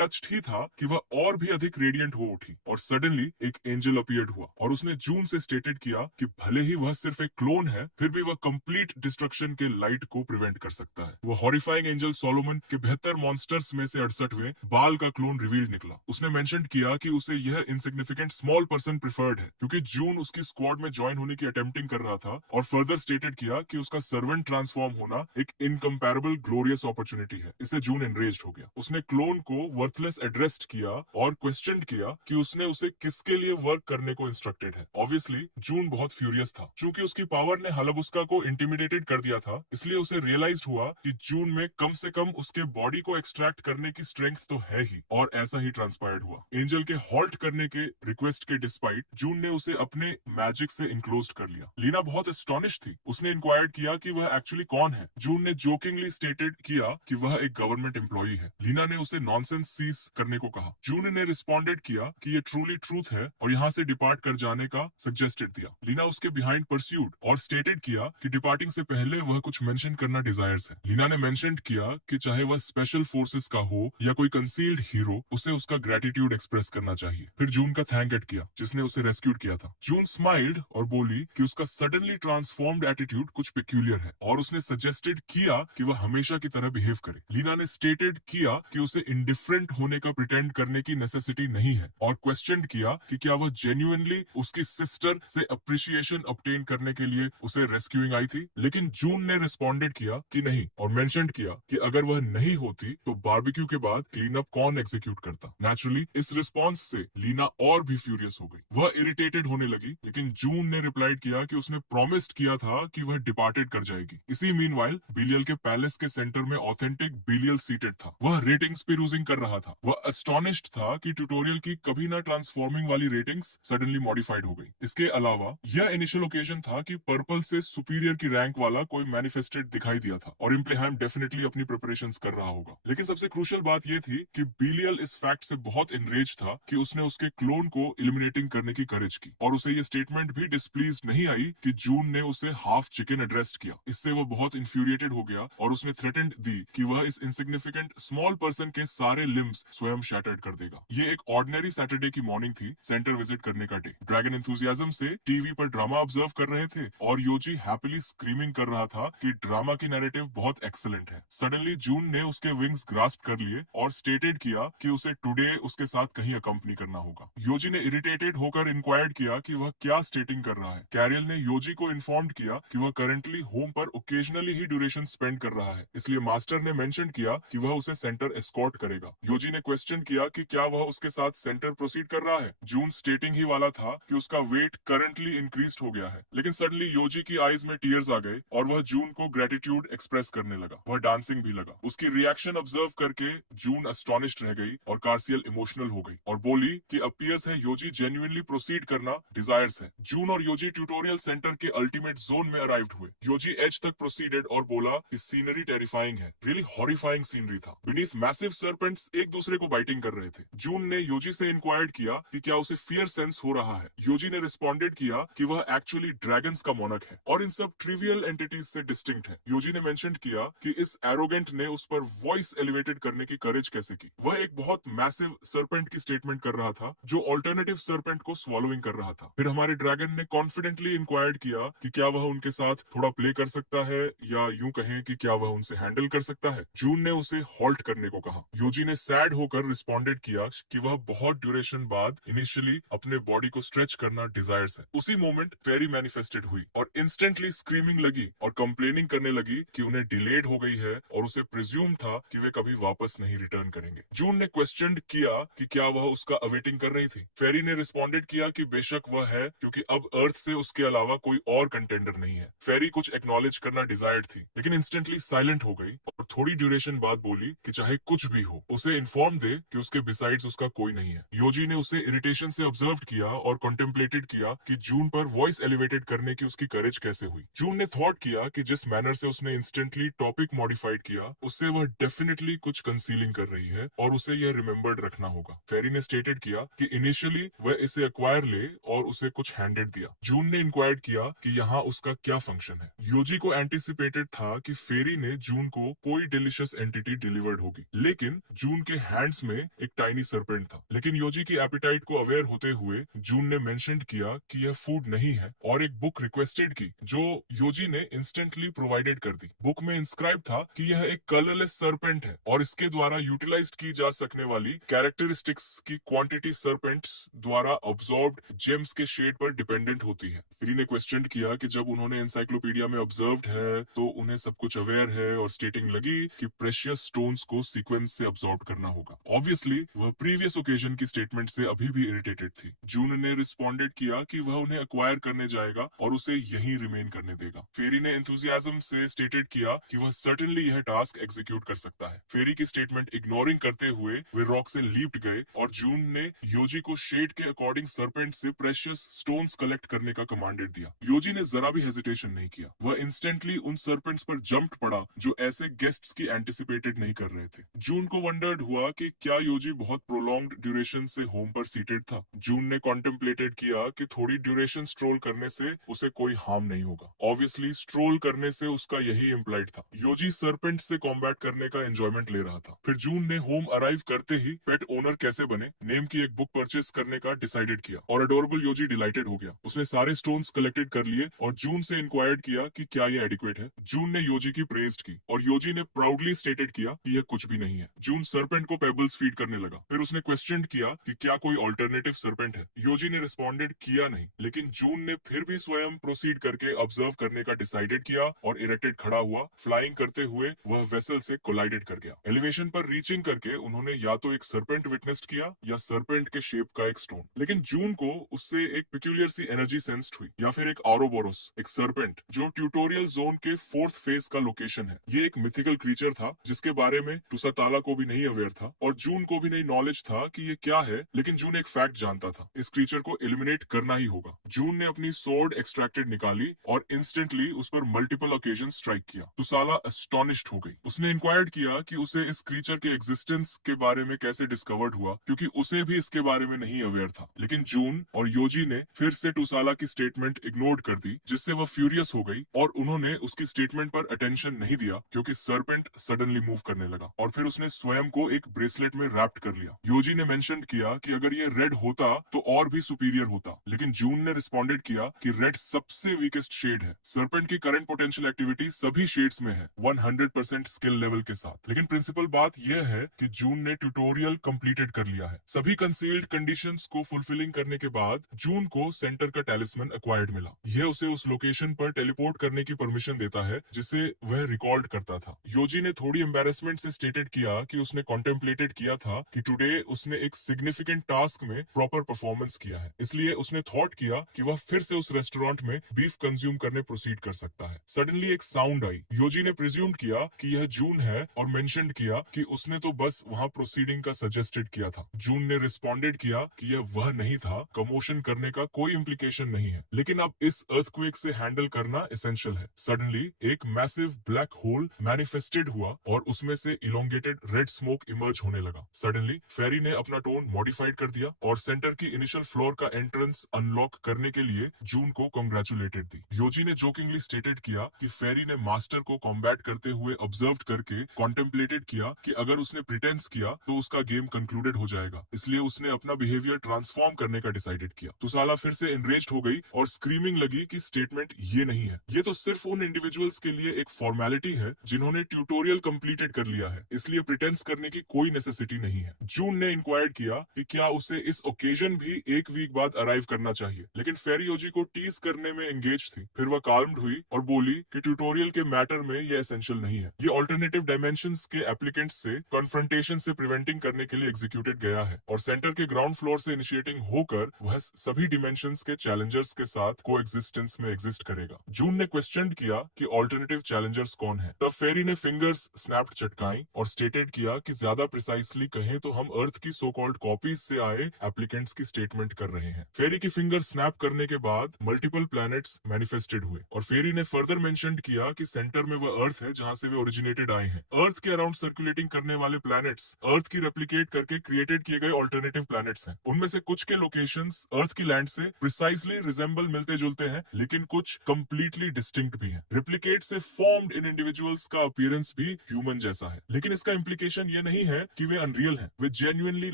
टच्ड ही था कि वह वह और भी अधिक रेडियंट हो उठी और सडनली एक एंजल अपीयर्ड हुआ और उसने जून से स्टेटेड किया कि भले ही वह सिर्फ एक क्लोन है, फिर भी वह कंप्लीट डिस्ट्रक्शन के लाइट को प्रिवेंट कर सकता है। वह हॉरिफाइंग एंजल सोलोमन के 72 मॉन्स्टर्स में से 68वें बाल का क्लोन रिवील निकला। उसने मेंशन किया कि उसे यह इनसिग्निफिकेंट स्मॉल पर्सन प्रिफर्ड है क्योंकि जून उसकी स्क्वाड में ज्वाइन होने की अटेम्प्टिंग कर रहा था और फर्दर स्टेटेड किया कि उसका सर्वेंट ट्रांसफॉर्म होना एक इनकम्पैरेबल ग्लोरियस अपॉर्चुनिटी है। इससे जून एनरेज्ड हो गया। उसने क्लोन को वर्थलेस एड्रेस्ड किया और क्वेश्चन किया कि उसने उसे किसके लिए वर्क करने को इंस्ट्रक्टेड है। ऑब्वियसली जून बहुत फ्यूरियस था। चूंकि उसकी पावर ने हलबुस्का को इंटिमिडेटेड कर दिया था, इसलिए उसे रियलाइज हुआ कि जून में कम से कम उसके बॉडी को एक्सट्रैक्ट करने की स्ट्रेंथ तो है ही, और ऐसा ही ट्रांसपायर्ड हुआ। एंजल के हॉल्ट करने के रिक्वेस्ट के डिस्पाइट जून ने उसे अपने मैजिक से इनक्लोज कर लिया। लीना बहुत एस्टॉनिश थी। उसने इंक्वायर्ड किया कि वह एक्चुअली कौन है। जून ने जोकिंगली स्टेटेड किया कि वह एक गवर्नमेंट एम्प्लॉई है। लीना ने उसे नॉनसेंस सीज करने को कहा। जून ने रिस्पॉन्डेड किया कि ये ट्रूली ट्रूथ है और यहाँ से डिपार्ट कर जाने का सजेस्टेड दिया। लीना उसके बिहाइंड परस्यूड और स्टेटेड किया कि डिपार्टिंग से पहले वह कुछ मेंशन करना डिजायर्स है। लीना ने मेंशन किया कि चाहे वह स्पेशल फोर्सेस का हो या कोई कंसील्ड हीरो, उसे उसका ग्रेटिट्यूड एक्सप्रेस करना चाहिए। फिर जून का थैंक इट किया जिसने उसे रेस्क्यूड किया था। जून स्माइल्ड और बोली कि उसका सडनली ट्रांसफॉर्म्ड एटीट्यूड कुछ पेक्यूलियर है और उसने सजेस्टेड किया कि वह हमेशा की तरह बिहेव करे। लीना ने स्टेटेड किया कि उसे इंडिफरेंट होने का प्रिटेंड करने की नेसेसिटी नहीं है और क्वेश्चन किया कि क्या वह जेन्युइनली उसकी सिस्टर से अप्रिशिएशन ऑब्टेन करने के लिए उसे रेस्क्यूइंग आई थी। लेकिन जून ने रिस्पॉन्डेड किया कि नहीं और मेंशन किया कि अगर वह नहीं होती तो बारबेक्यू के बाद क्लीन अप कौन एग्जीक्यूट करता। नेचुरली इस रिस्पॉन्स से लीना और भी फ्यूरियस हो गई। वह इरिटेटेड होने लगी, लेकिन जून ने रिप्लाइड किया कि उसने प्रॉमिस्ड किया था कि वह डिपार्टेड कर जाएगी। इसी मीनवाइल बिलियल के पैलेस के सेंटर में ऑथेंटिक बिलियल सीटेड था। वह रेटिंग्स पेरूजिंग कर रहा था। वह एस्टोनिश्ड था कि ट्यूटोरियल की कभी ना ट्रांसफॉर्मिंग वाली रेटिंग्स सडनली मॉडिफाइड हो गई। इसके अलावा यह इनिशियल ओकेजन था कि पर्पल से सुपीरियर की रैंक वाला कोई मैनिफेस्टेड दिखाई दिया था और इम्प्लेहैम डेफिनेटली अपनी प्रिपरेशंस कर रहा होगा। लेकिन सबसे क्रूशियल बात यह थी कि बिलियल इस फैक्ट से बहुत इनरेज था कि उसने उसके क्लोन को इलिमिनेटिंग करने की करेज की और उसे ये स्टेटमेंट भी डिस्प्लीज नहीं आई कि जून ने उसे हाफ चिकन एड्रेस किया। इससे वो बहुत इंफ्यूरिएटेड हो गया और उसने थ्रेटेंड दी कि वह इस इंसिग्निफिकेंट स्मॉल पर्सन के सारे लिम्स स्वयं शैटर्ड कर देगा। ये एक ऑर्डिनरी सैटरडे की मॉर्निंग थी, सेंटर विजिट करने का डे। ड्रैगन एंथुसियाज्म से टीवी पर ड्रामा ऑब्जर्व कर रहे थे और योजी हैप्पीली स्क्रीमिंग कर रहा था कि ड्रामा की नैरेटिव बहुत एक्सीलेंट है। सडनली जून ने उसके विंग्स ग्रास्प कर लिए और स्टेटेड किया कि उसे टुडे उसके साथ कहीं अकम्पनी करना होगा। योजी ने इरिटेटेड होकर इंक्वायर्ड किया कि वह क्या स्टेटिंग कर रहा है। कैरियल ने योजी को इन्फॉर्म किया कि वह करंटली होम पर ओकेजनली ही ड्यूरेशन स्पेंड कर रहा है, इसलिए मास्टर ने मेंशन किया कि वह उसे सेंटर एस्कॉर्ट करेगा। योजी ने क्वेश्चन किया कि क्या वह उसके साथ सेंटर प्रोसीड कर रहा है। जून स्टेटिंग ही वाला था कि उसका वेट करंटली इंक्रीज हो गया है, लेकिन सडनली योजी की आईज में टीयर्स आ गए और वह जून को ग्रेटिट्यूड एक्सप्रेस करने लगा। वह डांसिंग भी लगा। उसकी रिएक्शन ऑब्जर्व करके जून एस्टोनिश्ड रह गई और कार्सियल इमोशनल हो गई और बोली कि अपीयर्स है योजी जेन्युइनली प्रोसीड करना डिजायर्स है। जून और योजी ट्यूटोरियल सेंटर के अल्टीमेट जोन में अराइव्ड हुए। योजी एज तक प्रोसीडेड और बोला कि सीनरी टेरिफाइंग है। रियली हॉरिफाइंग सीनरी था। बीनीथ मैसिव सर्पेंट्स एक दूसरे को बाइटिंग कर रहे थे। जून ने योजी से इंक्वायर्ड किया कि क्या उसे फियर सेंस हो रहा है। योजी ने रिस्पॉन्डेड किया कि वह एक्चुअली ड्रैगन्स का मोनक है और इन सब ट्रिवियल एंटिटीज से डिस्टिंक्ट है। योजी ने मेंशन किया कि इस एरोगेंट ने उस पर वॉइस एलिवेटेड करने की करेज कैसे की। वह एक बहुत मैसिव सर्पेंट की स्टेटमेंट कर रहा था जो ऑल्टरनेटिव सर्पेंट को स्वॉलोइंग कर रहा था। फिर हमारे ड्रैगन ने कॉन्फिडेंटली इंक्वायर्ड किया कि क्या वह उनके साथ थोड़ा प्ले कर सकता है या यूं कहें कि क्या वह उनसे हैंडल कर सकता है। जून ने उसे हॉल्ट करने को कहा। योजी ने सैड होकर रिस्पॉन्डेड किया कि वह बहुत ड्यूरेशन बाद इनिशियली अपने बॉडी को स्ट्रेच करना डिजायर्स है। उसी मोमेंट फेरी मैनिफेस्टेड हुई और इंस्टेंटली स्क्रीमिंग लगी और कंप्लेनिंग करने लगी कि उन्हें डिलेड हो गई है और उसे प्रिज्यूम था कि वे कभी वापस नहीं रिटर्न करेंगे। जून ने क्वेश्चन किया कि क्या वह उसका अवेटिंग कर रही थी। फेरी ने रिस्पॉन्डेड किया कि बेशक वह है, क्योंकि अब अर्थ से उसके अलावा कोई और कंटेंडर नहीं है। फेरी कुछ एक्नॉलेज करना डिजायर्ड थी, लेकिन इंस्टेंटली साइलेंट हो गई और थोड़ी ड्यूरेशन बाद बोली कि चाहे कुछ भी हो उसे इन्फॉर्म दे कि उसके बिसाइड्स उसका कोई नहीं है। योजी ने उसे इरिटेशन से ऑब्जर्व किया और कॉन्टेम्पलेटेड किया कि जून पर वॉइस एलिवेटेड करने की उसकी करेज कैसे हुई। जून ने थॉट किया कि जिस मैनर से उसने इंस्टेंटली टॉपिक मॉडिफाइड किया उससे वह डेफिनेटली कुछ कंसीलिंग कर रही है और उसे यह रिमेम्बर्ड रखना होगा। फेरी ने स्टेटेड किया कि इनिशियली वह इसे एक्वायर ले और उसे कुछ हैंडेड दिया। जून ने इंक्वायर्ड किया कि यहाँ उसका क्या फंक्शन है। योजी को एंटिसिपेटेड था कि फेरी ने जून को कोई डिलीशियस एंटिटी डिलीवर्ड होगी, लेकिन जून के हैंड्स में एक टाइनी सरपेंट था। लेकिन योजी की एपिटाइट को अवेयर होते हुए जून ने मेंशन किया कि यह फूड नहीं है और एक बुक रिक्वेस्टेड की, जो योजी ने इंस्टेंटली प्रोवाइडेड कर दी। बुक में इंस्क्राइब था कि यह एक कलरलेस सरपेंट है और इसके द्वारा यूटिलाइज की जा सकने वाली कैरेक्टरिस्टिक्स की क्वांटिटी सरपेंट्स द्वारा ऑब्जॉर्ब्ड जेम्स के शेड पर डिपेंडेंट होती है। फ्री ने क्वेश्चन किया कि जब उन्होंने एनसाइक्लोपीडिया में ऑब्जर्व्ड है तो उन्हें सब कुछ अवेयर है, और स्टेटिंग लगी कि प्रेशियस स्टोन्स को सीक्वेंस से ऑब्जॉर्ब करना होगा। ऑब्वियसली वह प्रीवियस ओकेजन की स्टेटमेंट से अभी भी इरिटेटेड थी। जून ने रिस्पॉन्डेड किया कि वह उन्हें अक्वायर करने जाएगा और उसे यहीं रिमेन करने देगा। फेरी ने एंथुजियाज्म से स्टेटेड किया कि वह सर्टेनली यह टास्क एग्जीक्यूट कर सकता है। फेरी की स्टेटमेंट इग्नोरिंग करते हुए वे रॉक से लीप्ड गए और जून ने योजी को शेड के अकॉर्डिंग सरपेंट से प्रेशियस स्टोन्स कलेक्ट करने का कमांडेड दिया। योजी ने जरा भी हेजिटेशन नहीं किया, वह इंस्टेंटली उन सरपेंट्स पर जंप पड़ा जो ऐसे गेस्ट्स की एंटिसिपेटेड नहीं कर रहे थे। जून को वंडर्ड हुआ कि क्या योजी बहुत प्रोलॉन्ग्ड ड्यूरेशन से होम पर सीटेड था। जून ने कॉन्टेम्पलेटेड किया कि थोड़ी ड्यूरेशन स्ट्रोल करने से उसे कोई हार्म नहीं होगा। ऑब्वियसली स्ट्रोल करने से उसका यही इम्प्लाइड था। योजी सरपेंट से कॉम्बैट करने का एंजॉयमेंट ले रहा था। फिर जून ने होम अराइव करते ही पेट ओनर कैसे बने नेम की एक बुक परचेस करने का डिसाइडेड किया और अडोरेबल योजी डिलाइटेड हो गया। उसने सारे स्टोन्स कलेक्टेड कर लिए और जून से इंक्वायर्ड किया कि क्या ये एडिक्वेट है। जून ने योजी की प्रेज्ड की और योजी ने प्राउडली स्टेटेड किया कि यह कुछ भी नहीं है। जून सरपेंट को पेबल्स फीड करने लगा। फिर उसने क्वेश्चन किया कि क्या कोई ऑल्टरनेटिव सरपेंट है। योजी ने रिस्पॉन्डेड किया नहीं, लेकिन जून ने फिर भी स्वयं प्रोसीड करके ऑब्जर्व करने का डिसाइडेड किया और इरेक्टेड खड़ा हुआ। फ्लाइंग करते हुए वह वेसल से कोलाइडेड कर गया। एलिवेशन पर रीचिंग करके उन्होंने या तो एक सरपेंट विटनेस्ड किया या सरपेंट के शेप का एक स्टोन। लेकिन जून को उससे एक पिक्यूलियर सी एनर्जी सेंस्ड हुई, या फिर एक आरोबोरोस, एक सरपेंट जो ट्यूटोरियल जोन के 4th फेज का लोकेशन है। ये एक मिथिकल क्रीचर था जिसके बारे में टुसाताला को भी नहीं अवेयर था और जून को भी नहीं नॉलेज था कि ये क्या है, लेकिन जून एक फैक्ट जानता था, इस क्रीचर को एलिमिनेट करना ही होगा। जून ने अपनी सोर्ड एक्सट्रैक्टेड निकाली और इंस्टेंटली उस पर मल्टीपल ओकेजन स्ट्राइक किया। टुसाला एस्टोनिश्ड हो गई। उसने इंक्वायर्ड किया कि उसे इस क्रीचर के एग्जिस्टेंस के बारे में कैसे डिस्कवर्ड हुआ, क्योंकि उसे भी इसके बारे में नहीं अवेयर था। लेकिन जून और योजी ने फिर से टुसाला की स्टेटमेंट इग्नोर कर दी, जिससे वह फ्यूरियस हो गई और उन्होंने उसकी स्टेटमेंट पर अटेंशन नहीं दिया क्योंकि सरपेंट सडनली मूव करने लगा और फिर उसने स्वयं को एक ब्रेसलेट में रैप्ड कर लिया। योजी ने मेंशन किया कि अगर ये रेड होता तो और भी सुपीरियर होता, लेकिन जून ने रिस्पॉन्डेड किया कि रेड सबसे वीकेस्ट शेड है। सरपेंट की करंट पोटेंशियल एक्टिविटी सभी शेड्स में है 100% स्किल लेवल के साथ। लेकिन प्रिंसिपल बात यह है कि जून ने ट्यूटोरियल कंप्लीटेड कर लिया है। सभी कंसील्ड कंडीशंस को फुलफिलिंग करने के बाद जून को सेंटर का टैलिस्मैन एक्वायर्ड मिला। यह उसे उस लोकेशन पर टेलीपोर्ट करने की परमिशन देता है जिसे वह रिकॉर्ड करता था। योजी ने थोड़ी एम्बेरसमेंट से स्टेटेड किया कि उसने कॉन्टेम्पलेटेड किया था कि टुडे उसने एक सिग्निफिकेंट टास्क में प्रॉपर परफॉर्मेंस किया है, इसलिए उसने थॉट किया कि वह फिर से उस रेस्टोरेंट में बीफ कंज्यूम करने प्रोसीड कर सकता है। सडनली एक साउंड आई। योजी ने प्रिज्यूम किया कि यह जून है और मेंशन किया कि उसने तो बस वहां प्रोसीडिंग का सजेस्टेड किया था। जून ने रिस्पॉन्डेड किया कि यह वह नहीं था, कमोशन करने का कोई इम्प्लीकेशन नहीं है, लेकिन अब इस अर्थक्वेक से हैंडल करना एसेंशियल है। सडनली एक मैसिव ब्लैक होल मैनिफेस्टेड हुआ और उसमें से इलोंगेटेड रेड स्मोक इमर्ज होने लगा। सडनली फेरी ने अपना टोन मॉडिफाइड कर दिया और सेंटर की इनिशियल फ्लोर का एंट्रेंस अनलॉक करने के लिए जून को कॉन्ग्रेचुलेटेड दी। योजी ने जोकिंगली स्टेटेड किया कि फेरी ने मास्टर को कॉम्बैट करते हुए ऑब्जर्व करके कॉन्टेम्पलेटेड किया कि अगर उसने प्रिटेंस किया तो उसका गेम कंक्लूडेड हो जाएगा, इसलिए उसने अपना बिहेवियर ट्रांसफॉर्म करने का डिसाइडेड किया। तुसाला फिर से एनरेज्ड हो गई और स्क्रीमिंग लगी कि स्टेटमेंट ये नहीं है, ये तो सिर्फ उन इंडिविजुअल्स के लिए एक फॉर्मेलिटी है जिन्होंने ट्यूटोरियल कंप्लीटेड कर लिया है, इसलिए प्रिटेंस करने की कोई नेसेसिटी नहीं है। जून ने इंक्वायर्ड किया कि क्या उसे इस ओकेजन भी एक वीक बाद अराइव करना चाहिए, लेकिन फेरी योजी को टीज करने में एंगेज थी। फिर वह काल्म्ड हुई और बोली कि ट्यूटोरियल के मैटर में ये एसेंशियल नहीं है, ये ऑल्टरनेटिव डायमेंशंस के एप्लीकेंट्स से कन्फ्रंटेशन से प्रिवेंटिंग करने के लिए एग्जीक्यूटेड गया है और सेंटर के ग्राउंड फ्लोर से इनिशिएटिंग होकर वह सभी डिमेंशंस के चैलेंजर्स के साथ को एग्जिस्टेंस में एग्जिस्ट करेगा। जून ने क्वेश्चन किया कि ऑल्टरनेटिव चैलेंजर्स कौन है। तब फेरी ने फिंगर्स स्नैप्ड चटकाई और स्टेटेड किया कि ज्यादा प्रिसाइसली कहें तो हम अर्थ की सो कॉल्ड कॉपीज से आए एप्लीकेंट्स की स्टेटमेंट कर रहे हैं। फेरी की फिंगर स्नैप करने के बाद मल्टीपल प्लैनेट्स मैनिफेस्टेड हुए और फेरी ने फर्दर मेंशन किया कि सेंटर में वह अर्थ है जहां से वे ओरिजिनेटेड आए हैं। अर्थ के अराउंड सर्कुलेटिंग करने वाले प्लैनेट्स अर्थ की रेप्लिकेट करके क्रिएटेड किए गए ऑल्टरनेटिव प्लैनेट्स हैं। उनमें से कुछ के लोकेशंस अर्थ की लैंड से प्रिसाइसली रिजेंबल मिलते जुलते हैं, लेकिन कुछ कंप्लीटली डिस्टिंक्ट भी हैं। रेप्लिकेट से फॉर्म्ड इन इंडिविजुअल्स का अपीयरेंस भी ह्यूमन जैसा है, लेकिन इसका इम्प्लीकेशन ये नहीं है कि वे अनरियल रियल हैं, वे जेन्युइनली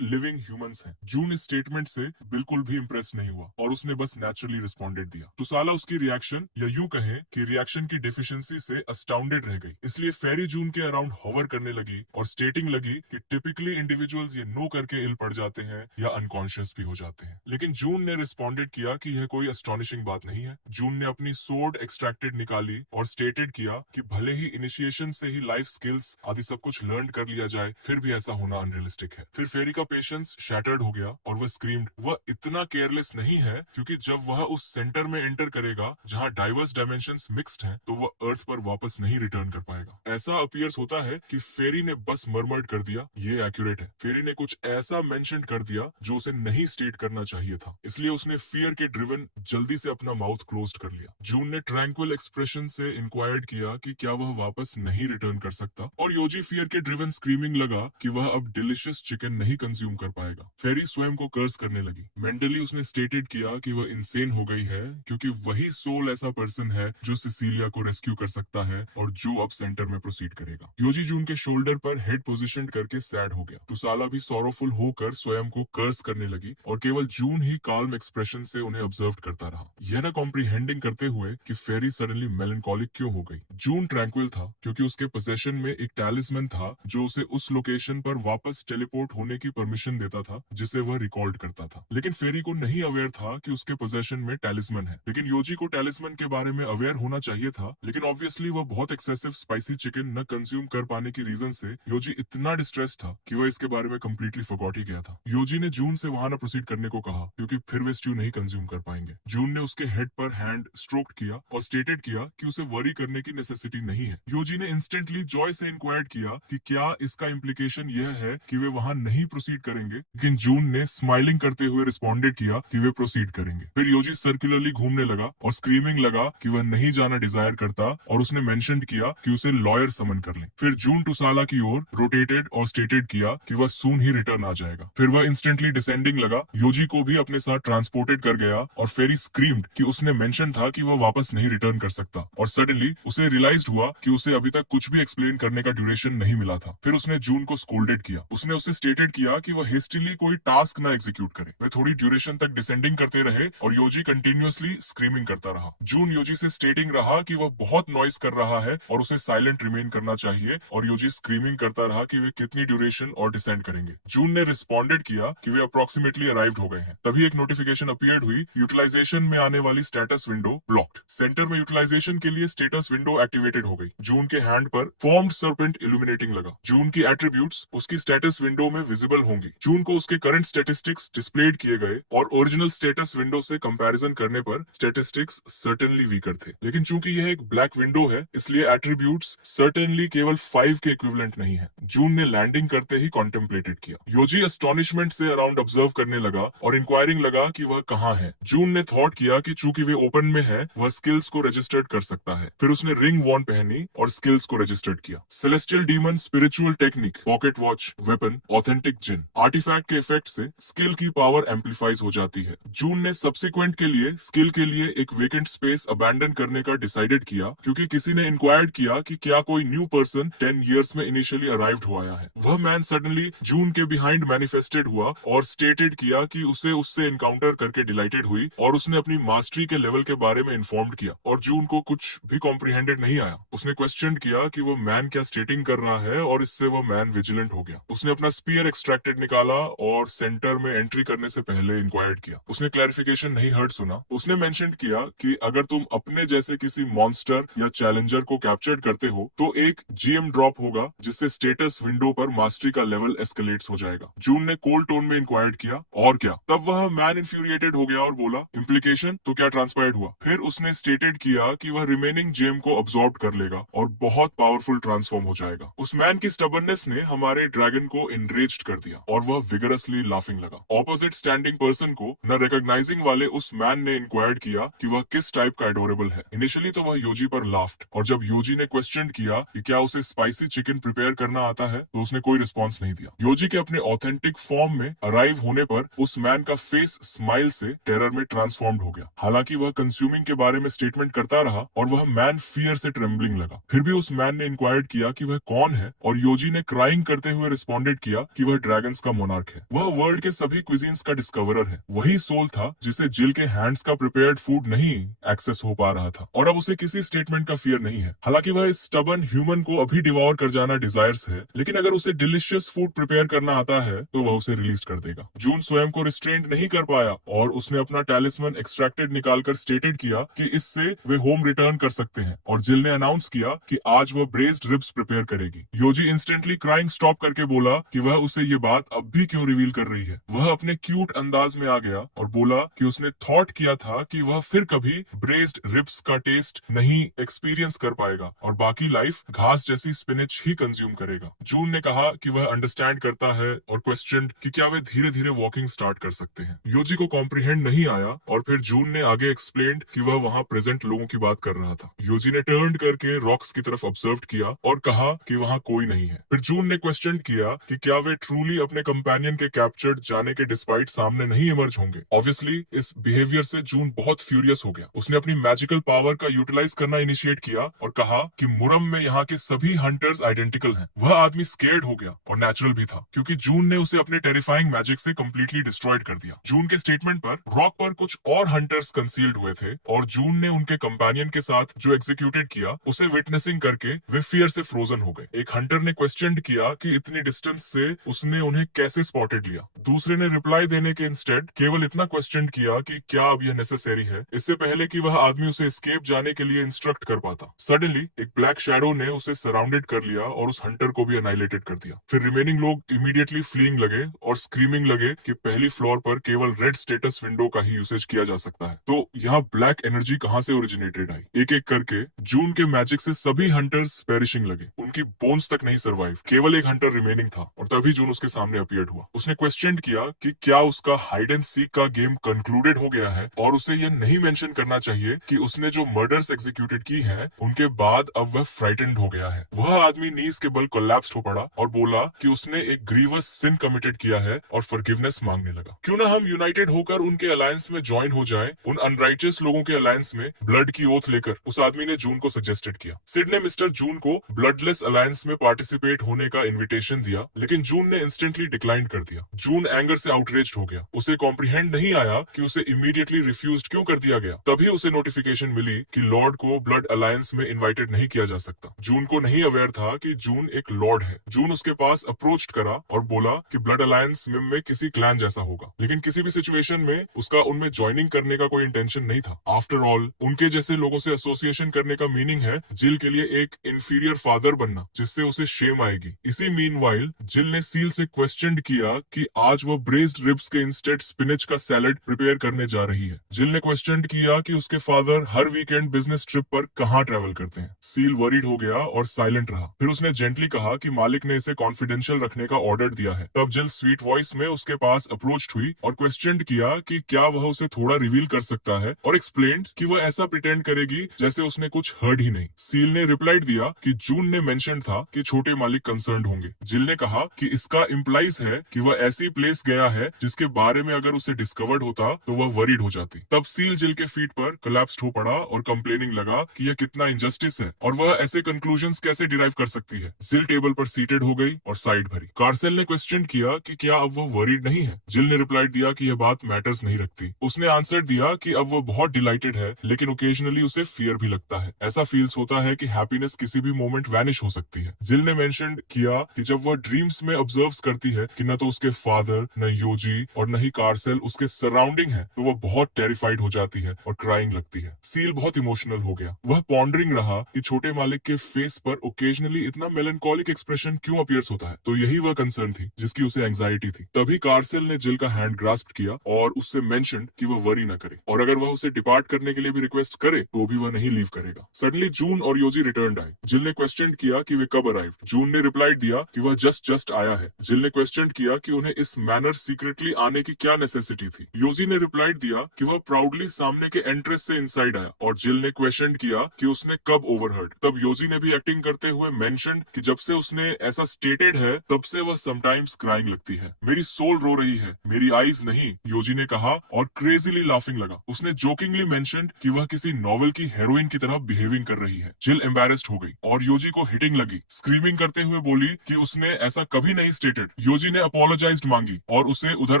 लिविंग ह्यूमंस हैं। जून इस स्टेटमेंट से बिल्कुल भी इंप्रेस नहीं हुआ और उसने बस नेचुरली रिस्पॉन्डेड दिया। तुसाला उसकी रिएक्शन या यूं कहें कि रिएक्शन की डिफिशिएंसी से अस्टाउंडेड रह गई, इसलिए फेरी जून के अराउंड हवर करने लगी और स्टेटिंग लगी कि टिपिकली इंडिविजुअल्स ये नो करके इल पड़ जाते हैं या अनकॉन्शियस भी हो जाते हैं। लेकिन जून ने रिस्पॉन्डेड किया कि यह कोई एस्टोनिशिंग बात नहीं है। जून ने अपनी सोर्ड एक्सट्रैक्टेड निकाली और स्टेटेड किया कि भले ही इनिशिएशन से ही लाइफ स्किल्स आदि सब कुछ लर्न कर लिया जाए, फिर भी ऐसा होना अनरियलिस्टिक है। फिर फेरी का पेशेंस शैटर्ड हो गया और वह स्क्रीम्ड। वह इतना केयरलेस नहीं है क्योंकि जब वह उस सेंटर में एंटर करेगा जहां डाइवर्स डायमेंशंस मिक्स्ड हैं, तो वह अर्थ पर वापस नहीं रिटर्न कर पाएगा। ऐसा अपीयर्स होता है कि फेरी ने बस मरमर्ड कर दिया, ये एक्यूरेट है। फेरी ने कुछ ऐसा मेंशन कर दिया जो उसे नहीं स्टेट करना चाहिए था, इसलिए उसने फियर के ड्रिवन जल्दी से अपना माउथ क्लोज कर लिया। जून ने ट्रैंक्विल एक्सप्रेशन से इंक्वायर्ड किया कि क्या वह वापस नहीं रिटर्न कर सकता, और योजी फियर के ड्रिवन स्क्रीमिंग लगा कि वह अब डिलिशियस चिकन नहीं कंज्यूम कर पाएगा। फेरी स्वयं को कर्स करने लगी। मेंटली उसने स्टेटेड किया कि वह इंसेन हो गई है क्योंकि वही सोल ऐसा पर्सन है जो सिसिलिया को रेस्क्यू कर सकता है और जो अब सेंटर में प्रोसीड करेगा। योजी जून के शोल्डर पर हेड पोजीशन करके सैड हो गया। तुसाला भी सॉरोफुल होकर स्वयं को कर्स करने लगी और केवल जून ही काल्म एक्सप्रेशन से उन्हें ऑब्जर्व करता रहा, यह न कॉम्प्रिहेंडिंग करते हुए कि फेरी सडनली मेलनकॉलिक क्यों हो गई। जून ट्रैंक्विल था क्योंकि उसके पोजेशन में एक टैलिस्मैन था जो उसे उस लोकेशन पर वापस टेलीपोर्ट होने की परमिशन देता था जिसे वह रिकॉर्ड करता था। लेकिन फेरी को नहीं अवेयर था कि उसके पोजेशन में टैलिस्मैन है। लेकिन योजी को टैलिस्मैन के बारे में अवेयर होना चाहिए था, लेकिन ऑब्वियसली वह बहुत एक्सेसिव स्पाइसी चिकन न कंज्यूम कर पाने की रीजन से योजी इतना डिस्ट्रेस था कि वह इसके बारे में कंप्लीटली फॉरगॉट ही गया था। योजी ने जून से वहां न प्रोसीड करने को कहा क्योंकि फिर वे स्ट्यू नहीं कंज्यूम कर पाएंगे। जून ने उसके हेड पर हैंड स्ट्रोक किया और स्टेटेड किया कि उसे वरी करने की नेसेसिटी नहीं है। योजी ने इंस्टेंटली जॉय से इंक्वायर्ड किया कि क्या इसका इम्प्लीकेशन यह है कि वे वहां नहीं प्रोसीड करेंगे, लेकिन जून ने स्माइलिंग करते हुए रिस्पॉन्डेड किया कि वे प्रोसीड करेंगे। फिर योजी सर्कुलरली घूमने लगा और स्क्रीमिंग लगा कि वह नहीं जाना डिजायर करता और उसने मेंशन किया कि उसे लॉयर समन कर ले। फिर जून टुसाला की ओर रोटेटेड और स्टेटेड किया कि वह सून ही रिटर्न आ जाएगा। फिर वह इंस्टेंटली डिसेंडिंग लगा, योजी को भी अपने साथ ट्रांसपोर्टेड कर गया और फेरी स्क्रीम्ड कि उसने मेंशन था कि वह वापस नहीं रिटर्न कर सकता, और सडनली उसे रियलाइज्ड हुआ कि उसे अभी तक कुछ भी एक्सप्लेन करने का ड्यूरेशन नहीं मिला था। फिर उसने जून को स्कोल्डेड किया। उसने उसे स्टेटेड किया कि वह हेस्टिली कोई टास्क ना एग्जीक्यूट करे। वे थोड़ी ड्यूरेशन तक डिसेंडिंग करते रहे और योजी कंटिन्यूअसली स्क्रीमिंग करता रहा। जून योजी से स्टेटिंग रहा कि वह बहुत नॉइस कर रहा है और उसे साइलेंट रिमेन करना चाहिए, और योजी स्क्रीमिंग करता रहा कि वे कितनी ड्यूरेशन और डिसेंड करेंगे। जून ने रिस्पॉन्डेड किया कि वे अप्रोक्सीमेटली अराइव्ड हो गए हैं। तभी एक नोटिफिकेशन अपीयर्ड हुई, यूटिलाइजेशन में आने वाली स्टेटस विंडो ब्लॉक्ड। सेंटर में यूटिलाइजेशन के लिए स्टेटस विंडो एक्टिवेटेड हो गई। जून के हैंड पर फॉर्म्ड सर्पेंट इल्यूमिनेटिंग लगा। जून की एट्रीब्यूट्स उसकी स्टेटस विंडो में विजिबल होंगी। जून को उसके करंट स्टैटिस्टिक्स डिस्प्लेड किए गए और ओरिजिनल स्टेटस विंडो से कंपैरिजन करने पर स्टैटिस्टिक्स सर्टेनली वीकर थे। लेकिन चूंकि यह एक ब्लैक विंडो है, इसलिए एट्रीब्यूट्स सर्टेनली केवल 5 के इक्विवेलेंट नहीं है। जून ने लैंडिंग करते ही कॉन्टेम्पलेटेड किया। योजी एस्टोनिशमेंट से अराउंड ऑब्जर्व करने लगा और इंक्वायरिंग लगा कि वह कहाँ है। जून ने थॉट किया कि चूंकि वे ओपन में है, वह स्किल्स को रजिस्टर्ड कर सकता है। फिर उसने रिंग वॉन पहनी और स्किल्स को रजिस्टर्ड किया। Celestial demon, spiritual technique, pocket watch, weapon, authentic jinn, artifact के इफेक्ट से स्किल की पावर एम्पलीफाइज हो जाती है। जून ने सब्सिक्वेंट के लिए स्किल के लिए एक वेकेंट स्पेस अबैंडन करने का डिसाइडेड किया क्योंकि किसी ने इंक्वायर्ड किया कि क्या कोई न्यू पर्सन 10 इयर्स में इनिशियली अराइव्ड हुआ है। वह मैन सडनली जून के बिहाइंड मैनिफेस्टेड हुआ और स्टेटेड किया कि उसे उससे एनकाउंटर करके डिलाइटेड हुई और उसने अपनी मास्टरी के लेवल के बारे में इन्फॉर्म्ड किया, और जून को कुछ भी कॉम्प्रिहेंडेड नहीं आया। उसने क्वेश्चन किया कि वो मैन क्या स्टेटिंग कर रहा है और इससे वो मैन विजिलेंट हो गया। उसने अपना स्पीयर एक्सट्रैक्टेड निकाला और सेंटर में एंट्री करने से पहले इंक्वायर्ड किया। उसने क्लैरिफिकेशन नहीं हर्ट सुना। उसने मेंशन किया कि अगर तुम अपने जैसे किसी मॉन्स्टर या चैलेंजर को कैप्चर्ड करते हो तो एक जीएम ड्रॉप होगा जिससे स्टेटस विंडो पर मास्टरी का लेवल एस्केलेट्स हो जाएगा। जून ने कोल्ड टोन में इंक्वायर्ड किया, और क्या? तब वह मैन इन्फ्यूरिएटेड हो गया और बोला, इम्प्लीकेशन तो क्या ट्रांसपायर्ड हुआ? फिर उसने स्टेटेड किया कि वह रिमेनिंग जेम को अब्सॉर्ब कर लेगा और बहुत पावरफुल ट्रांसफॉर्म हो जाएगा। उस मैन की स्टबर्नेस ने हमारे ड्रैगन को एनरेज्ड कर दिया और वह विगरसली लाफिंग लगा। ऑपोजिट स्टैंडिंग पर्सन को न रिकॉग्नाइजिंग वाले उस मैन ने इंक्वायर्ड किया कि वह किस टाइप का एडोरेबल है। इनिशियली तो वह योजी पर लाफ्ड, और जब योजी ने क्वेश्चन किया कि क्या उसे स्पाइसी चिकन प्रिपेयर करना आता है तो उसने कोई रिस्पॉन्स नहीं दिया। योजी के अपने ऑथेंटिक फॉर्म में अराइव होने पर उस मैन का फेस स्माइल से टेरर में ट्रांसफॉर्म्ड हो गया। हालांकि वह कंज्यूमिंग के बारे में स्टेटमेंट करता रहा और वह मैन फियर से ट्रेम्बलिंग लगा। फिर भी उस मैन ने इंक्वायर्ड किया कि वह कौन है और योजी ने क्राइंग करते हुए रिस्पॉन्डेड रिकमेंडेड किया कि वह ड्रैगन्स का मोनार्क है। वह वर्ल्ड के सभी क्विजीन्स का डिस्कवरर है। वही सोल था जिसे जिल के हैंड्स का प्रिपेयर्ड फूड नहीं एक्सेस हो पा रहा था और अब उसे किसी स्टेटमेंट का फियर नहीं है। हालांकि वह इस स्टबर्न ह्यूमन को अभी डिवॉर कर जाना डिजायर्स है, लेकिन अगर उसे डिलिशियस फूड प्रिपेयर करना आता है तो वह उसे रिलीज कर देगा। जून स्वयं को रिस्ट्रेंट नहीं कर पाया और उसने अपना टैलिस्मन एक्सट्रैक्टेड निकालकर स्टेटेड किया कि इससे वे होम रिटर्न कर सकते हैं और जिल ने अनाउंस किया कि आज वह ब्रेस्ड रिब्स प्रिपेयर करेगी। योजी इंस्टेंटली क्राइंग स्टॉप करके बोला कि वह उसे ये बात अब भी क्यों रिवील कर रही है। वह अपने क्यूट अंदाज में आ गया और बोला कि उसने थॉट किया था कि वह फिर कभी ब्रेस्ड रिब्स का टेस्ट नहीं एक्सपीरियंस कर पाएगा और बाकी लाइफ घास जैसी स्पिनिच ही कंज्यूम करेगा। जून ने कहा कि वह अंडरस्टैंड करता है और क्वेश्चन कि क्या वे धीरे धीरे वॉकिंग स्टार्ट कर सकते हैं। योजी को कॉम्प्रिहेंड नहीं आया और फिर जून ने आगे एक्सप्लेन्ड कि वह वहाँ प्रेजेंट लोगों की बात कर रहा था। योजी ने टर्न करके रॉक्स की तरफ ऑब्जर्व किया और कहा कि वहाँ कोई नहीं है। फिर जून ने क्वेश्चन किया कि क्या वे ट्रूली अपने कंपेनियन के कैप्चर्ड जाने के डिस्पाइट सामने नहीं इमर्ज होंगे। ऑब्वियसली इस बिहेवियर से जून बहुत फ्यूरियस हो गया। उसने अपनी मैजिकल पावर का यूटिलाइज करना इनिशिएट किया और कहा कि मुरम में यहाँ के सभी हंटर्स आइडेंटिकल हैं। वह आदमी स्केर्ड हो गया और नेचुरल भी था क्योंकि जून ने उसे अपने टेरिफाइंग मैजिक से कंप्लीटली डिस्ट्रॉयड कर दिया। जून के स्टेटमेंट पर रॉक पर कुछ और हंटर्स कंसील्ड हुए थे और जून ने उनके कंपेनियन के साथ जो एग्जीक्यूटेड किया उसे विटनेसिंग करके वे फियर से फ्रोजन हो गए। एक हंटर ने क्वेश्चन किया कि इतनी डिस्टेंस से उसने उन्हें कैसे स्पॉटेड लिया। दूसरे ने रिप्लाई देने के इंस्टेड केवल इतना क्वेश्चन किया कि क्या अब यह नेसेसरी है, इससे पहले कि वह आदमी उसे एस्केप जाने के लिए इंस्ट्रक्ट कर पाता। सडनली एक ब्लैक शैडो ने उसे सराउंडेड कर लिया और उस हंटर को भी अनाइलेटेड कर दिया। फिर रिमेनिंग लोग इमीडिएटली फ्लीइंग लगे और स्क्रीमिंग लगे कि पहली फ्लोर पर केवल रेड स्टेटस विंडो का ही यूसेज किया जा सकता है। तो यहाँ ब्लैक एनर्जी कहाँ से ओरिजिनेटेड आई? एक एक करके जून के मैजिक से सभी हंटर्स पेरिशिंग लगे। उनकी बोन्स तक नहीं सर्वाइव। केवल एक हंटर रिमेनिंग था और तभी जून उसके सामने अपीयर्ड हुआ। उसने क्वेश्चन किया कि क्या उसका हाइड एंड सीक का गेम कंक्लूडेड हो गया है और उसे यह नहीं मेंशन करना चाहिए कि उसने जो मर्डर्स एग्जीक्यूटेड की हैं उनके बाद अब वह फ्राइटेंड हो गया है। वह आदमी नीज के बल कोलैप्स हो पड़ा और बोला कि उसने एक ग्रीवस सिन कमिटेड किया है और फॉरगिवनेस मांगने लगा। क्यों ना हम यूनाइटेड होकर उनके अलायंस में ज्वाइन हो जाएं, उन अनराइचियस लोगों के अलायंस में ब्लड की ओथ लेकर, उस आदमी ने जून को सजेस्टेड किया। सिड ने मिस्टर जून को ब्लडलेस अलायंस में पार्टिसिपेट होने का इन्विटेशन दिया, लेकिन जून ने इंस्टेंटली डिक्लाइन कर दिया। जून एंगर से आउटरेज्ड हो गया। उसे कॉम्प्रिहेंड नहीं आया कि उसे इमीडिएटली रिफ्यूज्ड क्यों कर दिया गया। तभी उसे नोटिफिकेशन मिली कि लॉर्ड को ब्लड अलायंस में इनवाइटेड नहीं किया जा सकता। जून को नहीं अवेयर था कि जून एक लॉर्ड है। जून उसके पास अप्रोच करा और बोला कि ब्लड अलायंस में किसी क्लैन जैसा होगा, लेकिन किसी भी सिचुएशन में उसका उनमें ज्वाइनिंग करने का कोई इंटेंशन नहीं था। आफ्टर ऑल उनके जैसे लोगों से एसोसिएशन करने का मीनिंग है जिल के लिए एक इंफीरियर फादर बनना, जिससे उसे शेम आएगी। इसी मीनवाइल जिल ने सील से क्वेश्चन किया कि आज वो ब्रेस्ड रिब्स के इंस्टेड स्पिनच का सैलेड प्रिपेयर करने जा रही है। जिल ने क्वेश्चन किया कि उसके फादर हर वीकेंड बिजनेस ट्रिप पर कहाँ ट्रेवल करते हैं। सील वरीड हो गया और साइलेंट रहा। फिर उसने जेंटली कहा कि मालिक ने इसे कॉन्फिडेंशियल रखने का ऑर्डर दिया है। तब जिल स्वीट वॉइस में उसके पास अप्रोच हुई और क्वेश्चन किया कि क्या वह उसे थोड़ा रिवील कर सकता है और एक्सप्लेन्ड कि वह ऐसा प्रिटेंड करेगी जैसे उसने कुछ हर्ड ही नहीं। सील ने रिप्लाई दिया कि जून ने मेंशन था कि छोटे मालिक कंसर्न होंगे। जिल ने कहा कि इसका इम्प्लाइज है कि वह ऐसी प्लेस गया है जिसके बारे में अगर उसे डिस्कवर्ड होता तो वह वरीड हो जाती। तब सील जिल के फीट पर कोलैप्स्ड हो पड़ा और कंप्लेनिंग लगा कि यह कितना इनजस्टिस है और वह ऐसे कंक्लूजन्स कैसे डिराइव कर सकती है। जिल टेबल पर सीटेड हो गई और साइड भरी। कार्सेल ने क्वेश्चन किया कि क्या अब वह वरीड नहीं है। जिल ने रिप्लाई दिया कि यह बात मैटर्स नहीं रखती। उसने आंसर दिया कि अब वह बहुत डिलाइटेड है, लेकिन ओकेजनली उसे फियर भी लगता है। ऐसा फील्स होता है कि हैप्पीनेस किसी भी मोमेंट वैनिश हो सकती है। जिल ने मेंशन किया कि जब वह ड्रीम्स में ऑब्जर्व्स करती है कि न तो उसके फादर, न योजी और न ही कार्सेल उसके सराउंडिंग है, तो वह बहुत टेरिफाइड हो जाती है और क्राइंग लगती है। सील बहुत इमोशनल हो गया। वह पॉन्डरिंग रहा कि छोटे मालिक के फेस पर ओकेजनली इतना मेलनकॉलिक एक्सप्रेशन क्यों अपीयर्स होता है। तो यही वह कंसर्न थी जिसकी उसे एंजाइटी थी। तभी कार्सेल ने जिल का हैंड ग्रास्प किया और उससे मेंशन कि वह वरी न करे और अगर वह उसे डिपार्ट करने के लिए भी रिक्वेस्ट करे तो भी वह नहीं लीव करेगा। सडनली जून और योजी रिटर्न आए। जिल ने क्वेश्चन किया कि वे कब अराइव। जून ने रिप्लाई दिया कि वह जस्ट आया है। जिल ने क्वेश्चन किया कि उन्हें इस मैनर सीक्रेटली आने की क्या नेसेसिटी थी। योजी ने रिप्लाई दिया कि वह प्राउडली सामने के एंट्रेंस से इनसाइड आया और जिल ने क्वेश्चन किया कि उसने कब ओवरहर्ड। तब योजी ने भी एक्टिंग करते हुए मेंशन कि जब से उसने ऐसा स्टेटेड है तब से वह समटाइम्स क्राइंग लगती है। मेरी सोल रो रही है, मेरी आईज नहीं, योजी ने कहा और क्रेजीली लाफिंग लगा। उसने जोकिंगली मेंशन कि वह किसी नॉवेल की हेरोइन की तरह बिहेविंग कर रही है। जिल एम्बैरेस्ड हो गई और योजी को हिटिंग लगी। स्क्रीमिंग करते हुए बोली कि उसने ऐसा ऐसा कभी नहीं स्टेटेड। योजी ने अपोलोजाइज्ड मांगी और उसे उधर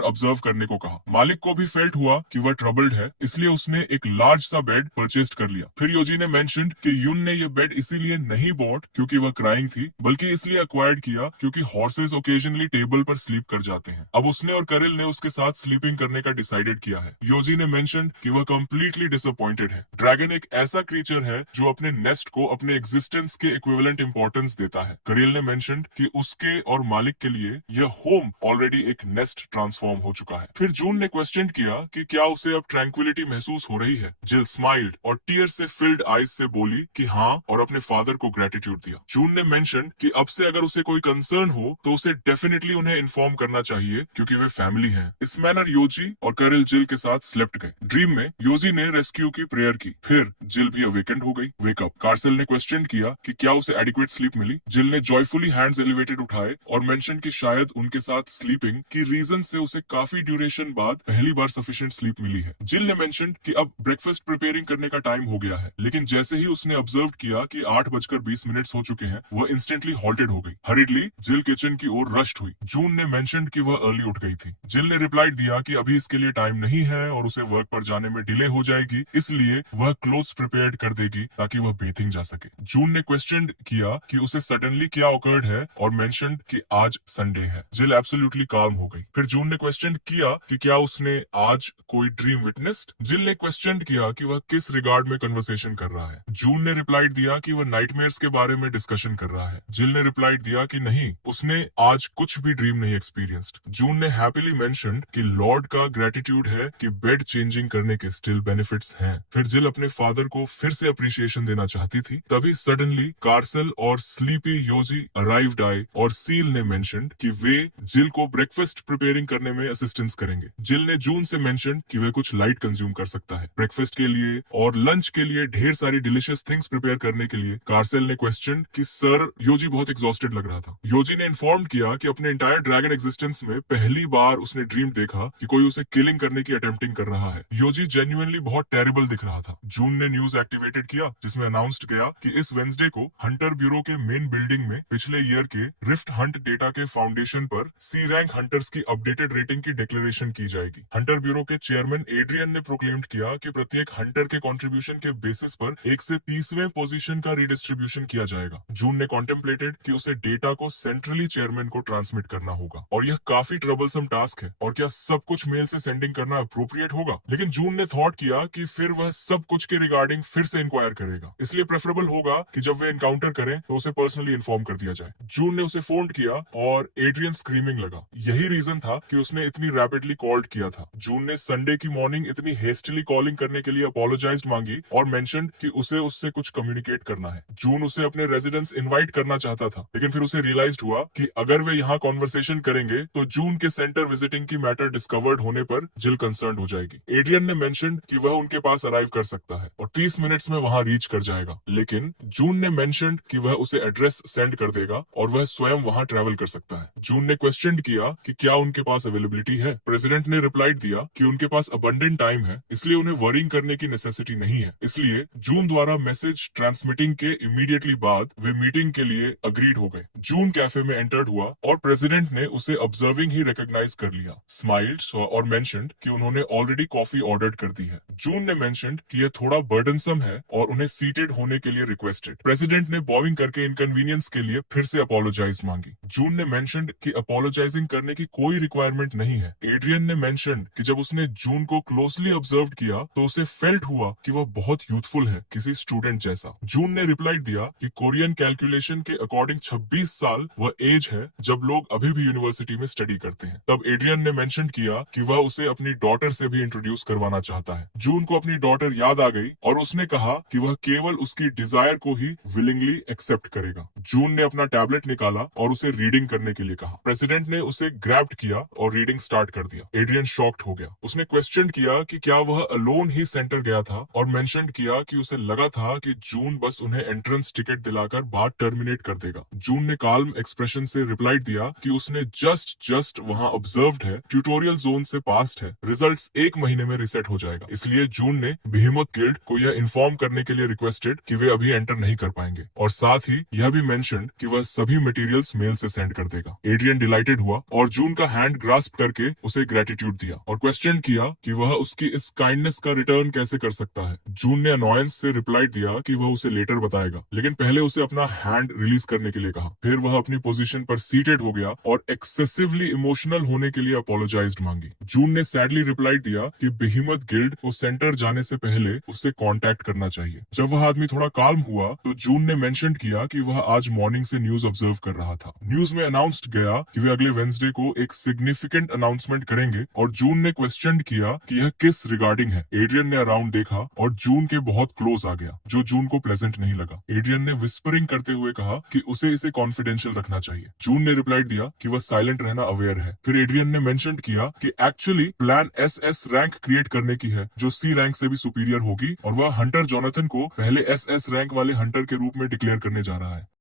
ऑब्जर्व करने को कहा। मालिक को भी फेल्ट हुआ कि वह ट्रबल्ड है, इसलिए उसने एक लार्ज सा बेड परचेज कर लिया। फिर योजी ने मेंशन्ड कि यून ने यह बेड इसीलिए नहीं बॉट क्योंकि वह क्राइंग थी, बल्कि इसलिए अक्वायर्ड किया क्योंकि हॉर्सेज ओकेजनली टेबल पर स्लीप कर जाते हैं। अब उसने और करिल ने उसके साथ स्लीपिंग करने का डिसाइडेड किया है। योजी ने मेंशन्ड कि वह कंप्लीटली डिसअपॉइंटेड है। ड्रैगन एक ऐसा क्रीचर है जो अपने नेस्ट को अपने एग्जिस्टेंस के इक्विवेलेंट इंपॉर्टेंस देता है। करिल ने मेंशन्ड कि उसके और मालिक के लिए यह होम ऑलरेडी एक नेस्ट ट्रांसफॉर्म हो चुका है। फिर जून ने क्वेश्चन किया कि क्या उसे अब ट्रैंक्विलिटी महसूस हो रही है। जिल स्माइल्ड और टीयर से फिल्ड आईज से बोली कि हाँ, और अपने फादर को ग्रेटिट्यूड दिया। जून ने मेंशन कि अब से अगर उसे कोई कंसर्न हो तो उसे डेफिनेटली उन्हें इन्फॉर्म करना चाहिए क्योंकि वे फैमिली हैं। इस मैनर योजी और करिल जिल के साथ स्लेप्ट गए। ड्रीम में योजी ने रेस्क्यू की प्रेयर की, फिर जिल भी अवेकेंड हो गई। वेकअप कार्सेल ने क्वेश्चन किया कि क्या उसे एडिक्वेट स्लीप मिली। जिल ने जॉयफुली हैंड्स एलिवेटेड उठाए और मेंशन कि शायद उनके साथ स्लीपिंग की रीजन से उसे काफी ड्यूरेशन बाद पहली बार सफिशिएंट स्लीप मिली है। जिल ने मेंशन कि अब ब्रेकफास्ट प्रिपेयरिंग करने का टाइम हो गया है, लेकिन जैसे ही उसने ऑब्जर्व किया कि 8:20 हो चुके हैं, वह इंस्टेंटली हॉल्टेड हो गई। हरिडली जिल किचन की ओर रश्ड हुई। जून ने मेंशन कि वह अर्ली उठ गई थी। जिल ने रिप्लाई दिया कि अभी इसके लिए टाइम नहीं है और उसे वर्क पर जाने में डिले हो जाएगी, इसलिए वह क्लोथ्स प्रिपेयर कर देगी ताकि वह बेथिंग जा सके। जून ने क्वेश्चन किया कि उसे सडनली क्या ऑकर्ड है और मेंशन कि आज संडे है। जिल एब्सोल्युटली काम हो गई। फिर जून ने क्वेश्चन किया कि क्या उसने आज कोई ड्रीम विटनेस्ड। जिल ने क्वेश्चन किया कि वह किस रिगार्ड में कन्वर्सेशन कर रहा है। जून ने रिप्लाई दिया कि वह नाइटमेयर्स के बारे में डिस्कशन कर रहा है। जिल ने रिप्लाई दिया कि नहीं, उसने आज कुछ भी ड्रीम नहीं एक्सपीरियंस्ड। जून ने हैप्पीली मेंशन्ड कि लॉर्ड का ग्रेटिट्यूड है कि बेड चेंजिंग करने के स्टिल बेनिफिट्स हैं। फिर जिल अपने फादर को फिर से अप्रिशिएशन देना चाहती थी, तभी सडनली कार्सेल और स्लीपी योजी अराइव्ड आए और सील ने मेंशन्ड कि वे जिल को ब्रेकफास्ट प्रिपेयरिंग करने में असिस्टेंस करेंगे। जिल ने जून से मेंशन कि वह कुछ लाइट कंज्यूम कर सकता है। ब्रेकफास्ट के लिए और लंच के लिए ढेर सारी डिलिशियस थिंग्स प्रिपेयर करने के लिए कार्सेल ने क्वेश्चन कि सर, योजी बहुत एग्जॉस्टेड लग रहा था। योजी ने इन्फॉर्म किया कि अपने इंटायर ड्रैगन एग्जिस्टेंस में पहली बार उसने ड्रीम देखा कि कोई उसे किलिंग करने की अटेम्प्टिंग कर रहा है। योजी जेन्युइनली बहुत टेरिबल दिख रहा था। जून ने न्यूज एक्टिवेटेड किया जिसमें अनाउंस्ड गया कि इस वेंसडे को हंटर ब्यूरो के मेन बिल्डिंग में पिछले ईयर के रिफ्ट हंट डेटा के फाउंडेशन पर सी रैंक हंटर्स की अपडेटेड रेटिंग की डिक्लेरेशन की जाएगी। हंटर ब्यूरो के चेयरमैन एड्रियन ने प्रोक्लेम्ड किया कि प्रत्येक हंटर के कंट्रीब्यूशन के बेसिस पर 1 से 30वें पोजीशन का रिडिस्ट्रीब्यूशन किया जाएगा। जून ने कॉन्टेम्पलेटेड कि उसे डेटा को सेंट्रली चेयरमैन को ट्रांसमिट करना होगा और यह काफी ट्रबलसम टास्क है और क्या सब कुछ मेल से सेंडिंग करना अप्रोप्रिएट होगा। लेकिन जून ने थॉट किया कि फिर वह सब कुछ के रिगार्डिंग फिर से इंक्वायर करेगा, इसलिए प्रेफरेबल होगा कि जब वे एनकाउंटर करें तो उसे पर्सनली इन्फॉर्म कर दिया जाए। जून ने उसे फोन किया और एड्रियन स्क्रीमिंग लगा। यही रीजन था कि उसने इतनी रैपिडली कॉल्ड किया था। जून ने संडे की मॉर्निंग इतनी हेस्टली कॉलिंग करने के लिए अपोलोजाइज्ड मांगी और मेंशन्ड कि उसे उससे कुछ कम्युनिकेट करना है। जून उसे अपने रेजिडेंस इनवाइट करना चाहता था, लेकिन फिर उसे रियलाइज्ड हुआ कि अगर वे यहाँ कॉन्वर्सेशन करेंगे तो जून के सेंटर विजिटिंग की मैटर डिस्कवर्ड होने पर जिल कंसर्न हो जाएगी। एड्रियन ने मेंशन्ड कि वह उनके पास अराइव कर सकता है और 30 मिनट्स में वहां रीच कर जाएगा, लेकिन जून ने मेंशन्ड कि वह उसे एड्रेस सेंड कर देगा और वह स्वयं वहां ट्रैवल कर सकता है। जून ने क्वेश्चन किया कि क्या उनके पास अवेलेबिलिटी है। प्रेसिडेंट ने रिप्लाई दिया कि उनके पास अबंडेंट टाइम है, इसलिए उन्हें वरिंग करने की नेसेसिटी नहीं है। इसलिए जून द्वारा मैसेज ट्रांसमिटिंग के इमीडिएटली बाद वे मीटिंग के लिए अग्रीड हो गए। जून कैफे में एंटर्ड हुआ और प्रेसिडेंट ने उसे ऑब्जर्विंग ही रिकॉग्नाइज कर लिया, स्माइल्ड और मेंशन्ड कि उन्होंने ऑलरेडी कॉफी ऑर्डर कर दी है। जून ने मेंशन्ड कि यह थोड़ा बर्डनसम है और उन्हें सीटेड होने के लिए रिक्वेस्टेड। प्रेसिडेंट ने बॉइंग करके इनकन्वीनियंस के लिए फिर से अपोलोजाइज मांगी। जून ने मेंशन्ड कि अपोलोजाइजिंग करने की कोई रिक्वायरमेंट नहीं है। एड्रियन ने मेंशन्ड कि जब उसने जून को क्लोजली ऑब्जर्व किया तो उसे फेल्ट हुआ कि वह बहुत यूथफुल है, किसी स्टूडेंट जैसा। जून ने रिप्लाई दिया कि कोरियन कैलकुलेशन के अकॉर्डिंग 26 साल वह एज है जब लोग अभी भी यूनिवर्सिटी में स्टडी करते हैं। तब एड्रियन ने मेंशन किया कि वह उसे अपनी डॉटर से भी इंट्रोड्यूस करवाना चाहता है। जून को अपनी डॉटर याद आ गई और उसने कहा कि वह केवल उसकी डिजायर को ही विलिंगली एक्सेप्ट करेगा। जून ने अपना टैबलेट निकाला और उसे रीडिंग करने के लिए कहा। प्रेसिडेंट ने उसे ग्रैब्ड किया और रीडिंग स्टार्ट कर दिया। एड्रियन शॉक्ड हो गया। उसने क्वेश्चन किया कि क्या वह अलोन ही सेंटर गया था और मेंशन किया कि उसे लगा था कि जून बस उन्हें एंट्रेंस टिकट दिलाकर बात टर्मिनेट कर देगा। जून ने काल्म एक्सप्रेशन से रिप्लाई दिया कि उसने जस्ट वहां ऑब्जर्व्ड है, ट्यूटोरियल जोन से पास्ट है, रिजल्ट्स 1 महीने में रिसेट हो जाएगा। इसलिए जून ने बिहेमोथ गिल्ड को यह इन्फॉर्म करने के लिए रिक्वेस्टेड कि वे अभी एंटर नहीं कर पाएंगे और साथ ही यह भी मेंशन कि वह सभी मटेरियल्स मेल मेल से सेंड कर देगा। एड्रियन डिलाइटेड हुआ और जून का हैंड ग्रास्प करके उसे ग्रेटिट्यूड दिया और क्वेश्चन किया कि वह उसकी इस काइंडनेस का रिटर्न कैसे कर सकता है। जून ने अनॉयंस से रिप्लाई दिया कि वह उसे लेटर बताएगा, लेकिन पहले उसे अपना हैंड रिलीज करने के लिए कहा। फिर वह अपनी पोजीशन पर सीटेड हो गया और एक्सेसिवली इमोशनल होने के लिए अपोलोजाइज्ड मांगी। जून ने सैडली रिप्लाई दिया कि बेहिमत गिल्ड को सेंटर जाने से पहले उससे कांटेक्ट करना चाहिए। जब वह आदमी थोड़ा काल्म हुआ तो जून ने मेंशन किया कि वह आज मॉर्निंग से न्यूज ऑब्जर्व कर रहा था। न्यूज में अनाउंस्ड गया कि वे अगले वेंसडे को एक सिग्निफिकेंट अनाउंसमेंट करेंगे और जून ने क्वेश्चन किया कि यह किस रिगार्डिंग है। एड्रियन ने अराउंड देखा और जून के बहुत क्लोज आ गया, जो जून को प्लेजेंट नहीं लगा। एड्रियन ने विस्परिंग करते हुए कहा कि उसे इसे कॉन्फिडेंशियल रखना चाहिए। जून ने रिप्लाई दिया कि वह साइलेंट रहना अवेयर है। फिर एड्रियन ने मेंशन किया कि actually plan SS rank create करने की है, जो C रैंक से भी सुपीरियर होगी और वह हंटर जोनाथन को पहले SS रैंक वाले हंटर के रूप में डिक्लेयर करने जा रहा है।